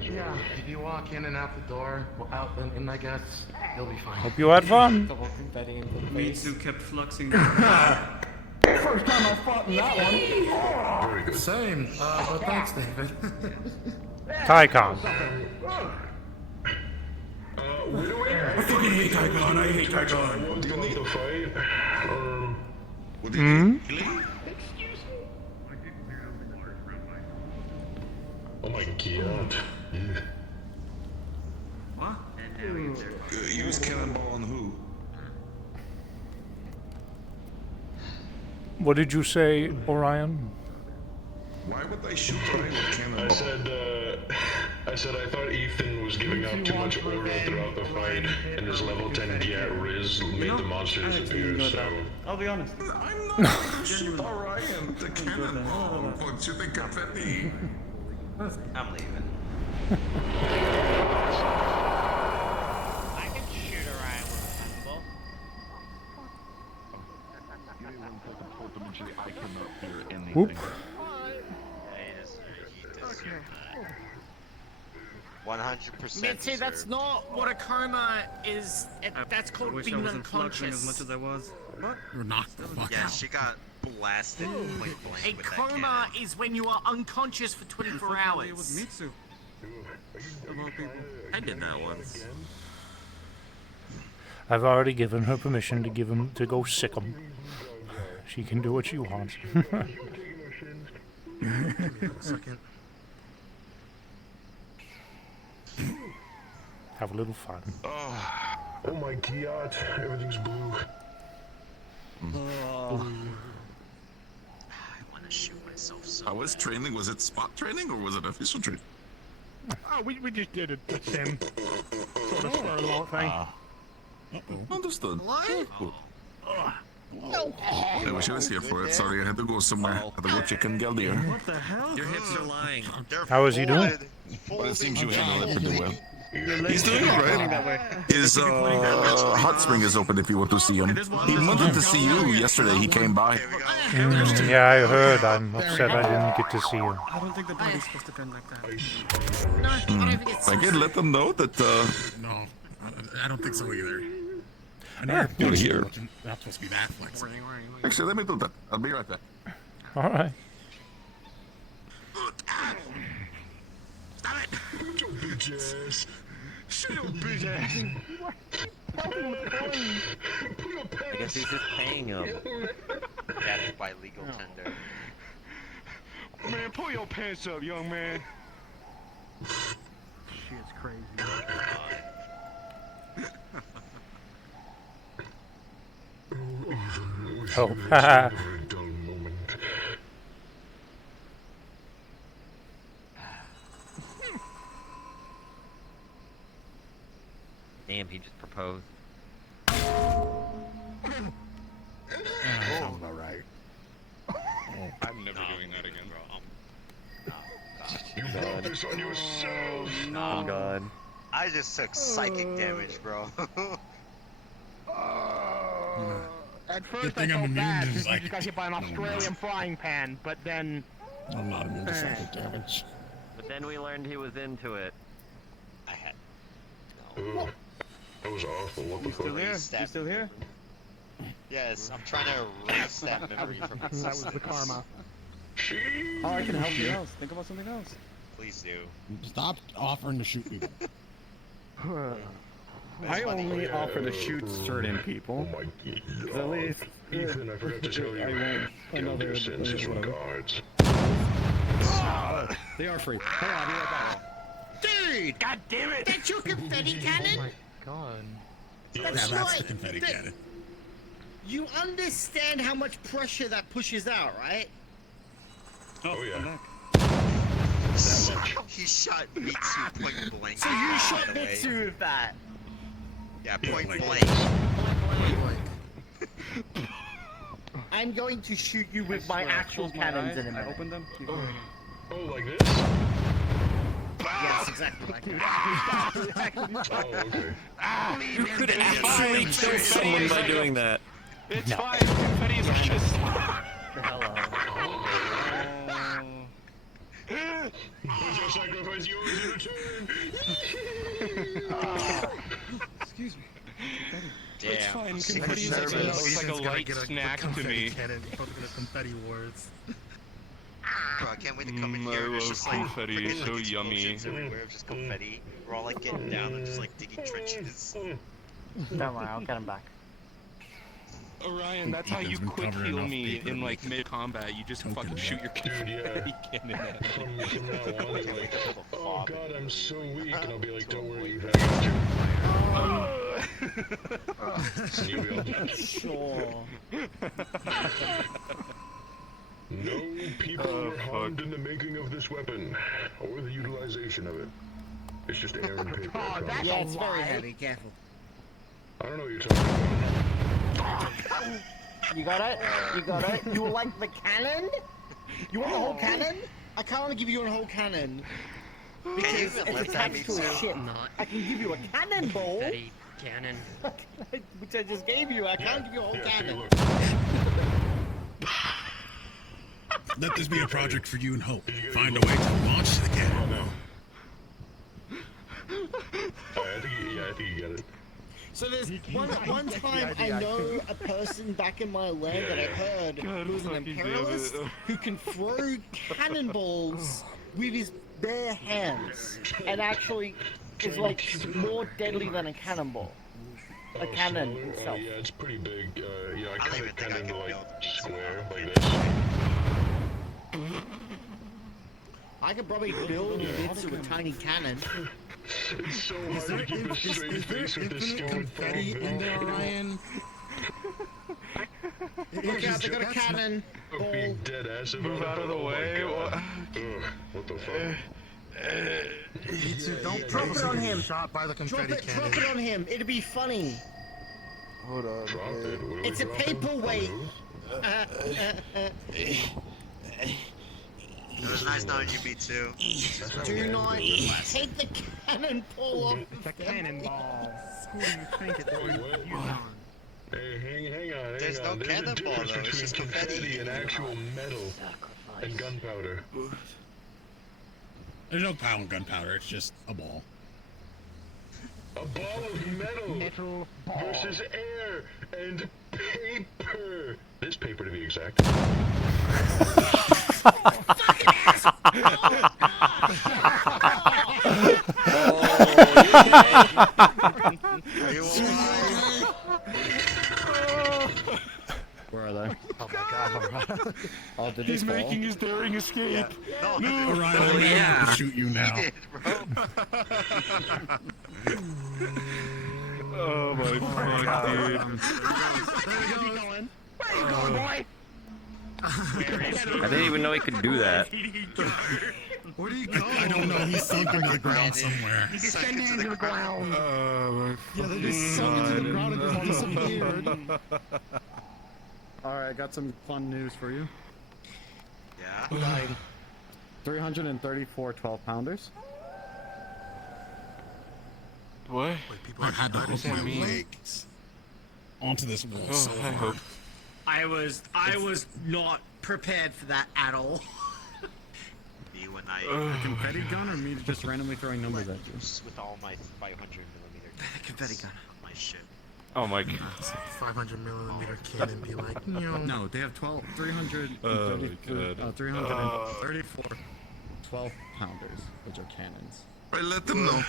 Yeah, if you walk in and out the door, out and in, I guess, you'll be fine. Hope you had fun. Mitsu kept fluxing. First time I fought in that one. Very good. Same, but thanks, David. Tycon. I fucking hate Tycon. I hate Tycon. Do you need to fight? Hmm? Oh my god. What? Use cannonball on who? What did you say, Orion? Why would they shoot Ryan with cannonball? I said I thought Ethan was giving out too much aura throughout the fight, and his level 10 Jet Riz made the monsters appear, so... I'll be honest. I'm not gonna shoot Orion. The cannonball. Don't you think confetti? I'm leaving. I can shoot Orion with a cannonball. I cannot hear anything. Whoop. 100%. Mitzi, that's not what a coma is. That's I called wish being I wasn't fluxing unconscious. as much as I was. What? You're knocked the fuck Yeah, out. she got blasted point blank A with that coma is when you are unconscious for 24 hours. It was Mitsu. Of all people. I did that once. I've already given her permission to go sick 'em. She can do what she wants. Second. Have a little fun. Oh my god, everything's blue. I want to shoot myself so How was training? Was it spot training or was it official training? Oh, we just did a sim. Sort of for a lot thing. Understood. What? Cool. I wish I was here for it. Sorry, I had to go somewhere. I had to go chicken Galdir. What the hell? Your hips are lying. How is he doing? But it seems you handle it pretty well. He's doing alright. His hot spring is open if you want to see him. He wanted to see you yesterday. He came by. Yeah, I heard. I'm upset I didn't get to see you. I don't think the body's supposed to bend like that. I can let them know that. No, I don't think so either. I Yeah. know you're Here. not supposed to be that flexible. Actually, let me do that. I'll be right back. All right. Shut your bitch ass. Shut your bitch ass. I guess he's just paying him. That's by legal tender. Man, pull your pants up, young man. Shit's crazy. Oh, haha. Very dull moment. Damn, he just proposed. Sounds about right. I'm never doing that again, bro. You brought this on yourself. I'm gone. I just took psychic damage, bro. At Good first I thing I'm felt immune bad to because you psychic. just got hit by an Australian frying pan, but then... I'm not immune to psychic damage. But then we learned he was into it. Ugh. That was awful. What the fuck? You still here? Yes, I'm trying to erase that memory from my system. That was the karma. Oh, I can help you. Think about something else. Please do. Stop offering to shoot people. I only offer to shoot certain people. Oh my god. At least Ethan, I forgot to tell you. Gilder sends his regards. They are free. Hold on, I'll be right back. Dude! God damn it! That's your confetti cannon? Oh my god. That's That's right. the confetti cannon. You understand how much pressure that pushes out, right? Oh yeah. He shot Mitsu point blank. So you shot by the way. Mitsu with that? Yeah, point blank. blank. I'm going to shoot you with my actual cannons in a minute. Open them. Oh, like this? Yes, exactly like that. Oh, okay. You could actually kill someone by doing that. It's fine. Confetti's are just. I shall sacrifice yours in return. Excuse me. Damn. It's fine. Confetti is like a light snack to me. Confetti wars. Bro, I can't wait to come in I here. It's love just like confetti, freaking, so like, yummy. explosions everywhere of just confetti. We're all like getting down and just like digging trenches. Don't worry, I'll get him back. Orion, that's how you quick heal me in like mid combat. You just fucking shoot your confetti cannon at me. From now on, it's like, oh god, I'm so weak, and I'll be like, don't worry, you have and you'll be all Sure. No people were harmed in the making of this weapon, or the utilization of it. It's just air and paper. I promise. Yeah, it's very heavy. Careful. I don't know what you're talking about. You got it? You got it? You like the cannon? You want the whole cannon? I can't give you a whole cannon. Because it's attached to a ship. I can give you a cannonball. Confetti cannon. Which I just gave you. I can't give you a whole cannon. Let this be a project for you and Hope. Find a way to launch the cannon. I think you get it. So there's one time I know a person back in my land that I heard who was an imperialist who can throw cannonballs with his bare hands and actually is like more deadly than a cannonball. A cannon itself. Yeah, it's pretty big. Yeah, I cut a cannon into like square, like this. I could probably build bits of a tiny cannon. It's so hard to keep a straight face with this stone confetti in there, Ryan? Look out, they got a cannon. Being dead ass about Move out of the way. What the fuck? Don't Drop it on him. Shot by the confetti cannon. Drop it on him. It'd be funny. Hold on. Drop it. It's a paperweight. It was nice knowing you, B2. Do not take the cannonball off. It's a cannonball. Who do you think it's going to use on? Hey, hang on. There's no There's a cannonball, difference though. It's between just confetti. and actual metal and gunpowder. There's no power in gunpowder, it's just a ball. A ball of metal versus air and paper. This paper, to be exact. Where are they? Oh my god. Oh, did He's they fall? making his daring escape. No, Orion, I'm gonna have to shoot you now. he did, bro. Oh my fuck, dude. Where you going? Where you going, boy? I didn't even know he could do that. Where do you go? I don't know, he's sunk into the ground somewhere. You send me into the ground. Yeah, they just sunk into the ground and just disappeared. Alright, I got some fun news for you. Yeah. 334 12-pounders. What? I had to hook my legs onto this wall. Oh, So I hope. I was not prepared for that at all. You when I A confetti gun or me just randomly throwing numbers at you? with all my 500mm Confetti gun. my shit. Oh my god. 500mm cannon be like, No, they have 334, 12 pounders, which are cannons. Right, let them know.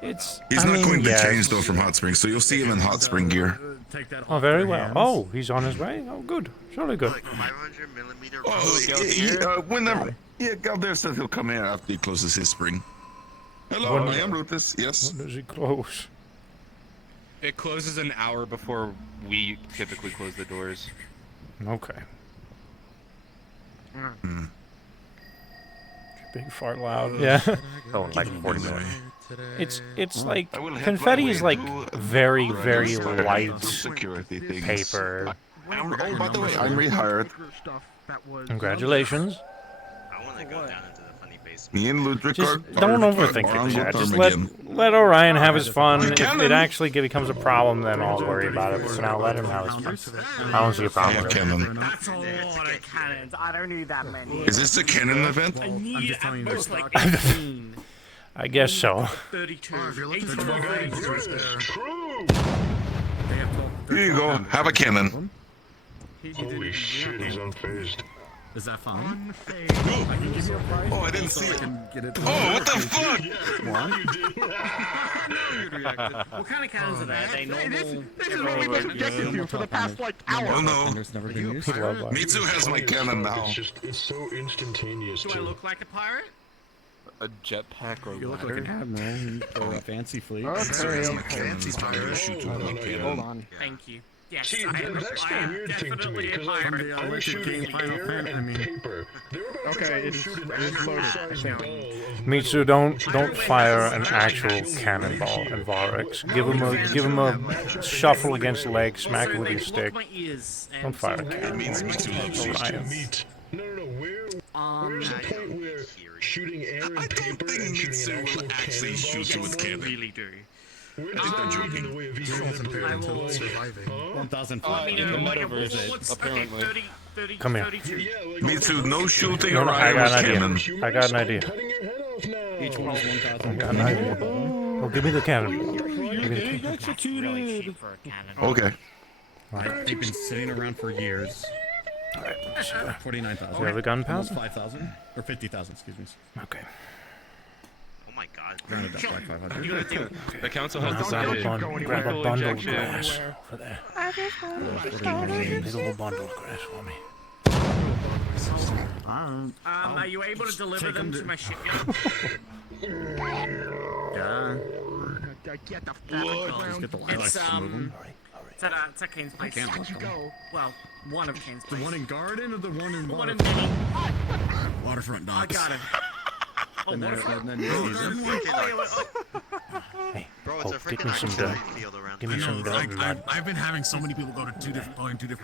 It's. He's I not mean, going to yes. change though from Hot Springs, so you'll see him in Hot Spring gear. Oh, very well. Oh, he's on his way. Oh, good. Surely good. 500mm. Oh, whenever. Yeah, Galder says he'll come here after he closes his spring. Hello, I am Rufus. Yes. When does he close? It closes an hour before we typically close the doors. Okay. Hmm. Big fart loud. Yeah. Oh, like 40 minutes. It's like confetti is like very light security things. paper. Oh, by the way, I'm rehired. Congratulations. I want to go down into the funny basement. Me and Ludwig Just are don't overthink it. Yeah, just let Orion have his fun. If it actually becomes a problem, then I'll worry about it. So now let him have his fun. I don't see a problem with it. Cannon. That's a lot of cannons. I don't need that many. Is this a cannon event? I'm just telling you, like 18. I guess so. 32. Here you go. Have a cannon. Holy shit, he's unfazed. Is that fine? Oh, I didn't see it. Oh, what the fuck? What kind of cannons are they? Are they normal? This is what we've been subjected to for the past like hour. Oh no. Mitsu has my cannon now. It's so instantaneous. Do I look like a pirate? A jetpack or You look like a man for a fancy fleet. Fancy pirate. Hold on. Thank you. Yes, See, I am that's the weird thing to me, definitely a because pirate. I'm shooting air and paper. They're about to try and shoot an actual-sized ball of Mitsu, don't fire an actual cannonball in Varix. Give him a shuffle against the leg, smack it with your stick. Don't fire a cannon. Orion. No, where's the point where shooting air and paper and shooting an actual cannonball They really do. Where does that joke in the way of even surviving? 1,005. In the metaverse, apparently. Come here. Mitsu, no shooting No, I Orion got with an cannon. idea. I got an idea. Each one is 1,000. I got an idea. Well, give me the cannonball. Give me the cannonball. Executed. Okay. They've been sitting around for years. 49,000. Do you have a gunpowder? Almost 5,000 or 50,000, excuse me. Okay. Oh my god. Rounded up by 500. The council has Grab a decided grab a bundle of injection. grass over there. Big old bundle of grass for me. Are you able to deliver them to my shipyard? Yeah. Get the Just get the lilacs to move them. It's at Kane's place. can't let them. Well, one of Kane's The place. one in Garden or the one in One in Waterfront? Mini. Waterfront I docks. got it. Oh, And then Hey, Bro, it's a Hope, get freaking me some artillery dirt. field around Give me there. some dirt and mud. I've been having so many people go to two different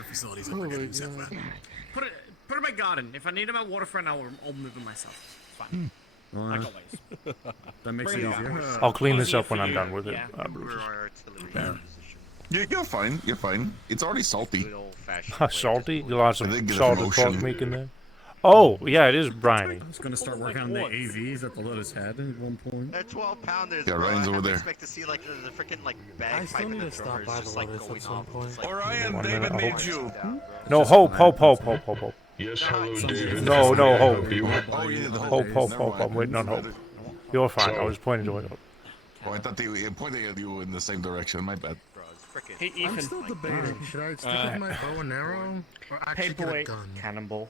facilities. I forget who's at where. Put it in my garden. If I need them at Waterfront, I'll move them myself. It's fine. Like always. That makes it Bring it easier. I'll clean this up when I'm done with it. Yeah. Where our artillery position? You're fine. You're fine. It's already salty. Good old-fashioned. Salty? You lost I some think it's salted emotion. pork meat in there? Oh, yeah, it is briny. I was gonna start working on the AVs at the Lotus Head at one point. They're 12 pounders. Yeah, bro. Ryan's I over have to there. expect to see like the freaking like bagpipe in the drummers just like going off. It's like, Orion, One David minute, needs Hope. you. No, Hope. Yes, hello, David. No, Hope. Oh, you did the Hope. I'm waiting on Hope. You're fine. I was pointing to Hope. Oh, I thought they were pointing at you in the same direction. My bad. bro, it's freaking. Hey, I'm Ethan. still debating. Should I stick with my bow and arrow or actually get a gun? Cannonball.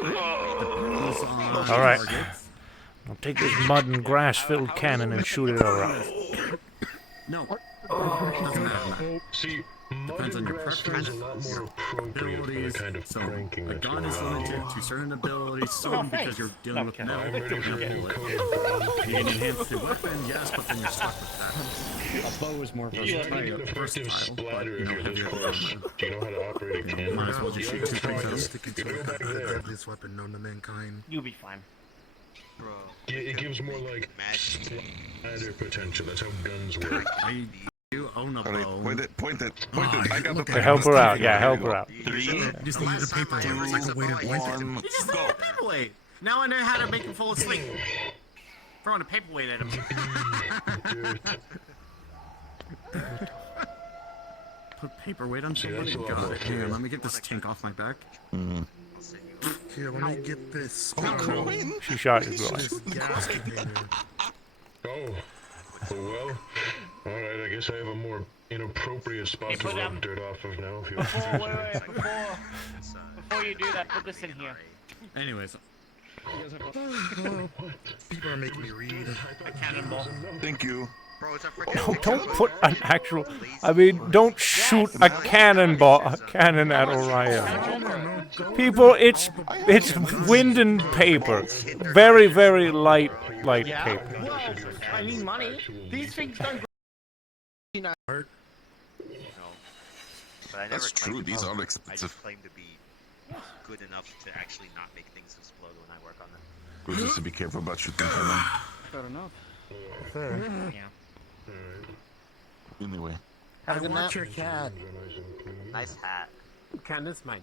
All right. I'll take this mud and grass-filled cannon and shoot it around. No. Doesn't matter. See, Depends on your preference, a lot more appropriate for the abilities. kind of So, pranking a that's gun is going on. limited to certain abilities, some because you're dealing with metal. I'm ready for You full code can enhance the weapon, yes, but then you're stuck with that. A bow is more versatile, but you know, heavier weapon. Do you know how to operate a cannon? Might as well just shoot two things at Sticking to it, that's the deadliest weapon known to mankind. You'll be fine. Bro. It gives more like splatter potential. That's how guns work. You own a Alright, bow. point it. I got the To help her out. Yeah, help her out. Just needed a paper weight. It's like a weighted blanket. One, You just go. said paperweight. Now I know how to make him fall asleep. Throwing a paperweight at him. Put paperweight on somebody? Got it. Here, let me get this tank off my back. Here, let me get this. She shot you, boy. Oh, well. Alright, I guess I have a more inappropriate spot to rub dirt off of now. If you Before you do that, put this in here. Anyways. People are making me read. A cannonball. Thank you. Oh, don't put an actual. I mean, don't shoot a cannon at Orion. People, it's wind and paper. Very, very light paper. Well, I need money. These things don't. But I never That's true. These are I expensive. just claim to be good enough to actually not make things explode when I work on them. Good just to be careful about shooting for them. Fair enough. Fair. Yeah. Anyway. I want your cat. Nice hat. Can this mine?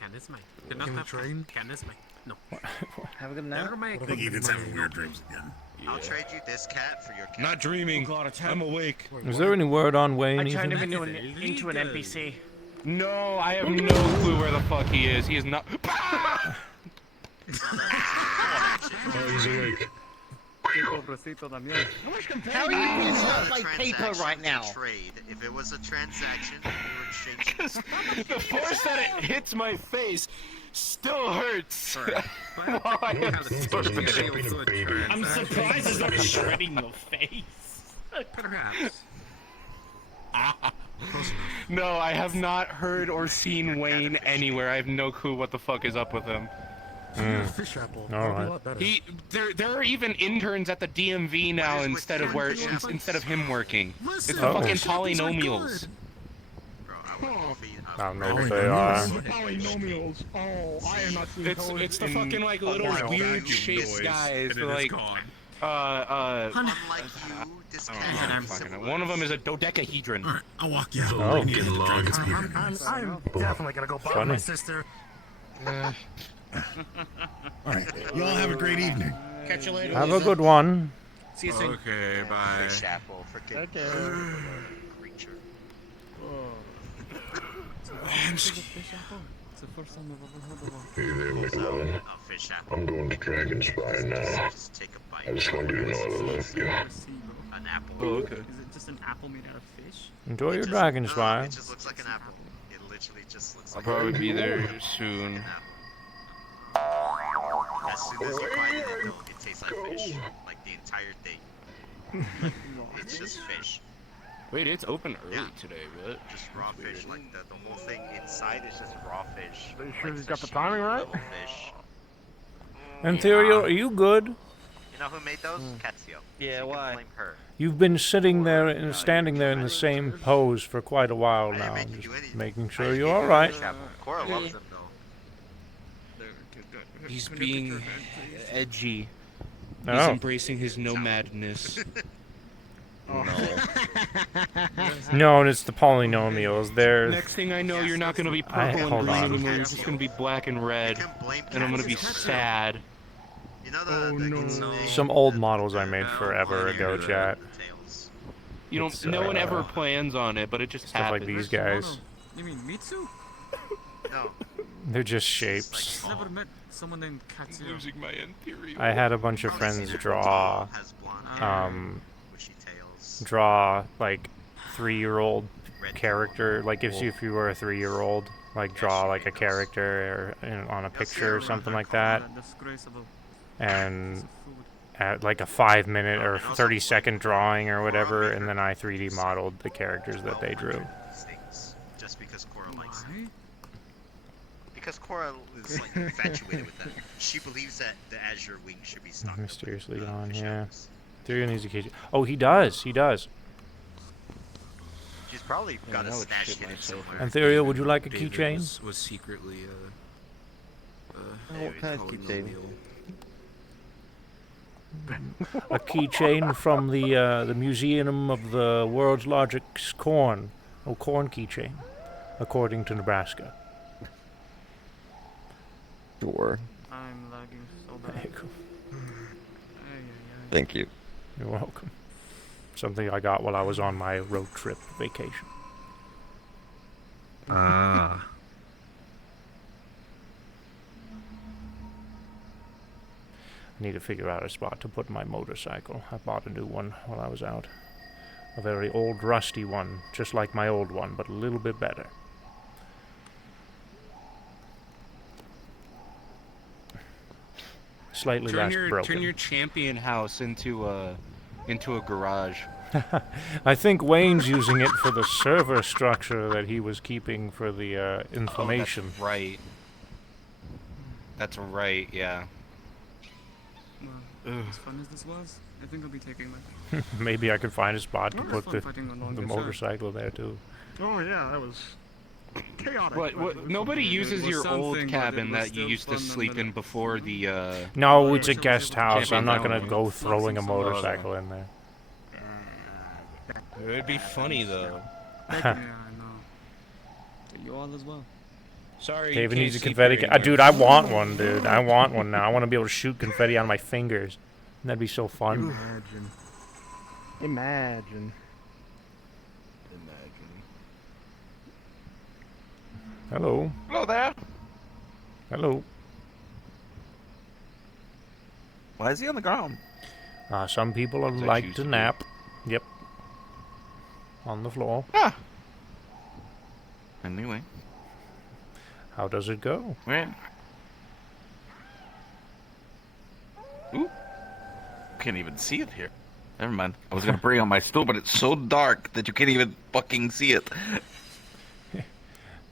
Can this mine? Did not Can we have trade? Can this mine? No. Have a good night. Never mind. I think Ethan's having weird dreams again. I'll trade you this cat for your cat. Not dreaming. I'm awake. Is there any word on Wayne? I turned him Ethan? into an NPC. No, I have no clue where the fuck he is. He is not. Oh, he's awake. How are you using stuff like paper Transaction right now? Trade. If it was a transaction, we were exchanging. The force that it hits my face still hurts. I'm surprised it's not shredding your face. Perhaps. No, I have not heard or seen Wayne anywhere. I have no clue what the fuck is up with him. Fish apple. All That'd be a right. lot better. There are even interns at the DMV now instead of him working. It's the Oh. fucking polynomials. I don't know what they are. Polynomials. Oh, I am not seeing It's the fucking like little weird shaped guys. They're like one of them is a dodecahedron. All right, I'll walk you out. Oh. I need to get the dragon spear. I'm definitely gonna go bother Funny. my sister. All right, you all have a great evening. Catch you later. Have a Lisa. good one. See you soon. Okay, bye. Fish apple, freaking creature. It's a fish apple. It's the first time I've ever heard of one. Hey there, McLovin. Oh, fish apple. I'm going to Dragon Spire now. Just take a bite. I just wanted you to know I love you. An apple. Oh, okay. Is it just an apple made out of fish? Enjoy your dragon spire. It just looks like an apple. It literally just looks I'll like probably be there soon. As soon as you find it, though, it tastes like fish. Like the entire thing. Like, it's just fish. Wait, it's open early today, but Just raw fish. Like the whole thing inside is just raw fish. Are you sure Like you got the sashimi timing right? level Fish. Anterior, are you good? You know who made those? Katsuo. Yeah, So you can why? blame her. You've been sitting there and standing there in the same pose for quite a while now. I'm just making sure you're all right. Fish apple. Cora loves them though. he's being edgy. He's Oh. embracing his nomadness. No, and it's the polynomials. They're Next thing I know, you're not gonna be purple and hold green on. anymore. You're just gonna be black and red, and I'm gonna be sad. You know the some old models I made forever ago, chat. You don't. It's, No one ever plans on it, but it just Stuff like happens. these guys. You mean Mitsu? No. They're just shapes. Never met someone named Katsuo. Losing my theory. I had a bunch of friends draw, like 3-year-old character. Like if you were a 3-year-old, like draw like a character or on a picture or something like that. And at like a 5-minute or 30-second drawing or whatever, and then I 3D modeled the characters that they drew. Just because Cora likes them. Because Cora is like infatuated with them. She believes that the Azure Wing should be stocked. Mysteriously gone, yeah. Tyrion needs a keychain. Oh, he does. He does. She's probably got a stash hidden somewhere. Antherio, would you like a David keychain? Was secretly what kind of keychain? A keychain from the Museum of the World's Largest Corn. Oh, corn keychain, according to Nebraska. Sure. I'm lagging Thank you. You're welcome. Something I got while I was on my road trip vacation. Ah. I need to figure out a spot to put my motorcycle. I bought a new one while I was out. A very old, rusty one, just like my old one, but a little bit better. Slightly less broken. Turn your champion house into a garage. I think Wayne's using it for the server structure that he was keeping for the information. Oh, that's right. That's right, yeah. Well, as fun as this was, I think I'll be taking my... Maybe I could find a spot to It was put fun the fighting along the motorcycle there too. Oh yeah, that was chaotic. What? Nobody uses your old cabin that you used to sleep in before the. No, it's a guest house. I'm not gonna go throwing a motorcycle in there. It would be funny though. Yeah, I know. You all as well. Sorry. David you needs a can't see confetti. very much. Dude, I want one, dude. I want one now. I want to be able to shoot confetti on my fingers. That'd be so fun. Imagine. Hello. Hello there. Hello. Why is he on the ground? Some people Is that like used to to be? nap. Yep. On the floor. Ah. Anyway. How does it go? Well. Ooh. Can't even see it here. Never mind. I was gonna bring on my stool, but it's so dark that you can't even fucking see it.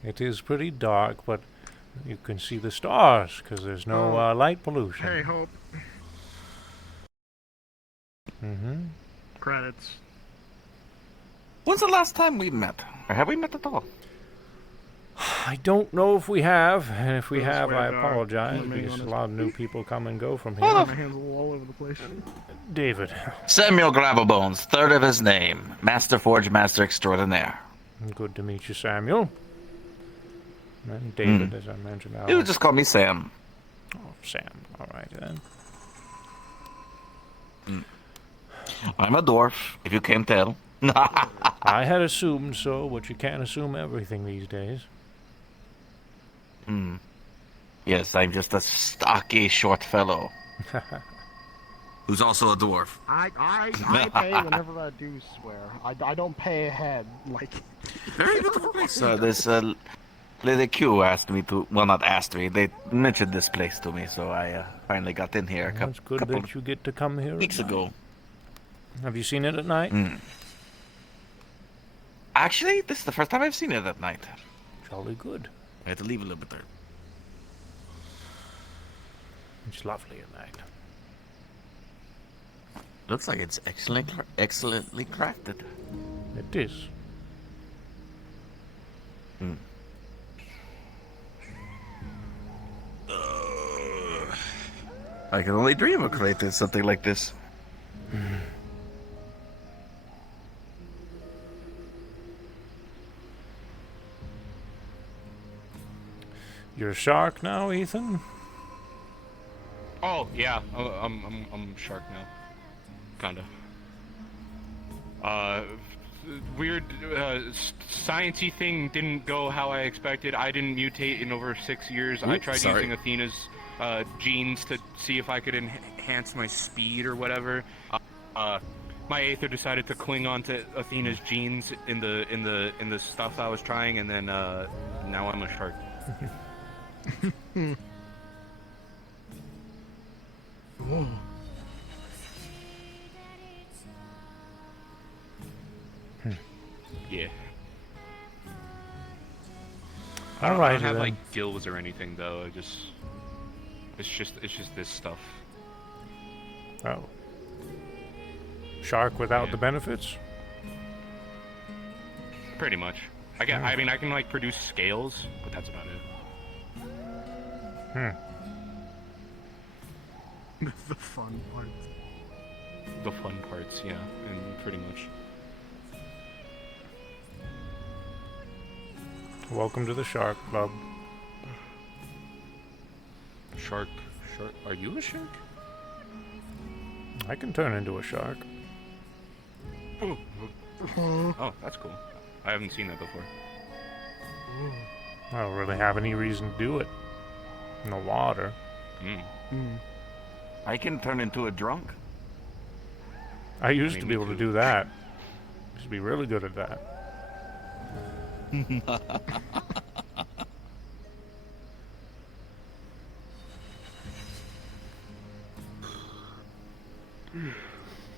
It is pretty dark, but you can see the stars because there's no light pollution. Hey, Hope. Mm-hmm. Credits. When's the last time we met? Or have we met at all? I don't know if we have, and if we have, I swear to God. apologize Let me because a honest. lot of new people come and go from here. Hold My hands a little all over the place. David. Samuel Gravelbones, third of his name. Master Forge Master Extraordinaire. Good to meet you, Samuel. And David, as I mentioned. You just call me Sam. Oh, Sam. All right, then. I'm a dwarf, if you can't tell. I had assumed so, but you can't assume everything these days. Yes, I'm just a stocky, short fellow. Who's also a dwarf. I pay whenever I do swear. I don't pay ahead, like... Very good. So this Lady Q asked me to, well, not asked me, they mentioned this place to me, so I finally got in here a It's good couple that you get to come here. weeks at night. ago. Have you seen it at night? Actually, this is the first time I've seen it at night. Jolly good. I had to leave a little bit there. It's lovely at night. Looks like it's excellently crafted. It is. I can only dream of creating something like this. You're a shark now, Ethan? Oh yeah, I'm shark now, kinda. Weird sciencey thing didn't go how I expected. I didn't mutate in over 6 years. I tried using Athena's genes to see if I could enhance my speed or whatever. My Aether decided to cling on to Athena's genes in the stuff I was trying, and then now I'm a shark. Yeah. I don't have then. like gills or anything though. It's just this stuff. Oh. Shark without the benefits? Pretty much. I mean, I can like produce scales, but that's about it. The fun parts. The fun parts, yeah, and pretty much. Welcome to the Shark Club. Shark. Are you a shark? I can turn into a shark. Oh, that's cool. I haven't seen that before. I don't really have any reason to do it. In the water. I can turn into a drunk. I used to be able to do that. Used to be really good at that.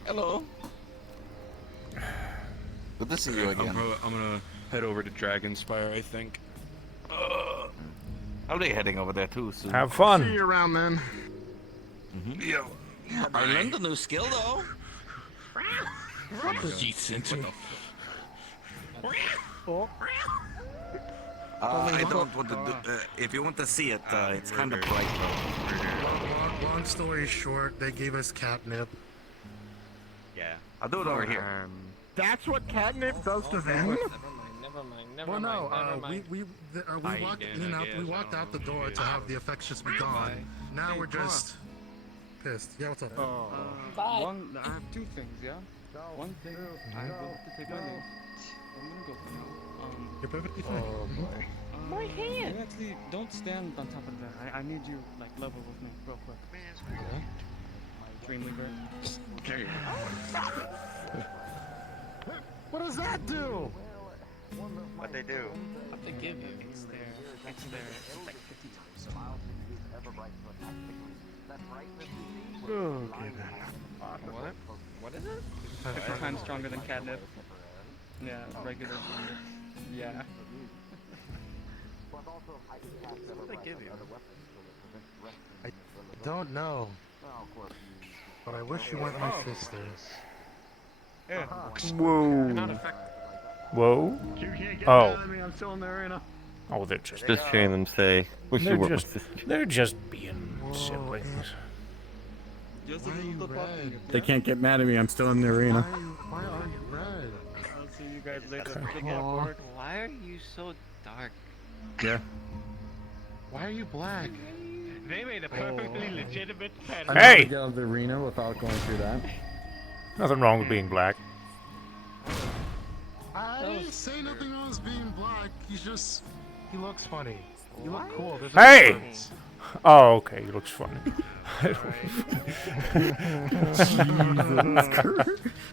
Hello. Good to see you again. I'm gonna head over to Dragonspire, I think. I'll be heading over there too soon. Have fun. See you around, man. Yeah. I learned a new skill though. Decent. I don't want to do. If you want to see it, it's kind of bright. Long story short, they gave us catnip. Yeah. I'll do it over here. That's what catnip does to them? Well, no, we walked in and out. We walked out the door to have the effects just be gone. Now we're just pissed. Yeah, what's up? I have two things, yeah? One thing, I will have to take my leave. I'm gonna go for now. You're perfectly fine. Oh boy. My hand! You actually don't stand on top of that. I need you, like, level with me, real quick. Okay. My dream leader. There you go. What does that do? What'd they do? What they give you? It's their, like 50 times. What? What is it? 50 times stronger than catnip. Yeah, regular catnip. Yeah. What did they give you? I don't know. But I wish you weren't my sister. Yeah. Whoa. You're not affected. Whoa. You can't get Oh. mad at me, I'm still in the arena. Oh, they're just. Just hearing them say, "Wish you They're were my just. sister." They're just being siblings. They can't get mad at me. I'm still in the arena. Why are you red? I'll see you guys later. Why are you so dark? Yeah. Why are you black? They made a perfectly legitimate I'm pattern. not Hey! gonna get out of the arena without going through that. Nothing wrong with being black. I didn't say nothing wrong with being black. He's just. He looks funny. You look cool. There's a Hey! difference. Oh, okay. He looks funny.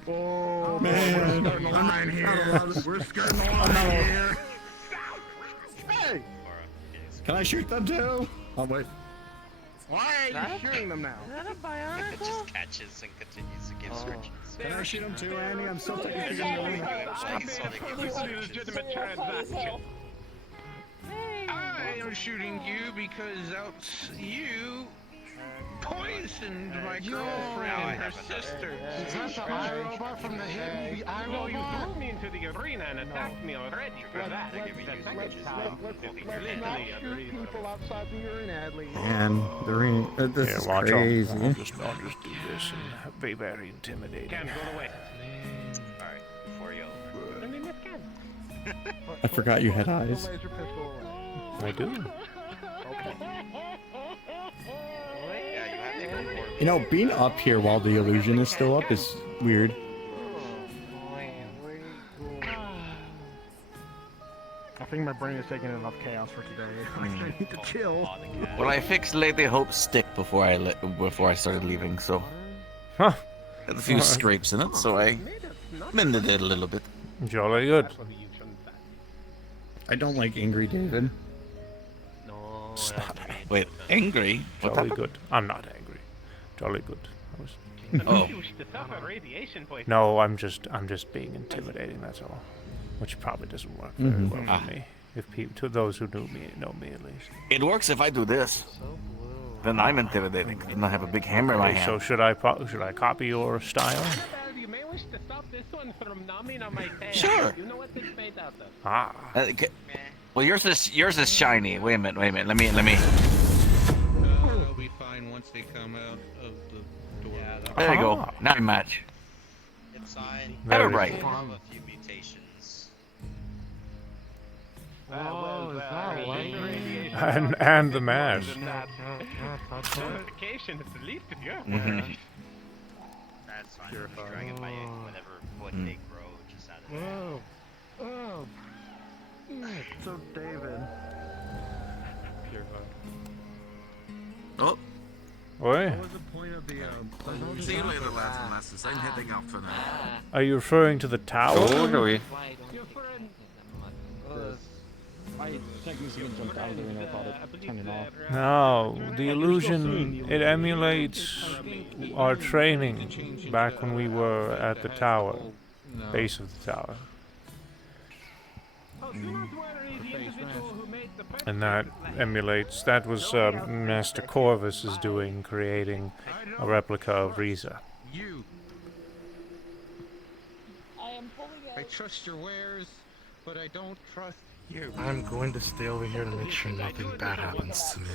Oh man. We're skirting the line here. Hey! Can I shoot them too? Oh wait. Why are you shooting them now? Is that a bionicle? It just catches and continues to give scratches. Can I shoot them too, Andy? I'm still taking Yeah, the yeah, arena. yeah. That's all they give you Perfectly legitimate transaction. I am shooting you because you poisoned my girlfriend and her sister. Is that the iRobot from the hit movie Well, you iRobot? threw me into the arena and attacked me already for that. The second time is Not easily shoot people outside the arena, Adley. Man, the arena. This Yeah, is watch crazy. I'll just do this and be very intimidating. Ken, go away. Alright, before you over. I mean, that's Ken. I forgot you had eyes. Laser pistol away. I do. Yeah, you have to go more. You know, being up here while the illusion is still up is weird. I think my brain is taking enough chaos for today. I need to chill. Well, I fixed Lady Hope's stick before I started leaving, so Huh. had a few scrapes in it, so I mended it a little bit. Jolly good. I don't like angry David. Stop. Wait, angry? What Jolly happened? good. I'm not angry. Jolly good. I was... Oh. No, I'm just being intimidating. That's all. Which probably doesn't work very well for Ah. me. If people, to those who know me at least. It works if I do this. Then I'm intimidating. And I have a big hammer in my Okay, hand. so should I copy your style? You may wish to stop this one from numbing on my tail. Sure. You know what it's made out of. Ah. Well, yours is shiny. Wait a minute. Let me. It'll be fine once they come out of the door. There you go. Now we match. It's fine. Better right. I have a few mutations. Oh, is that light? And the mask. Certification is the least of your Mhm. That's fine. I'm just dragging my whatever wood they grow just out of there. Whoa. So David. Oh. Oi. What was the point of the See you later, lads and lasses. I'm heading out for now. Are you referring to the tower? My technician jumped out of the arena without it turning off. No, the illusion, it emulates our training back when we were at the tower, base of the tower. And that emulates, that was Master Corvus is doing, creating a replica of Riza. You. I trust your wares, but I don't trust you. I'm going to stay over here to make sure nothing bad happens to me.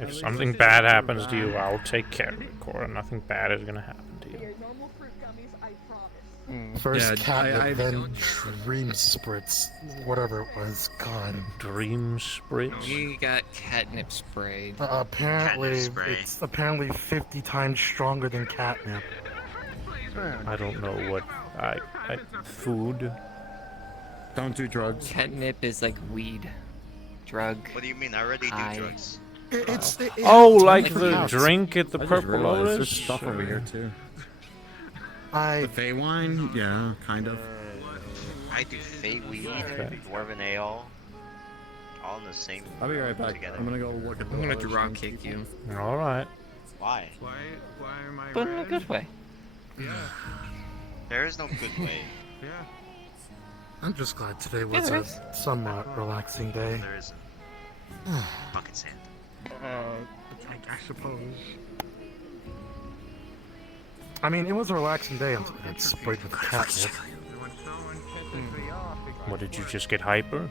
If something bad happens to you, I'll take care of it, Cora. Nothing bad is gonna happen to you. First catnip, then dream spritz, whatever it was. God. Dream spritz? You got catnip sprayed. Apparently, it's apparently 50 times stronger than catnip. I don't know what food. Don't do drugs. Catnip is like weed. Drug. What do you mean? I already do drugs. Oh, like the drink at the Purple Lotus? There's stuff over here too. The Fey wine? Yeah, kind of. I do Fey weed, Dwarven Ale, all in the same. I'll be right back. Together. I'm gonna go look at the. I'm gonna drop kick you. Alright. Why? Why am I But in a good way. Yeah. There is no good way. Yeah. I'm just glad today was a somewhat relaxing day. There isn't. Bucket sand. I suppose. I mean, it was a relaxing day until I got sprayed with catnip. What, did you just get hyper?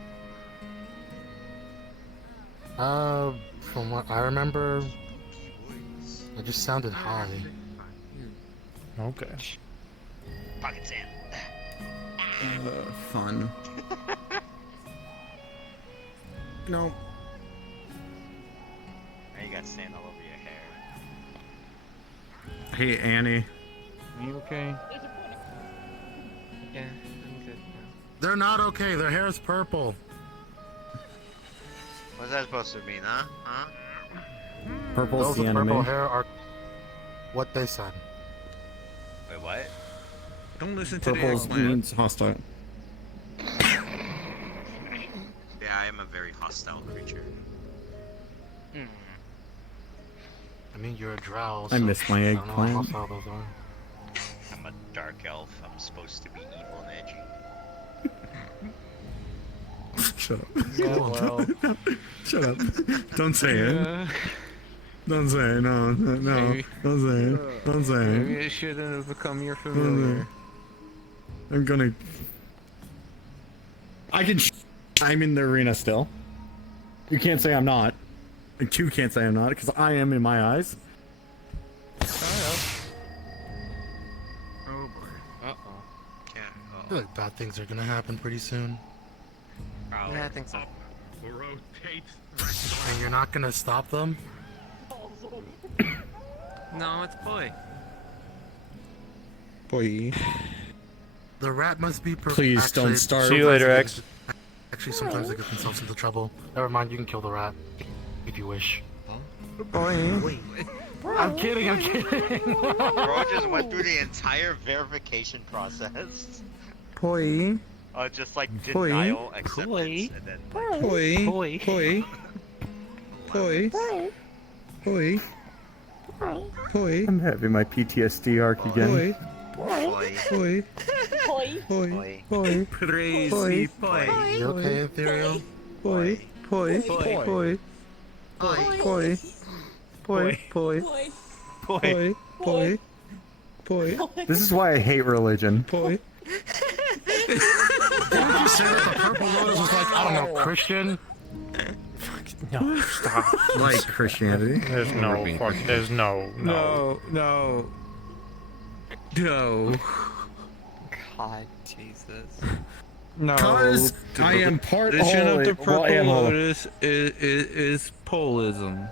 From what I remember, I just sounded high. Okay. Pocket sand. Fun. No. Now you got sand all over your hair. Hey, Annie. Are you okay? Yeah, I'm good now. They're not okay. Their hair is purple. What's that supposed to mean, huh? Purple's Those the with enemy. purple hair are what they said. Wait, what? Don't listen to Purple the means hostile. Yeah, I am a very hostile creature. I mean, you're a drow. I miss my I don't know how eggplant. hostile those are. I'm a dark elf. I'm supposed to be evil and edgy. Shut up. Yeah, well. Shut up. Don't say it. Don't say it. No. Maybe. Don't say it. Don't say Maybe it. it shouldn't have become your familiar. I'm gonna. I'm in the arena still. You can't say I'm not. And you can't say I'm not, because I am in my eyes. Oh boy. Uh-oh. Yeah. I feel like bad things are gonna happen pretty soon. Probably. Yeah, I think so. Rotate. And you're not gonna stop them? No, it's boy. Boy. The rat must be Please don't start. See you later, X. Actually, sometimes they get themselves into trouble. Never mind, you can kill the rat. If you wish. Boy. I'm kidding, I'm kidding. Bro just went through the entire verification process. Boy. Just like Boy. denial, acceptance, and then like, Boy. Boy. Boy. Boy. Boy. I'm having my PTSD arc again. boy. Boy. Boy. Boy. Crazy boy. You okay, Ethereal? Boy. Boy. Boy. Boy. Boy. Boy. Boy. Boy. Boy. This is why I hate religion. Boy. Didn't you say that the Purple Lotus was like, I don't know, Christian? No, stop. Like Christianity. There's no fuck. There's no. No. God, Jesus. No. Because I am part Religion of the well, Purple I am Lotus is Polism.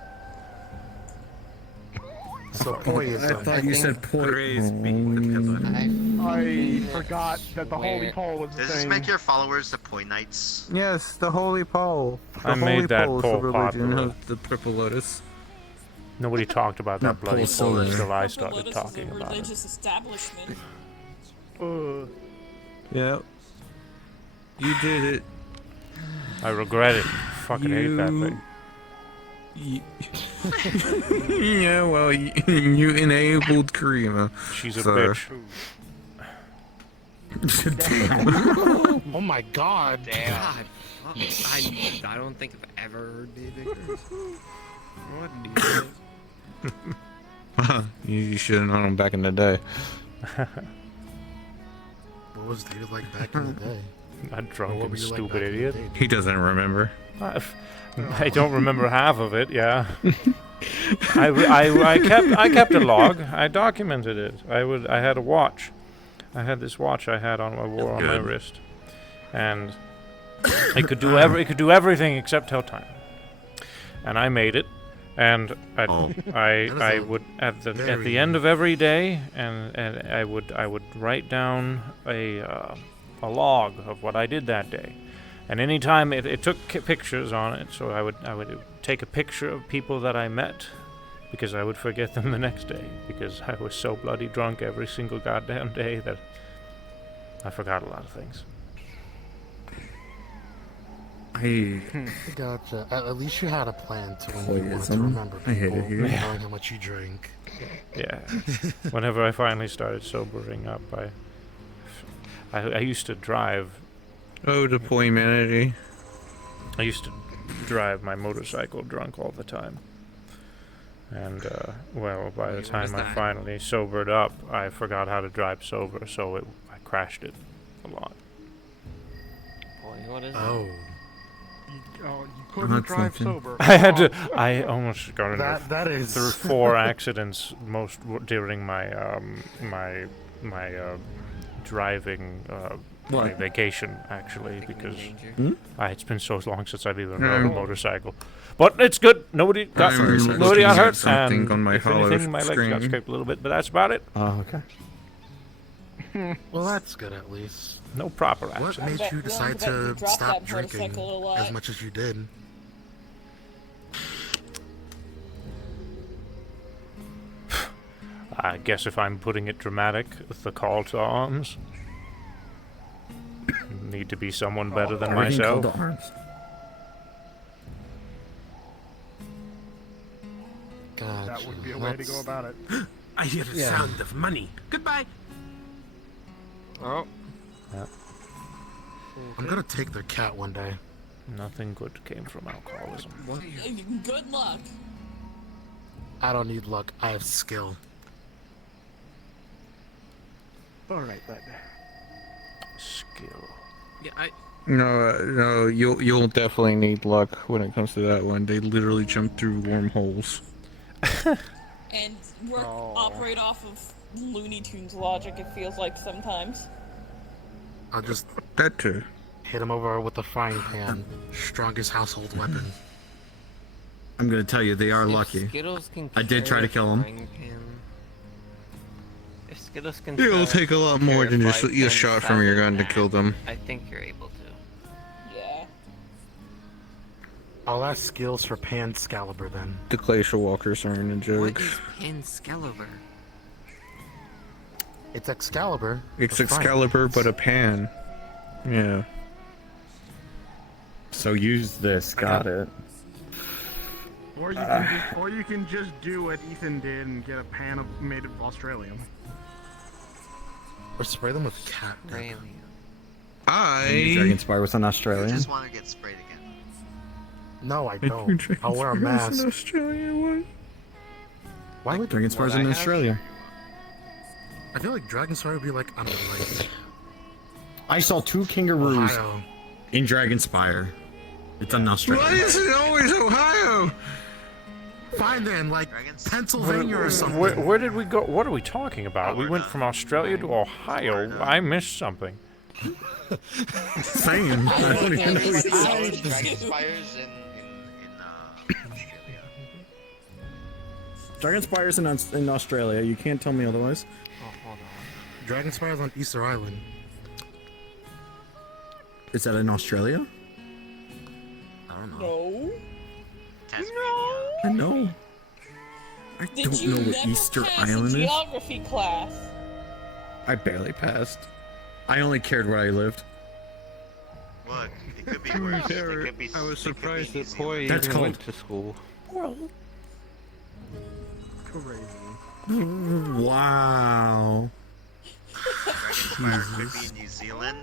So poison. I thought you said poison. I forgot that the holy pole was a Does this thing. make your followers the Poi Knights? Yes, the holy pole. The I holy made that pole is pole the religion popular. of the Purple Lotus. Nobody talked about that bloody pole's still pole there. until I Purple started Lotus talking is a about it. religious establishment. Yeah. You did it. I regret it. Fucking hate that thing. Yeah, well, you enabled Karima. She's a so. bitch. Oh my god. God, I don't think I've ever did it. What do You should have known him back in the day. What was David like back in the day? A drunken, What were you like stupid back in the idiot. day? He doesn't remember. I don't remember half of it. Yeah. I kept a log. I documented it. I had a watch. I had this watch I had on my on my wrist, and it could do everything except tell time. And I made it, and I would at the end of every day, and I would write down a log of what I did that day. And anytime it took pictures on it, so I would take a picture of people that I met, because I would forget them the next day, because I was so bloody drunk every single goddamn day that I forgot a lot of things. Gotcha. At least you had a plan to when you wanted to remember people, I hate it here. knowing how much you drink. Yeah. Whenever I finally started sobering up, I used to drive. Oh, the humanity. I used to drive my motorcycle drunk all the time. And, well, by the time I finally sobered up, I forgot how to drive sober, so I crashed it a lot. Boy, what is Oh. You couldn't drive sober. I almost got into That is through 4 accidents during my driving my vacation, actually, because it's been so long since I've even rode a motorcycle. But it's good. Nobody got hurt, and on my if anything, my legs got screen. scraped a little bit, but that's about it. Oh, okay. Well, that's good at least. No proper What accident. made you decide to dropped stop that drinking motorcycle a lot. as much as you did? I guess if I'm putting it dramatic, the call to arms. Need to be someone better than Everything called myself. to arms. Gotcha. That would be a way to go about it. I hear the Yeah. sound of money. Goodbye. Oh. Yeah. I'm gonna take their cat one day. Nothing good came from alcoholism. Good luck. I don't need luck. I have skill. Alright, then. Skill. Yeah, No, you'll definitely need luck when it comes to that one. They literally jump through wormholes. And operate off of Looney Tunes logic, it feels like sometimes. I'll just That too. hit him over with a frying pan. Strongest household weapon. I'm gonna tell you, they are lucky. Skittles can I did try to kill him. frying pan- If Skittles can It'll carry take a lot more than just frying a pan shot from your gun to faster kill them. than I think you're able to. Yeah. I'll ask skills for Panscalibur then. The Glacial Walkers aren't a joke. What is Panscalibur? It's Excalibur. It's with fire. Excalibur, but a pan. Yeah. So use this. Got it. Or you can just do what Ethan did and get a pan made of Australium. Or spray them with cat. Really? Dragonspire was an Australian. I just want to get sprayed again. No, I don't. I'll wear a mask. Why would Dragonspire's in Australia. I feel like Dragonspire would be like, I don't know, like I saw 2 kangaroos Ohio. in Dragonspire. It's an Australia. Why is it always Ohio? Fine then, like Pennsylvania or something. Where did we go? What are we talking about? We went from Australia to Ohio. I missed something. Same. I don't even know what you're saying. Dragonspires in Australia. Dragonspire's in Australia. You can't tell me otherwise. Oh, hold on. Dragonspire's on Easter Island. Is that in Australia? I don't know. No. I know. I Did don't you know what never Easter pass Island a is. geography class? I barely passed. I only cared where I lived. Look, it could be worse. It could be, I was it could be surprised New that Poi That's even cold. went to school. Wow. Dragonspire could be in New Zealand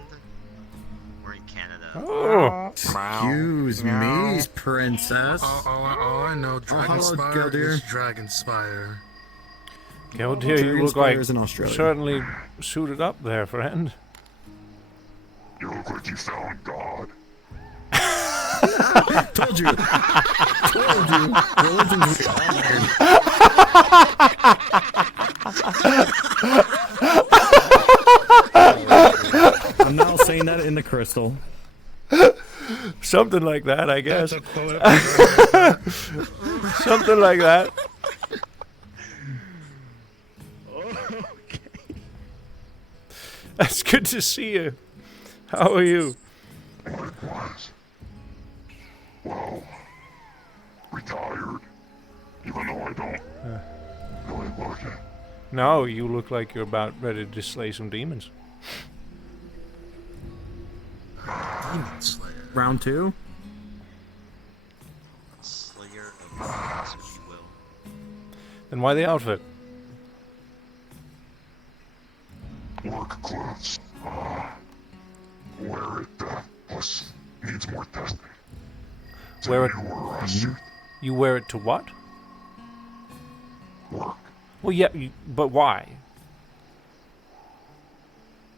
or in Canada. Oh. Excuse me, princess. Oh, I know. Dragonspire Geldir. is Dragonspire. Geldir, you look Dragonspire like is in Australia. certainly suited up there, friend. You look like you found God. Told you. Told you. Religion's I'm now saying that in the crystal. Something like that, I guess. Something like that. That's good to see you. How are you? Likewise. Well, retired. Even though I don't really look it. No, you look like you're about ready to slay some demons. Demon Slayer. Round 2? Slayer of demons, if you will. Then why the outfit? Work clothes. Wear it, plus needs more testing. It's Wear a it. newer suit. You wear it to what? Work. Well, yeah, but why?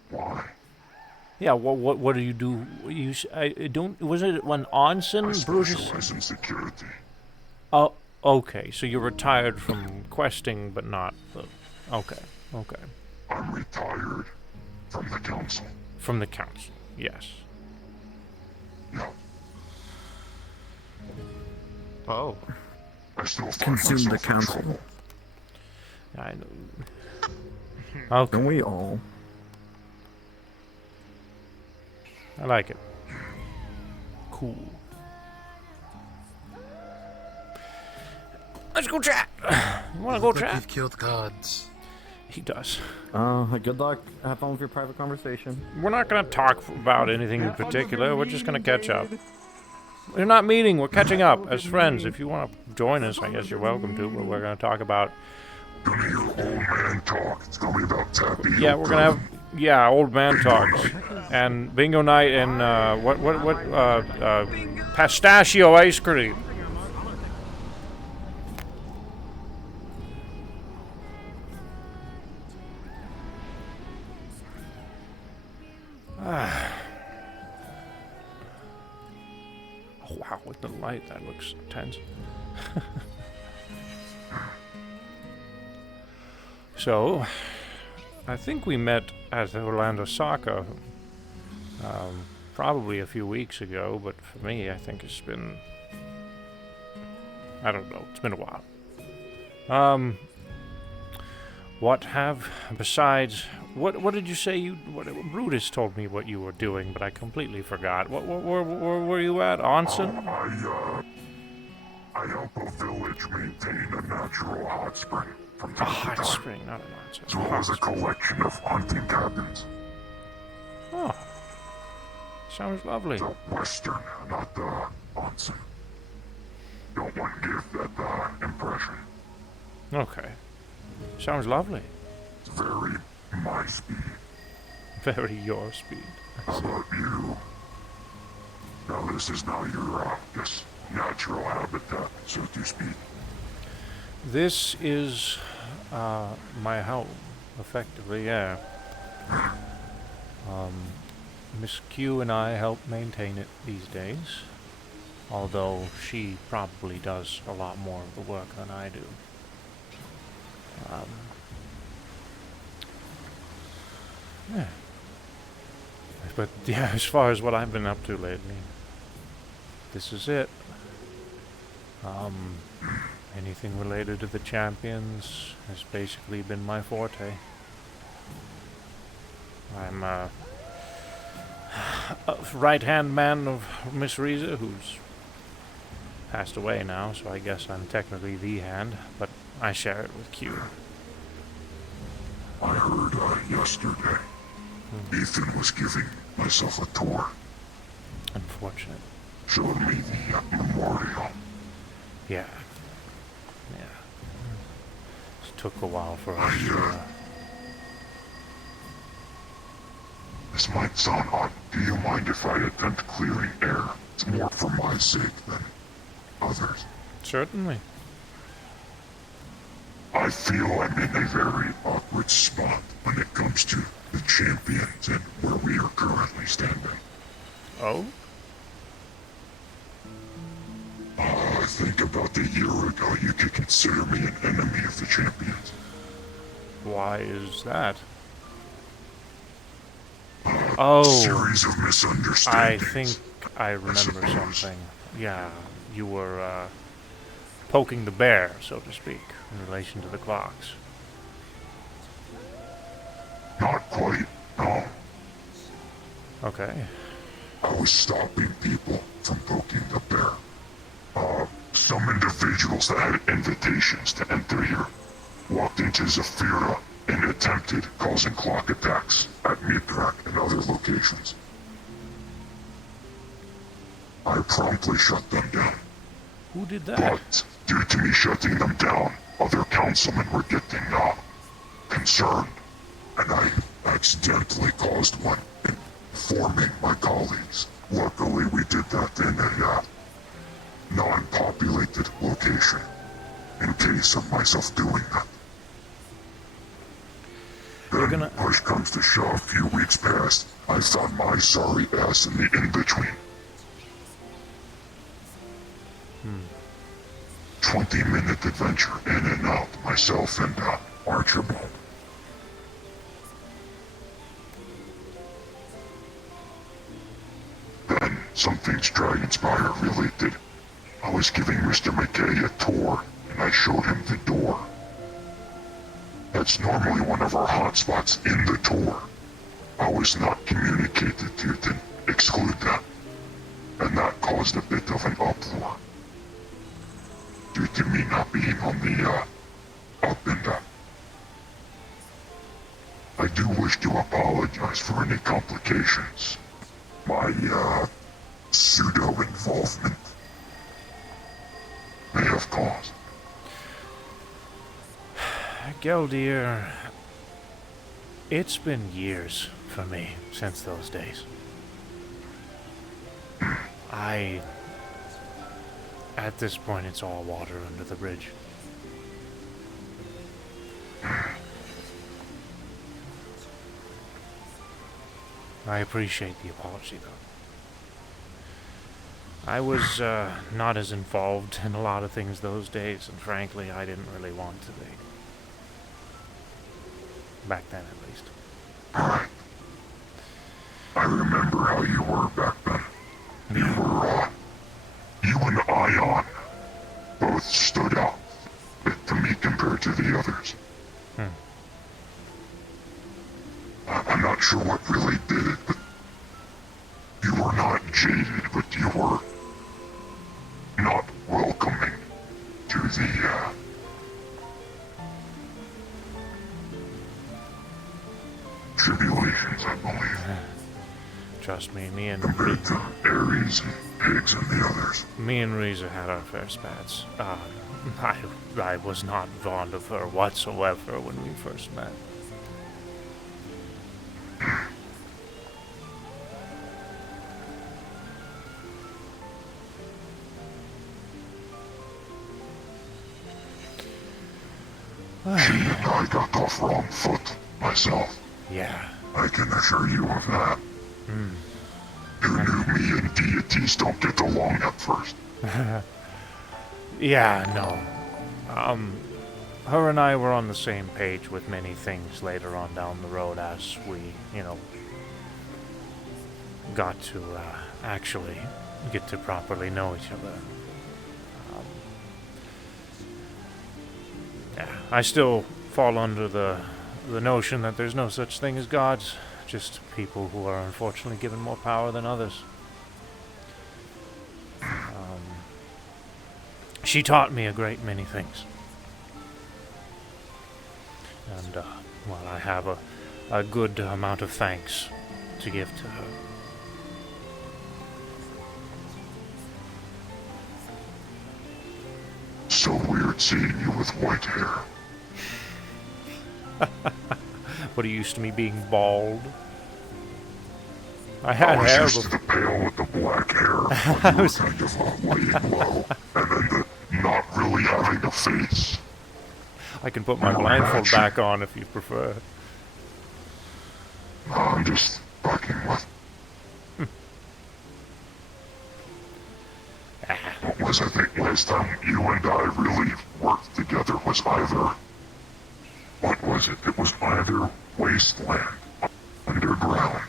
Why? Yeah, what do you do? I don't. Was it when Onsen I Brutus? specialize in security. Oh, okay. So you're retired from questing, but not the. Okay, okay. I'm retired from the council. From the council, yes. Yeah. Oh. I still find Consume the myself in council. trouble. I know. Okay. Don't we all? I like it. Cool. Let's go chat. You wanna go Look like chat? you've killed gods. He does. Good luck. Have fun with your private conversation. We're not gonna talk about anything in particular. We're just gonna catch up. We're not meeting. We're catching up as friends. If you want to join us, I guess you're welcome to. But we're gonna talk about. Gonna hear old man talk. It's gonna be about Tappy. Yeah, we're gonna have old man talks and bingo night and pistachio ice cream. Oh, wow, with the light, that looks tense. So, I think we met at Orlando Soccer probably a few weeks ago, but for me, I think it's been, I don't know, it's been a while. Besides, what did you say Brutus told me what you were doing, but I completely forgot. Where were you at? Onsen? I help a village maintain a natural hot spring from A time to hot time, spring, not an onsen. as well as a collection of hunting cabins. Oh, sounds lovely. The western, not the onsen. Don't want to give that impression. Okay, sounds lovely. It's very my speed. Very your speed. How about you? Now this is now your this natural habitat, so to speak. This is my home, effectively, yeah. Miss Q and I help maintain it these days, although she probably does a lot more of the work than I do. Yeah. But yeah, as far as what I've been up to lately, this is it. Anything related to the champions has basically been my forte. I'm a right-hand man of Miss Riza, who's passed away now, so I guess I'm technically the hand, but I share it with Q. I heard yesterday Ethan was giving myself a tour. Unfortunate. Showed me the memorial. Yeah. It took a while for us to... This might sound odd. Do you mind if I attempt clearing air? It's more for my sake than others. Certainly. I feel I'm in a very awkward spot when it comes to the champions and where we are currently standing. Oh? I think about a year ago you could consider me an enemy of the champions. Why is that? Oh, series of misunderstandings. I think I remember something. Yeah, you were poking the bear, so to speak, in relation to the clocks. Not quite, no. Okay. I was stopping people from poking the bear. Some individuals that had invitations to enter here walked into Zafira and attempted causing clock attacks at Mithrak and other locations. I promptly shut them down. Who did that? But due to me shutting them down, other councilmen were getting concerned, and I accidentally caused one, informing my colleagues. Luckily, we did that in a non-populated location, in case of myself doing that. Then, push comes to shove, a few weeks passed, I found my sorry ass in the in-between. 20-minute adventure in and out, myself and Archibald. Then, something Dragonspire really did. I was giving Mr. McKay a tour, and I showed him the door. That's normally one of our hotspots in the tour. I was not communicated to exclude that, and that caused a bit of an uproar. Due to me not being on the, up and down. I do wish to apologize for any complications my, pseudo-involvement may have caused. Geldir, it's been years for me since those days. At this point, it's all water under the bridge. I appreciate the apology, though. I was not as involved in a lot of things those days, and frankly, I didn't really want to be. Back then, at least. Alright. I remember how you were back then. You and Ion both stood out a bit to me compared to the others. I'm not sure what really did it, but you were not jaded, but you were not welcoming to the, tribulations, I believe. Trust me, compared to Ares and Higgs and the others. Me and Riza had our fair spats. I was not fond of her whatsoever when we first met. I got off wrong foot myself. Yeah. I can assure you of that. You knew me and deities don't get along at first. Yeah, no. Her and I were on the same page with many things later on down the road as we, got to actually get to properly know each other. Yeah, I still fall under the notion that there's no such thing as gods, just people who are unfortunately given more power than others. She taught me a great many things. And, well, I have a good amount of thanks to give to her. So weird seeing you with white hair. What are you used to me being bald? I had hair used to the pale with the black hair, but you were kind of laying low, and then the not really having a face. I can put my blindfold back on if you prefer. No, I'm just fucking with. What was, I think, last time you and I really worked together was either... What was it? It was either Wasteland, Underground,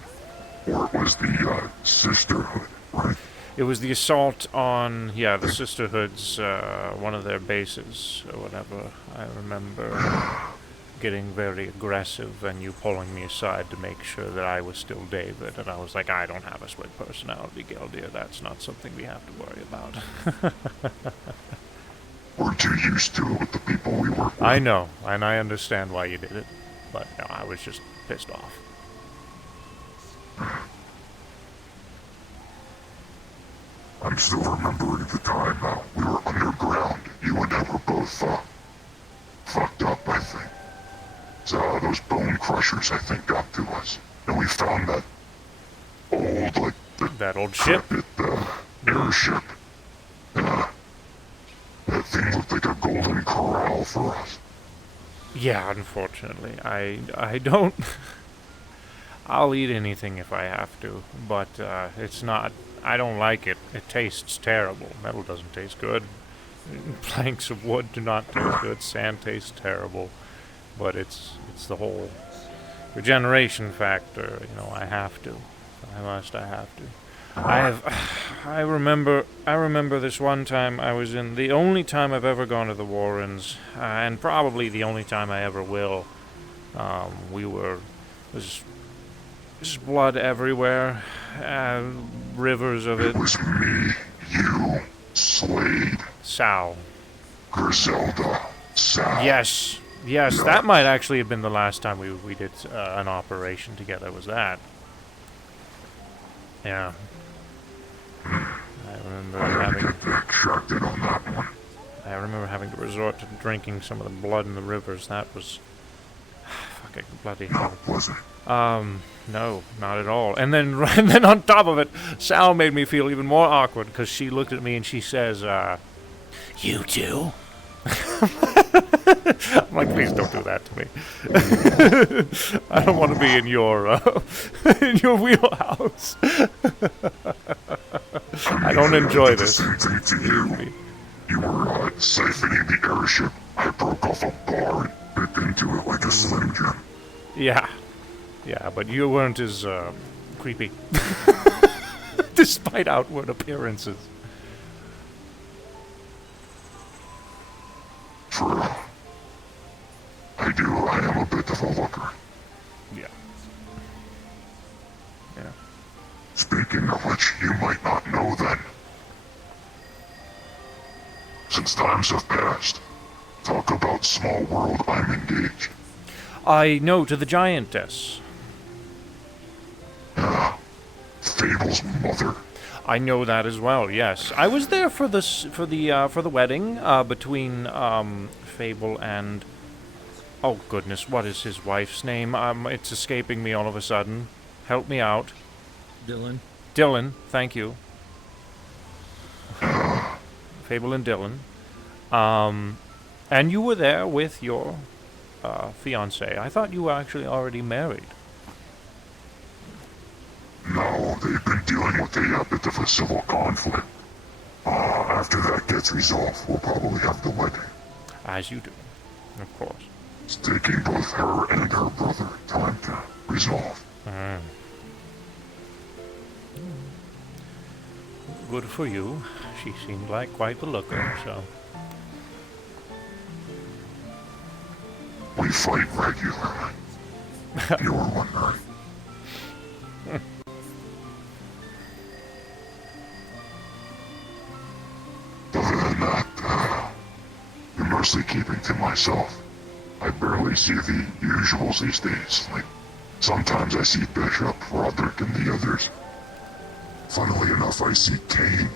or it was the Sisterhood, right? It was the assault on, yeah, the Sisterhood's, one of their bases, or whatever. I remember getting very aggressive and you pulling me aside to make sure that I was still David, and I was like, I don't have a split personality, Geldir. That's not something we have to worry about. We're too used to it with the people we work with. I know, and I understand why you did it, but no, I was just pissed off. I'm still remembering the time now. We were underground. You and I were both, fucked up, I think. So, those bone crushers, I think, got to us. And we found that old, like, that old ship? The airship. That thing looked like a golden corral for us. Yeah, unfortunately. I don't... I'll eat anything if I have to, but it's not... I don't like it. It tastes terrible. Metal doesn't taste good. Planks of wood do not taste good. Sand tastes terrible. But it's the whole regeneration factor. You know, I have to. I have to. I remember this one time I was in, the only time I've ever gone to the Warrens, and probably the only time I ever will. There's blood everywhere, rivers of it. It was me, you, Slade, Sal, Griselda, Sal. Yes, yeah. That might actually have been the last time we did an operation together, was that. Yeah. I remember having to resort to drinking some of the blood in the rivers. That was fucking bloody hell. Was it? No, not at all. And then on top of it, Sal made me feel even more awkward because she looked at me and she says, "You too?" I'm like, please don't do that to me. I don't want to be in your wheelhouse. I don't enjoy this. Same thing to you. You were siphoning the airship. I broke off a bar and bit into it like a Slim Jim. Yeah, but you weren't as creepy, despite outward appearances. True. I am a bit of a looker. Yeah. Speaking of which, you might not know then. Since times have passed, talk about small world, I'm engaged. I know, to the giantess. Fable's mother. I know that as well. Yes, I was there for the wedding between Fable and, oh goodness, what is his wife's name? It's escaping me all of a sudden. Help me out. Dylan. Dylan, thank you. Fable and Dylan. And you were there with your fiancé. I thought you were actually already married. No, they've been dealing with a bit of a civil conflict. After that gets resolved, we'll probably have the wedding. As you do, of course. It's taking both her and her brother time to resolve. Good for you. She seemed like quite the looker, so... We fight regularly. You were wondering. Other than that, I'm mostly keeping to myself. I barely see the usuals these days. Like, sometimes I see Bishop, Roderick, and the others. Funnily enough, I see Kane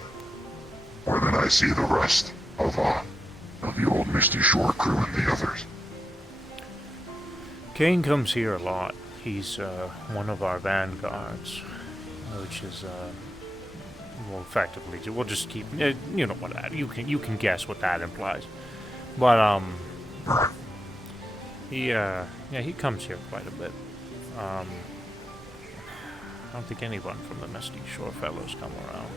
more than I see the rest of the old Misty Shore crew and the others. Kane comes here a lot. He's one of our vanguards, which is well, effectively, we'll just keep. You know what that? You can guess what that implies. But he comes here quite a bit. I don't think anyone from the Misty Shore fellows come around.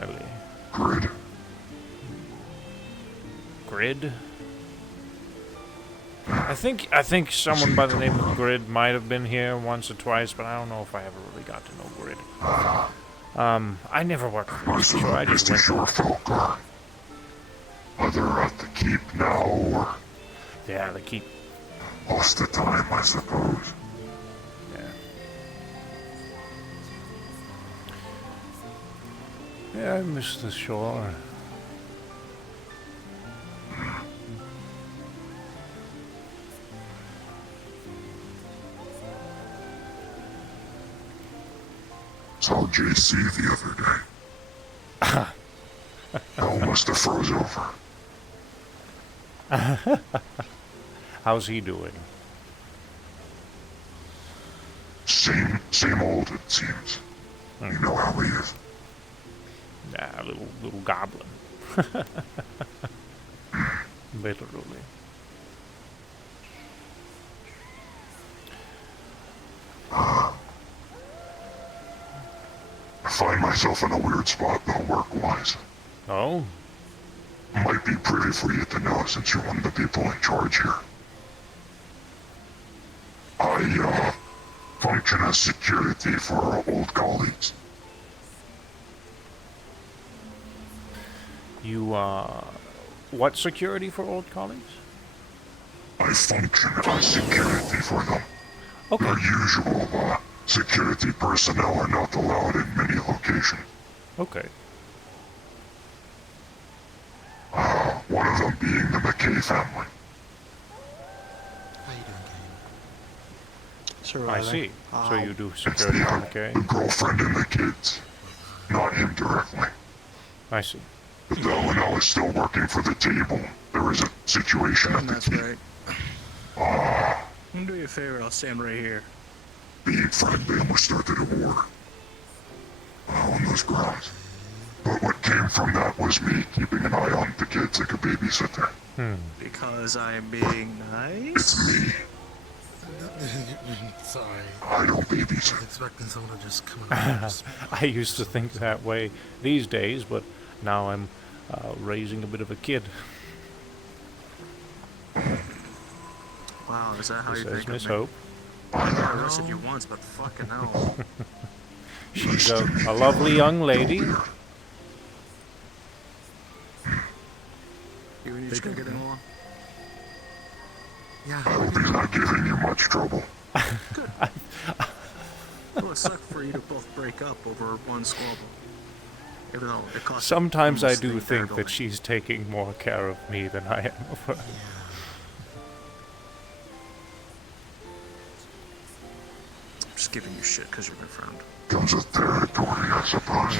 Really. Grid? I think someone by the name of Grid might have been here once or twice, but I don't know if I ever really got to know Grid. I never worked for Misty Shore. I just went Shore folk are either at the keep now or yeah, the keep. Most of the time, I suppose. Yeah, I miss the shore. Saw JC the other day. Hell must have froze over. How's he doing? Same old, it seems. You know how he is. Yeah, little goblin. Literally. I find myself in a weird spot though, work-wise. Oh? Might be pretty for you to know since you're one of the people in charge here. I, function as security for our old colleagues. You, what security for old colleagues? I function as security for them. Okay. Your usual, security personnel are not allowed in many locations. Okay. One of them being the McKay family. I see. So you do security for McKay? The girlfriend and the kids. Not him directly. I see. But though when I was still working for the table, there was a situation at the That's right. I'm do you a favor, I'll stand right here. Being frank, they almost started a war. On those grounds. But what came from that was me keeping an eye on the kids like a babysitter. Because I'm being nice? It's me. Sorry. I don't babysit. I was expecting someone to just come in. I used to think that way these days, but now I'm raising a bit of a kid. Wow, is that how you Says think Miss of me? Hope. I arrested you once, but fucking hell. She's a lovely young lady. You just gonna get in along? Yeah. I hope he's not giving you much trouble. Good. It would suck for you to both break up over one squabble. Even though it costs Sometimes I almost do the think entire that she's taking more care of me than I am of her. I'm just giving you shit because you're my friend. Comes with territory, I suppose.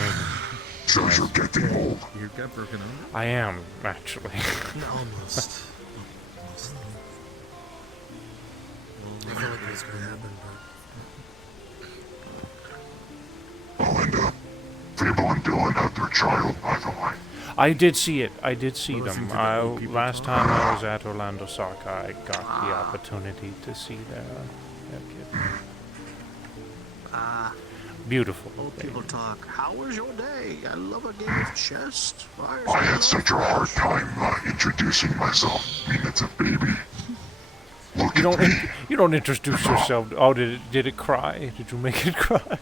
Shows you're getting old. You got broken up? I am, actually. Almost. Almost. I feel like it was gonna happen, Oh, and Fable and Dylan had their child, by the way. I did see it. I did see them. Last time I was at Orlando Soccer, I got the opportunity to see their kid. Beautiful. Old people talk. How was your day? I love a game of chess. I had such a hard time introducing myself. I mean, it's a baby. You don't introduce yourself. Oh, did it cry? Did you make it cry?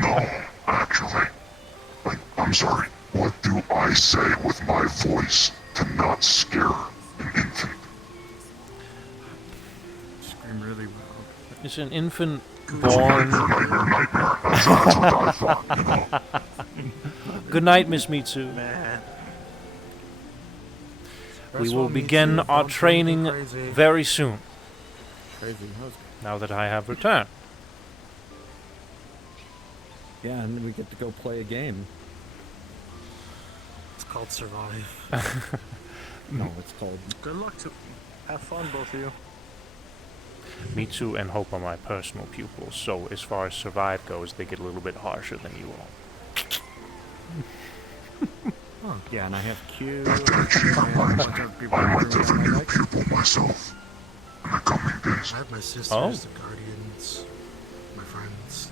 No, actually. Like, I'm sorry. What do I say with my voice to not scare an infant? Is an infant born? Good night, Miss Mitsu. We will begin our training very soon. Now that I have returned. Yeah, and then we get to go play a game. It's called Survive. No, it's called... Good luck to... Have fun, both of you. Mitsu and Hope are my personal pupils, so as far as Survive goes, they get a little bit harsher than you all. Oh, yeah, and I have Q. I might have a new pupil myself in the coming days. I have my sisters, the guardians, my friends.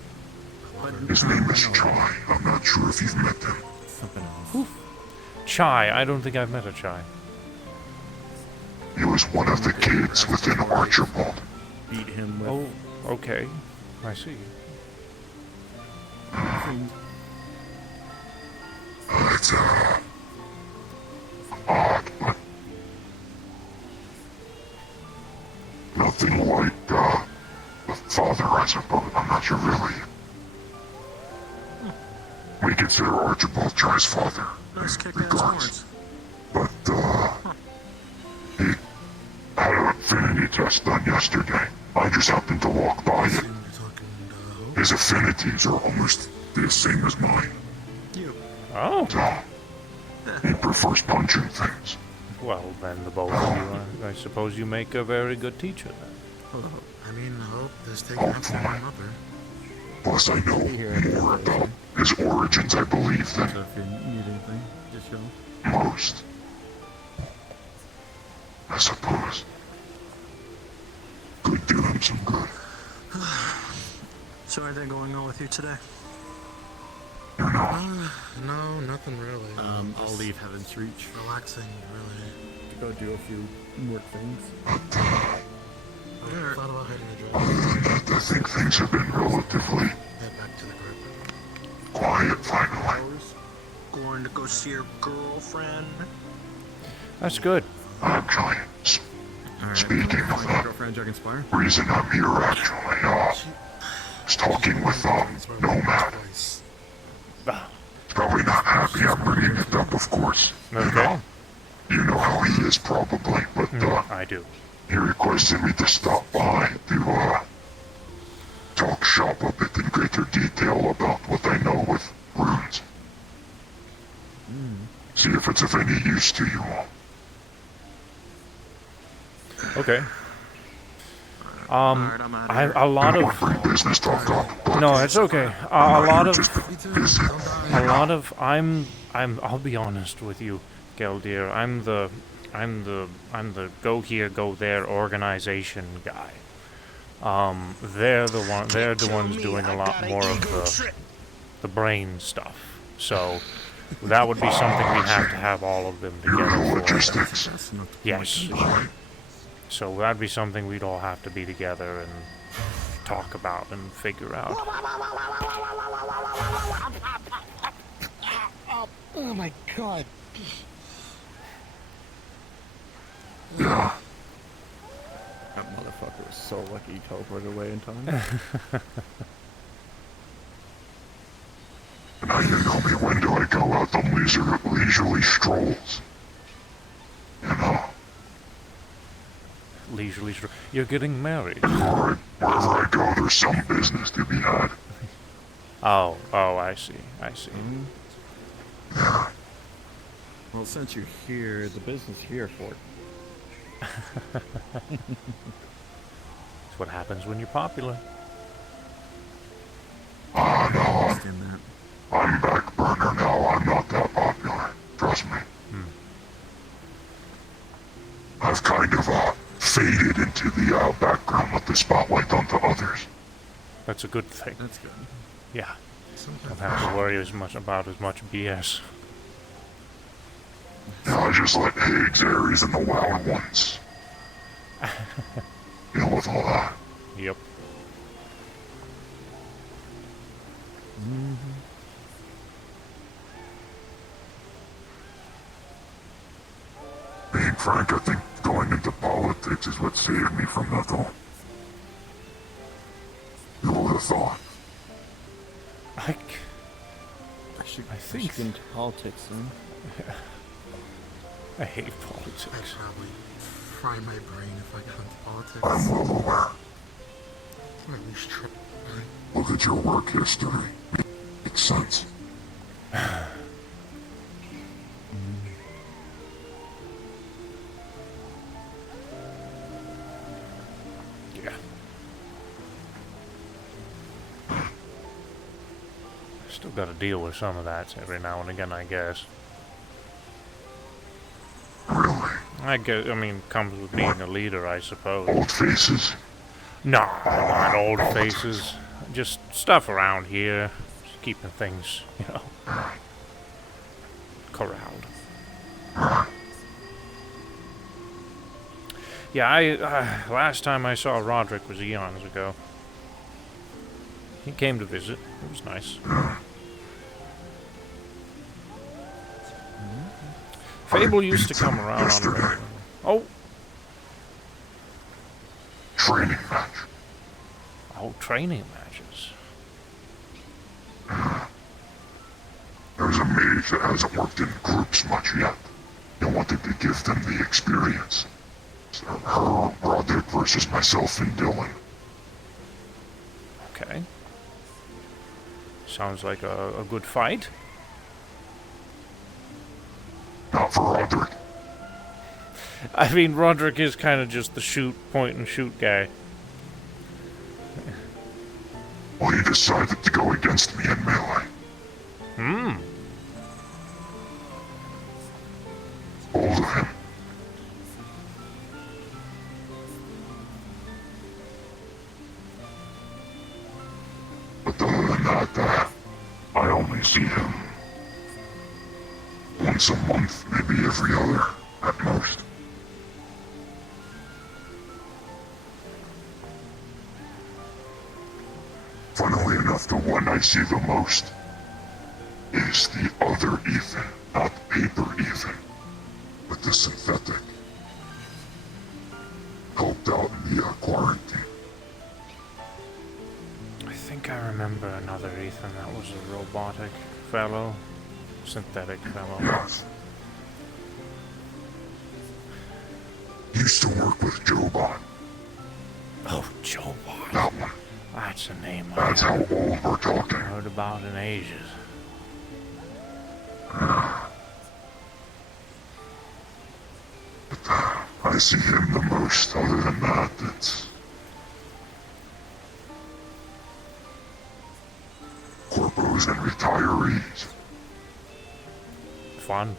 His name is Chai. I'm not sure if you've met him. Something else. Chai, I don't think I've met a Chai. He was one of the kids within Archibald. Beat him with... Oh, okay. I see. It's, odd, but nothing like, the father, I suppose. I'm not sure really. We consider Archibald Chai's father. Nice kick-ass horns. But, he had an affinity test done yesterday. I just happened to walk by it. His affinities are almost the same as mine. Oh. So, he prefers punching things. Well, then the both of you, I suppose you make a very good teacher then. I mean, I hope this taking after my mother. Plus, I know more about his origins, I believe, than So if you need anything, just show. most. I suppose. Could do him some good. So anything going on with you today? No, nothing really. I'll leave Heaven's Reach. Relaxing, really. To go do a few work things. I thought about heading to Other than that, I think things have been relatively head back to the group. quiet finally. Going to go see your girlfriend? That's good. Actually, speaking of that, Girlfriend Jug Inspire? reason I'm here actually, was talking with, Nomad. He's probably not happy I'm bringing it up, of course. Okay. You know how he is probably, but, I do. he requested me to stop by to, talk shop a bit in greater detail about what I know with runes. See if it's of any use to you all. Okay. A lot of... No, it's okay. I'll be honest with you, Geldir. I'm the go here, go there organization guy. They're the ones doing a lot more of the brain stuff. So that would be something we'd have to have all of them together for. Yes. So that'd be something we'd all have to be together and talk about and figure out. Oh my god. That motherfucker was so lucky he teleported away in time. Now you know me, when do I go out on leisurely strolls? You know? Leisurely stroll. You're getting married. Wherever I go, there's some business to be had. Oh, I see. Well, since you're here, the business here for it. That's what happens when you're popular. No, I'm back burner now. I'm not that popular. Trust me. I've kind of, faded into the, background with the spotlight onto others. That's a good thing. That's good. Yeah. Don't have to worry as much BS. Yeah, I just let Higgs, Ares, and the Wild Ones deal with all that. Yep. Being frank, I think going into politics is what saved me from that all. I think into politics. I hate politics. I'd probably fry my brain if I got into politics. I'm well aware. At least try. Look at your work history. Makes sense. Yeah. Still got to deal with some of that every now and again, I guess. Really? I mean, comes with being a leader, I suppose. Old faces? No, not old faces. Just stuff around here. Just keeping things, corralled. Yeah, last time I saw Roderick was eons ago. He came to visit. It was nice. Fable used to come around on the... Oh! Training match. Oh, training matches. There's a mage that hasn't worked in groups much yet. I wanted to give them the experience. So her, Roderick versus myself and Dylan. Okay. Sounds like a good fight. Not for Roderick. I mean, Roderick is kind of just the point and shoot guy. Well, he decided to go against me in melee. Bold of him. But other than that, I only see him once a month, maybe every other, at most. Funnily enough, the one I see the most is the other Ethan, not paper Ethan, but the synthetic. Helped out in the quarantine. I think I remember another Ethan that was a robotic fellow. Synthetic fellow. Yes. Used to work with Jobot. Oh, Jobot. That one. That's a name That's how old we're talking. Heard about in ages. I see him the most. Other than that, it's corpos and retirees. Fun.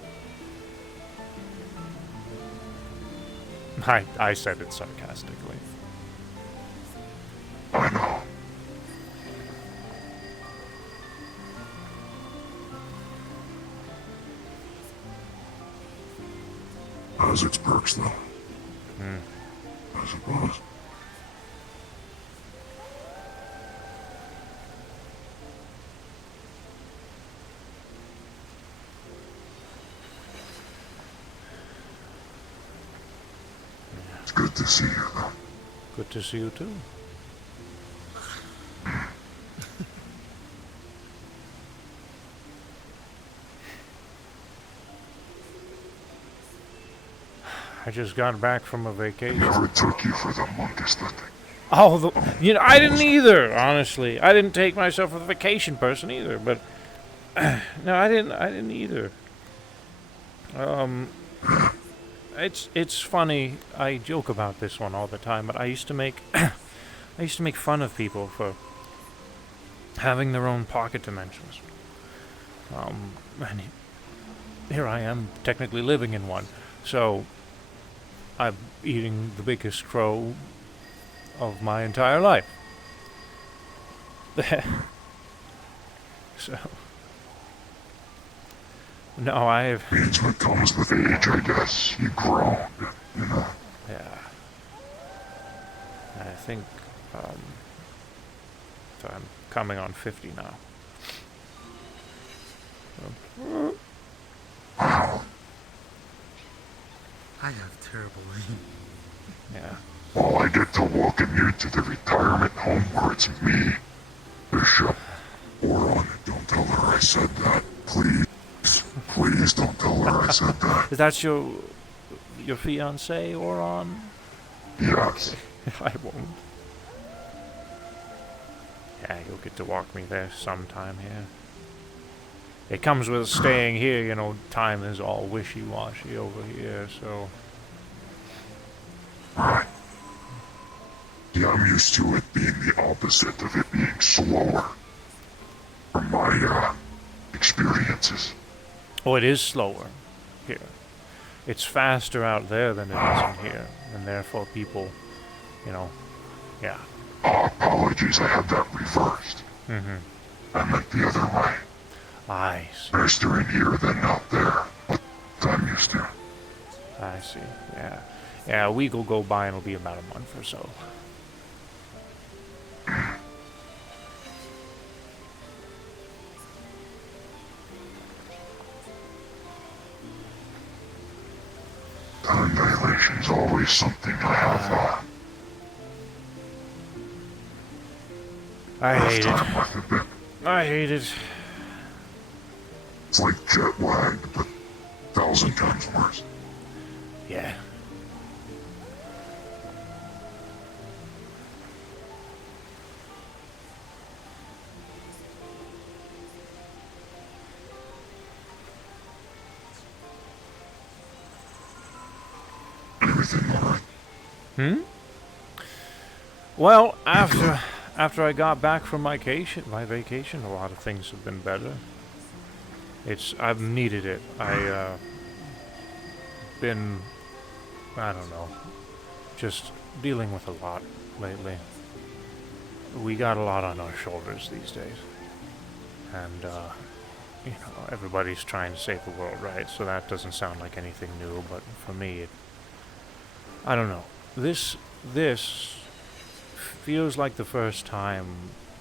I said it sarcastically. I know. Has its perks, though. I suppose. It's good to see you, though. Good to see you, too. I just got back from a vacation. Never took you for the monk aesthetic. Oh, I didn't either, honestly. I didn't take myself for the vacation person either, but no, I didn't either. It's funny. I joke about this one all the time, but I used to make fun of people for having their own pocket dimensions. And here I am, technically living in one. So I'm eating the biggest crow of my entire life. So no, I've. It's what comes with age, I guess. You grow, you know. Yeah. I think so I'm coming on 50 now. So. Wow. I have terrible aim. Yeah. Well, I get to welcome you to the retirement home where it's me, Bishop, or on Please don't tell her I said that. Is that your fiancée, Oron? Yes. I won't. Yeah, you'll get to walk me there sometime here. It comes with staying here, you know, time is all wishy-washy over here, so... Right. Yeah, I'm used to it being the opposite of it being slower. From my, experiences. Oh, it is slower here. It's faster out there than it is in here, and therefore people, you know, yeah. Apologies, I had that reversed. Mm-hmm. I meant the other way. I see. Faster in here than out there. But I'm used to. I see, yeah. Yeah, a week will go by and it'll be about a month or so. Time dilation's always something I have, I hate it. I hate it. It's like jet lag, but 1,000 times worse. Yeah. Hmm? Well, after I got back from my vacation, a lot of things have been better. I've needed it. Been, I don't know, just dealing with a lot lately. We got a lot on our shoulders these days. And, you know, everybody's trying to save the world, right? So that doesn't sound like anything new, but for me, I don't know. This feels like the first time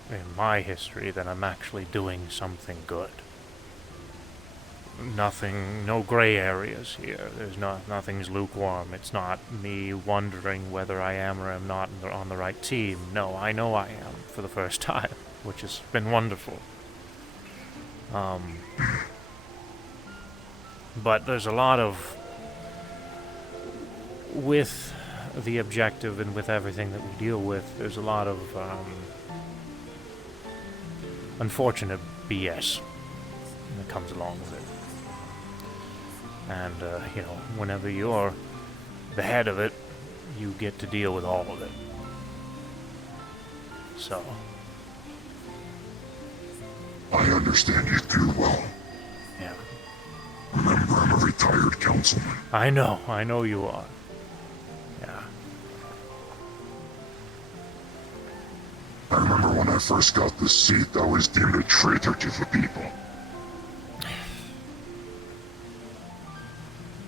in my history that I'm actually doing something good. No gray areas here. Nothing's lukewarm. It's not me wondering whether I am or am not on the right team. No, I know I am for the first time, which has been wonderful. But there's a lot of, with the objective and with everything that we deal with, there's a lot of unfortunate BS that comes along with it. And, you know, whenever you're the head of it, you get to deal with all of it. So. I understand you too well. Yeah. Remember, I'm a retired councilman. I know you are. Yeah. I remember when I first got this seat, I was deemed a traitor to the people.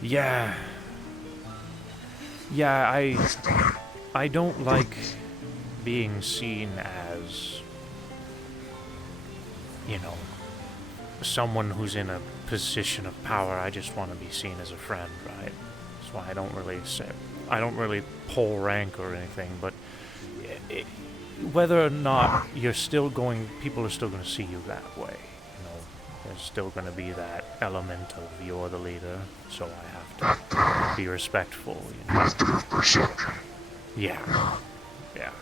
Yeah. Yeah, I don't like being seen as, you know, someone who's in a position of power. I just want to be seen as a friend, right? That's why I don't really pull rank or anything, but whether or not people are still going to see you that way. There's still going to be that element of you're the leader, so I have to be respectful. You know? Method of perception. Yeah. Yeah.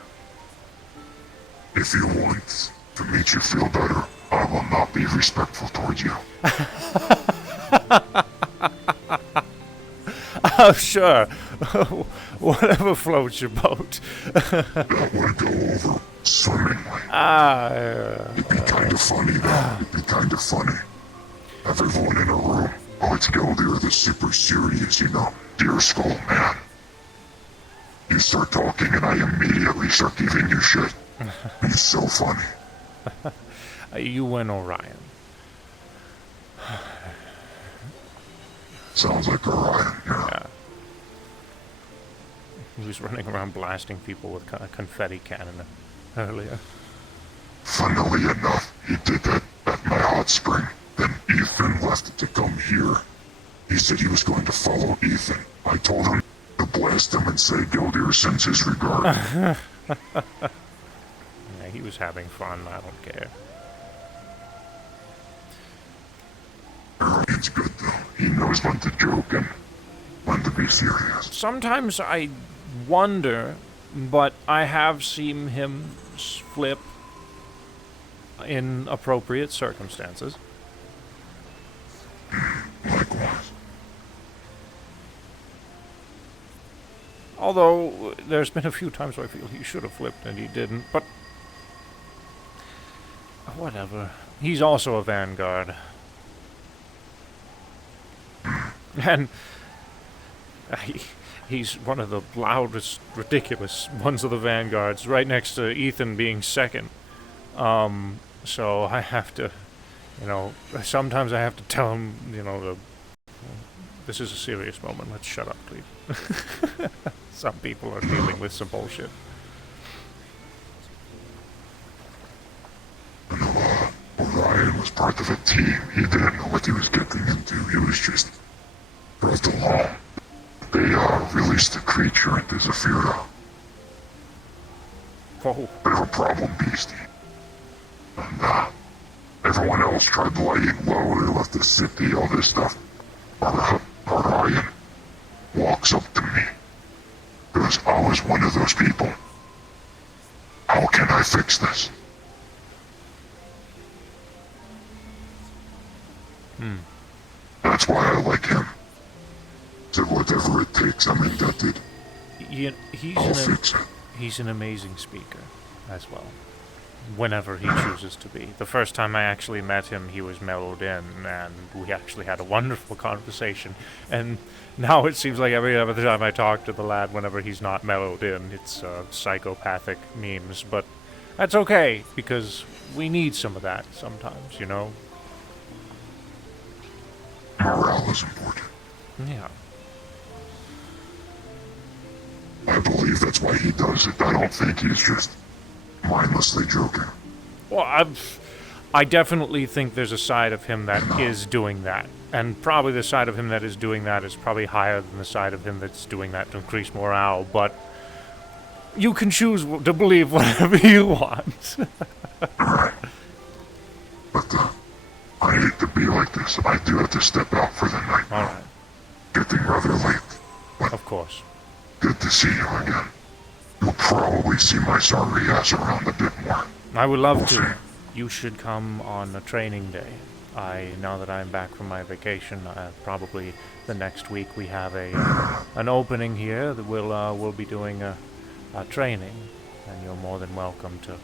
If you want to make you feel better, I will not be respectful toward you. Oh, sure. Whatever floats your boat. That would go over swimmingly. It'd be kind of funny, though. It'd be kind of funny. Everyone in a room. Oh, it's Gildir, the super serious, you know, Deer Skull man. You start talking and I immediately start giving you shit. It's so funny. You win, Orion. Sounds like Orion, yeah. He was running around blasting people with a confetti cannon earlier. Funnily enough, he did that at my hot spring. Then Ethan left to come here. He said he was going to follow Ethan. I told him to blast him and say Gildir sends his regard. Yeah, he was having fun. I don't care. It's good though. He knows when to joke and when to be serious. Sometimes I wonder, but I have seen him flip in appropriate circumstances. Likewise. Although, there's been a few times where I feel he should have flipped and he didn't, but whatever. He's also a vanguard. And he's one of the loudest, ridiculous ones of the vanguards, right next to Ethan being second. So I have to, sometimes I have to tell him, this is a serious moment, let's shut up, please. Some people are dealing with some bullshit. Orion was part of a team. He didn't know what he was getting into. He was just brought along. They released the creature into Zafira. Oh. Bit of a problem beastie. And everyone else tried laying low. They left the city, all this stuff. Orion walks up to me. Because I was one of those people. How can I fix this? That's why I like him. Said whatever it takes, I'm indebted. He's an amazing speaker as well. Whenever he chooses to be. The first time I actually met him, he was mellowed in, and we actually had a wonderful conversation. And now it seems like every other time I talk to the lad, whenever he's not mellowed in, it's psychopathic memes. But that's okay, because we need some of that sometimes, Morale is important. Yeah. I believe that's why he does it. I don't think he's just mindlessly joking. Well, I definitely think there's a side of him that is doing that. And probably the side of him that is doing that is probably higher than the side of him that's doing that to increase morale. But you can choose to believe whatever you want. Right. But I hate to be like this. I do have to step out for the night. All right. Getting rather late. But of course. Good to see you again. You'll probably see my sorry ass around a bit more. I would love to. You should come on a training day. Now that I'm back from my vacation, probably the next week we have an opening here that we'll be doing a training, and you're more than welcome to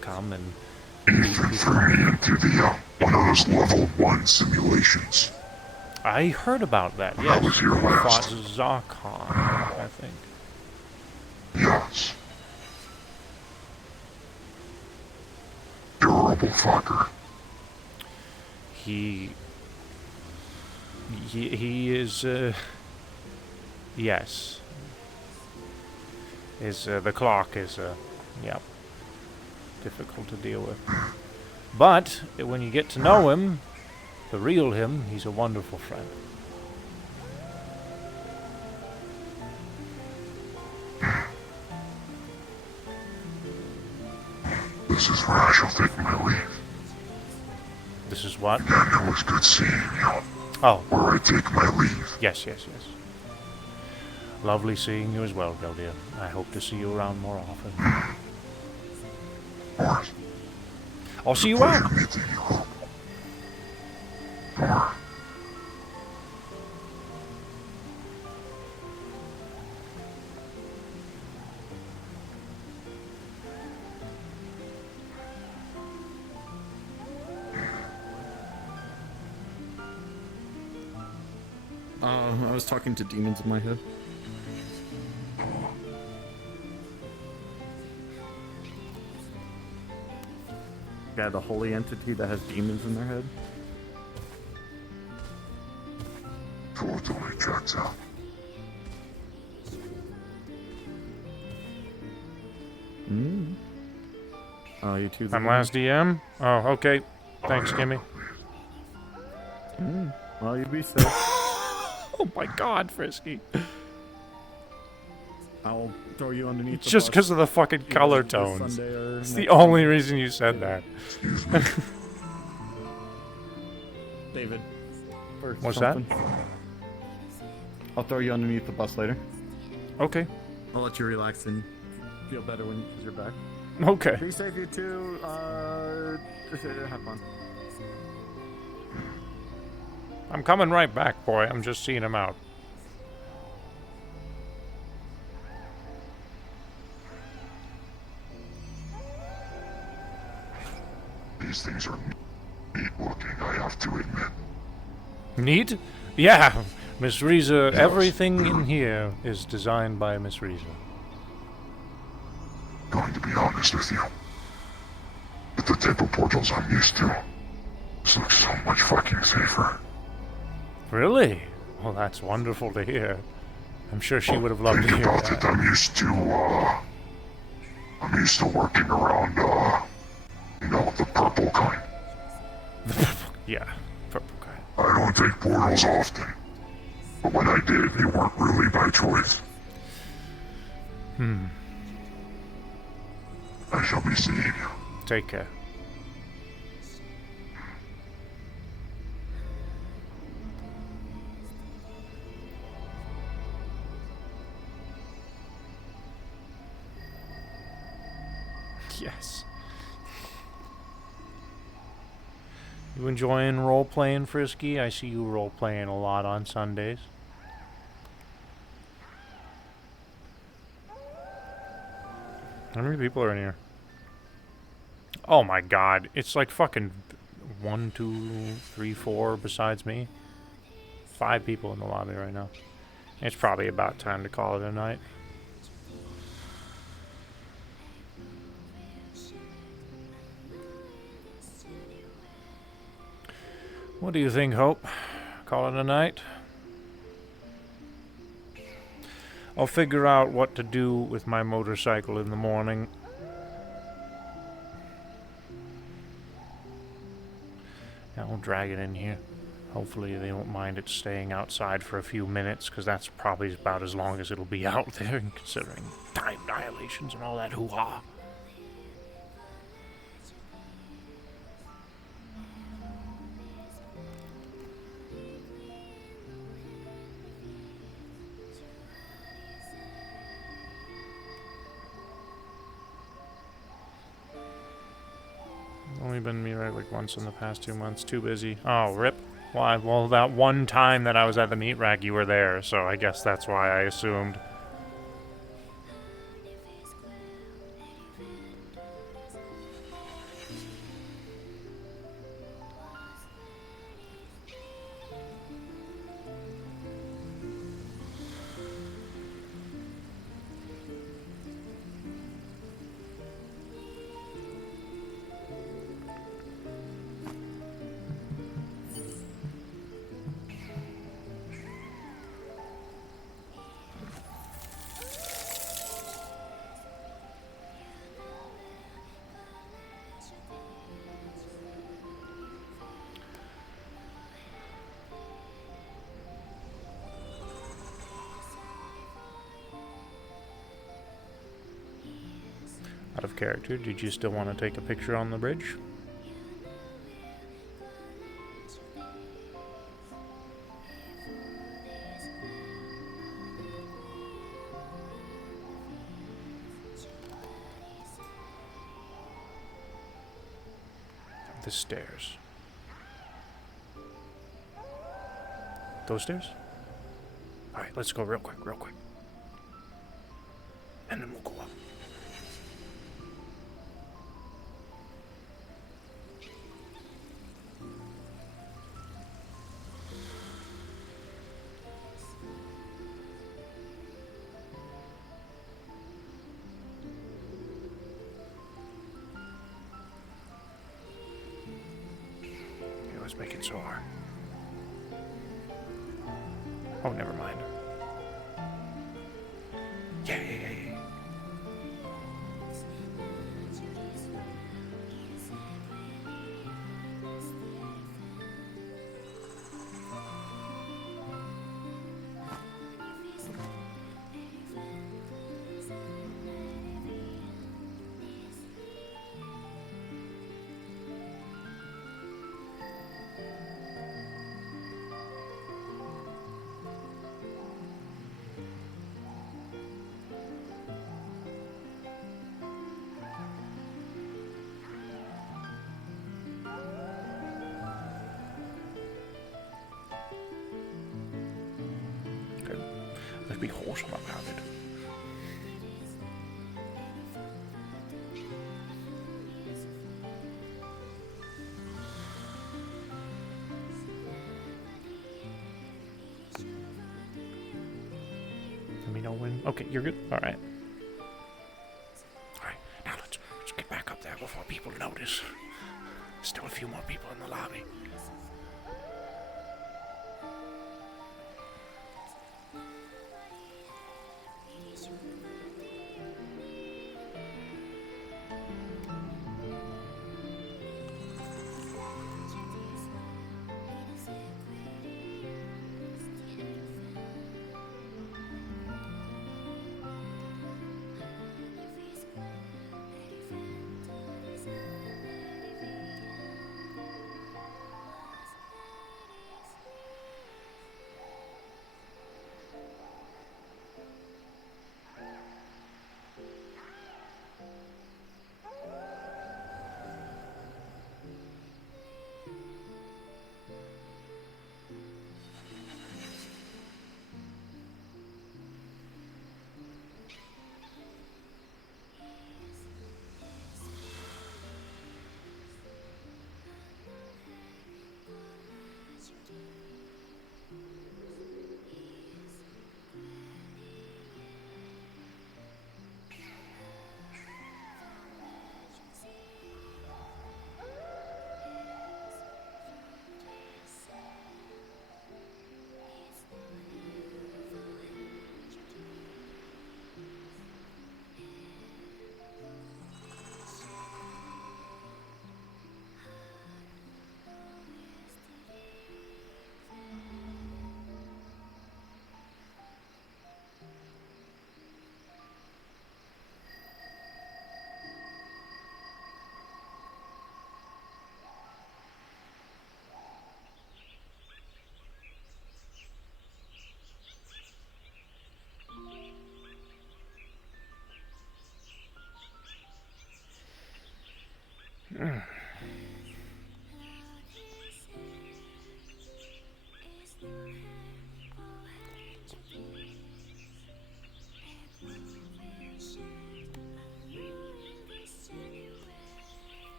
come and. Ethan threw me into the one of those level 1 simulations. I heard about that. When yes. I was here last. Fought Zarkon, I think. Yes. Durable fucker. He is, yes. The clock is, yep, difficult to deal with. But, when you get to know him, the real him, he's a wonderful friend. This is where I shall take my leave. This is what? Again, it was good seeing you. Oh. Where I take my leave. Yes. Lovely seeing you as well, Geldia. I hope to see you around more often. I'll see you out. I was talking to demons in my head. Yeah, the holy entity that has demons in their head. Totally checks out. Oh, you two. I'm last DM? Oh, okay. Thanks, Kimmy. Well, you be safe. Oh my god, Frisky. I'll throw you underneath the just bus. because of the fucking color This tones. Sunday or It's next the only Sunday. reason you said that. David. or What's something. I'll throw you underneath the bus later. Okay. I'll let you relax and feel better when you're back. Okay. Be safe, you two. Just have fun. I'm coming right back, boy. I'm just seeing him out. These things are neat looking, I have to admit. Neat? Yeah, Miss Riza. Yes. Everything in here is designed by Miss Riza. Going to be honest with you. With the type of portals I'm used to, this looks so much fucking safer. Really? Well, that's wonderful to hear. I'm sure she would have loved to hear that. I'm used to working around, the purple kind. Yeah, purple kind. I don't take portals often, but when I did, they weren't really by choice. I shall be seeing you. Take care. Yes. You enjoying role-playing, Frisky? I see you role-playing a lot on Sundays. How many people are in here? Oh my god, it's like fucking 1, 2, 3, 4 besides me. 5 people in the lobby right now. It's probably about time to call it a night. What do you think, Hope? Call it a night? I'll figure out what to do with my motorcycle in the morning. Yeah, we'll drag it in here. Hopefully they won't mind it staying outside for a few minutes, because that's probably about as long as it'll be out there, considering time dilations and all that hoo-ha. Only been me right like once in the past 2 months. Too busy. Oh, rip. Why? Well, that one time that I was at the meat rack, you were there, so I guess that's why I assumed. Out of character, did you still want to take a picture on the bridge? The stairs. Those stairs? Alright, let's go real quick, and then we'll go up. Let's make it so hard. Oh, never mind. Yeah. Let's be wholesome about it. Let me know when. Okay, you're good. All right. All right. Now let's get back up there before people notice. Still a few more people in the lobby.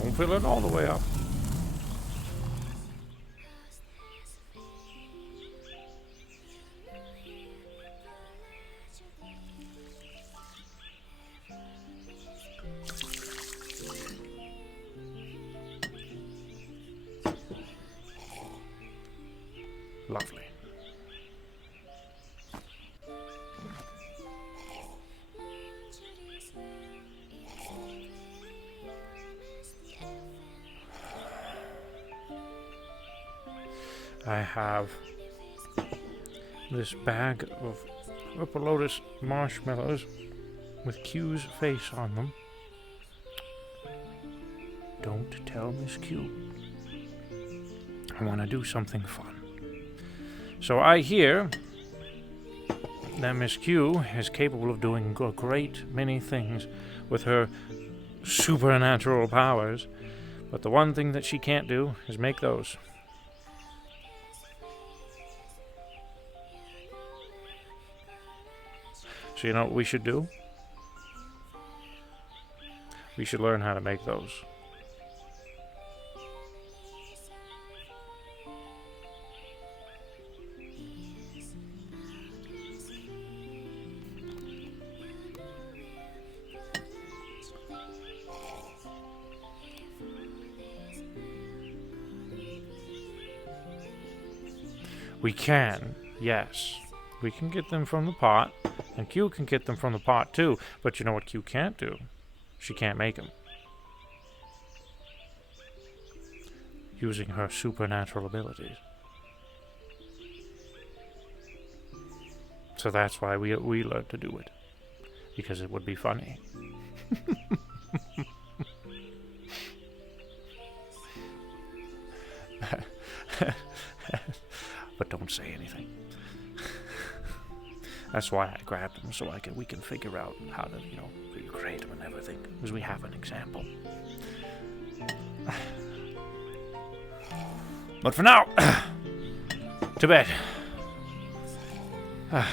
Don't fill it all the way up. Lovely. I have this bag of Purple Lotus marshmallows with Q's face on them. Don't tell Miss Q. I want to do something fun. So I hear that Miss Q is capable of doing a great many things with her supernatural powers, but the one thing that she can't do is make those. So you know what we should do? We should learn how to make those. We can, yes. We can get them from the pot, and Q can get them from the pot too. But you know what Q can't do? She can't make them. Using her supernatural abilities. So that's why we learned to do it. Because it would be funny. But don't That's why I grabbed them, so we can figure out how to, recreate them and everything, because we have an example. But for now, to bed. I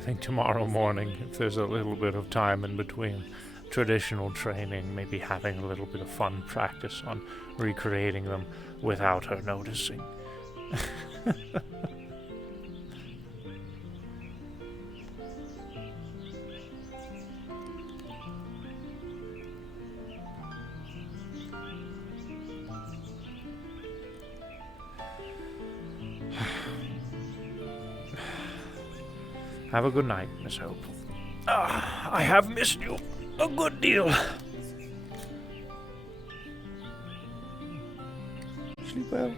think tomorrow morning, if there's a little bit of time in between traditional training, maybe having a little bit of fun practice on recreating them without her noticing. Have a good night, Miss Hope. I have missed you a good deal. Sleep well.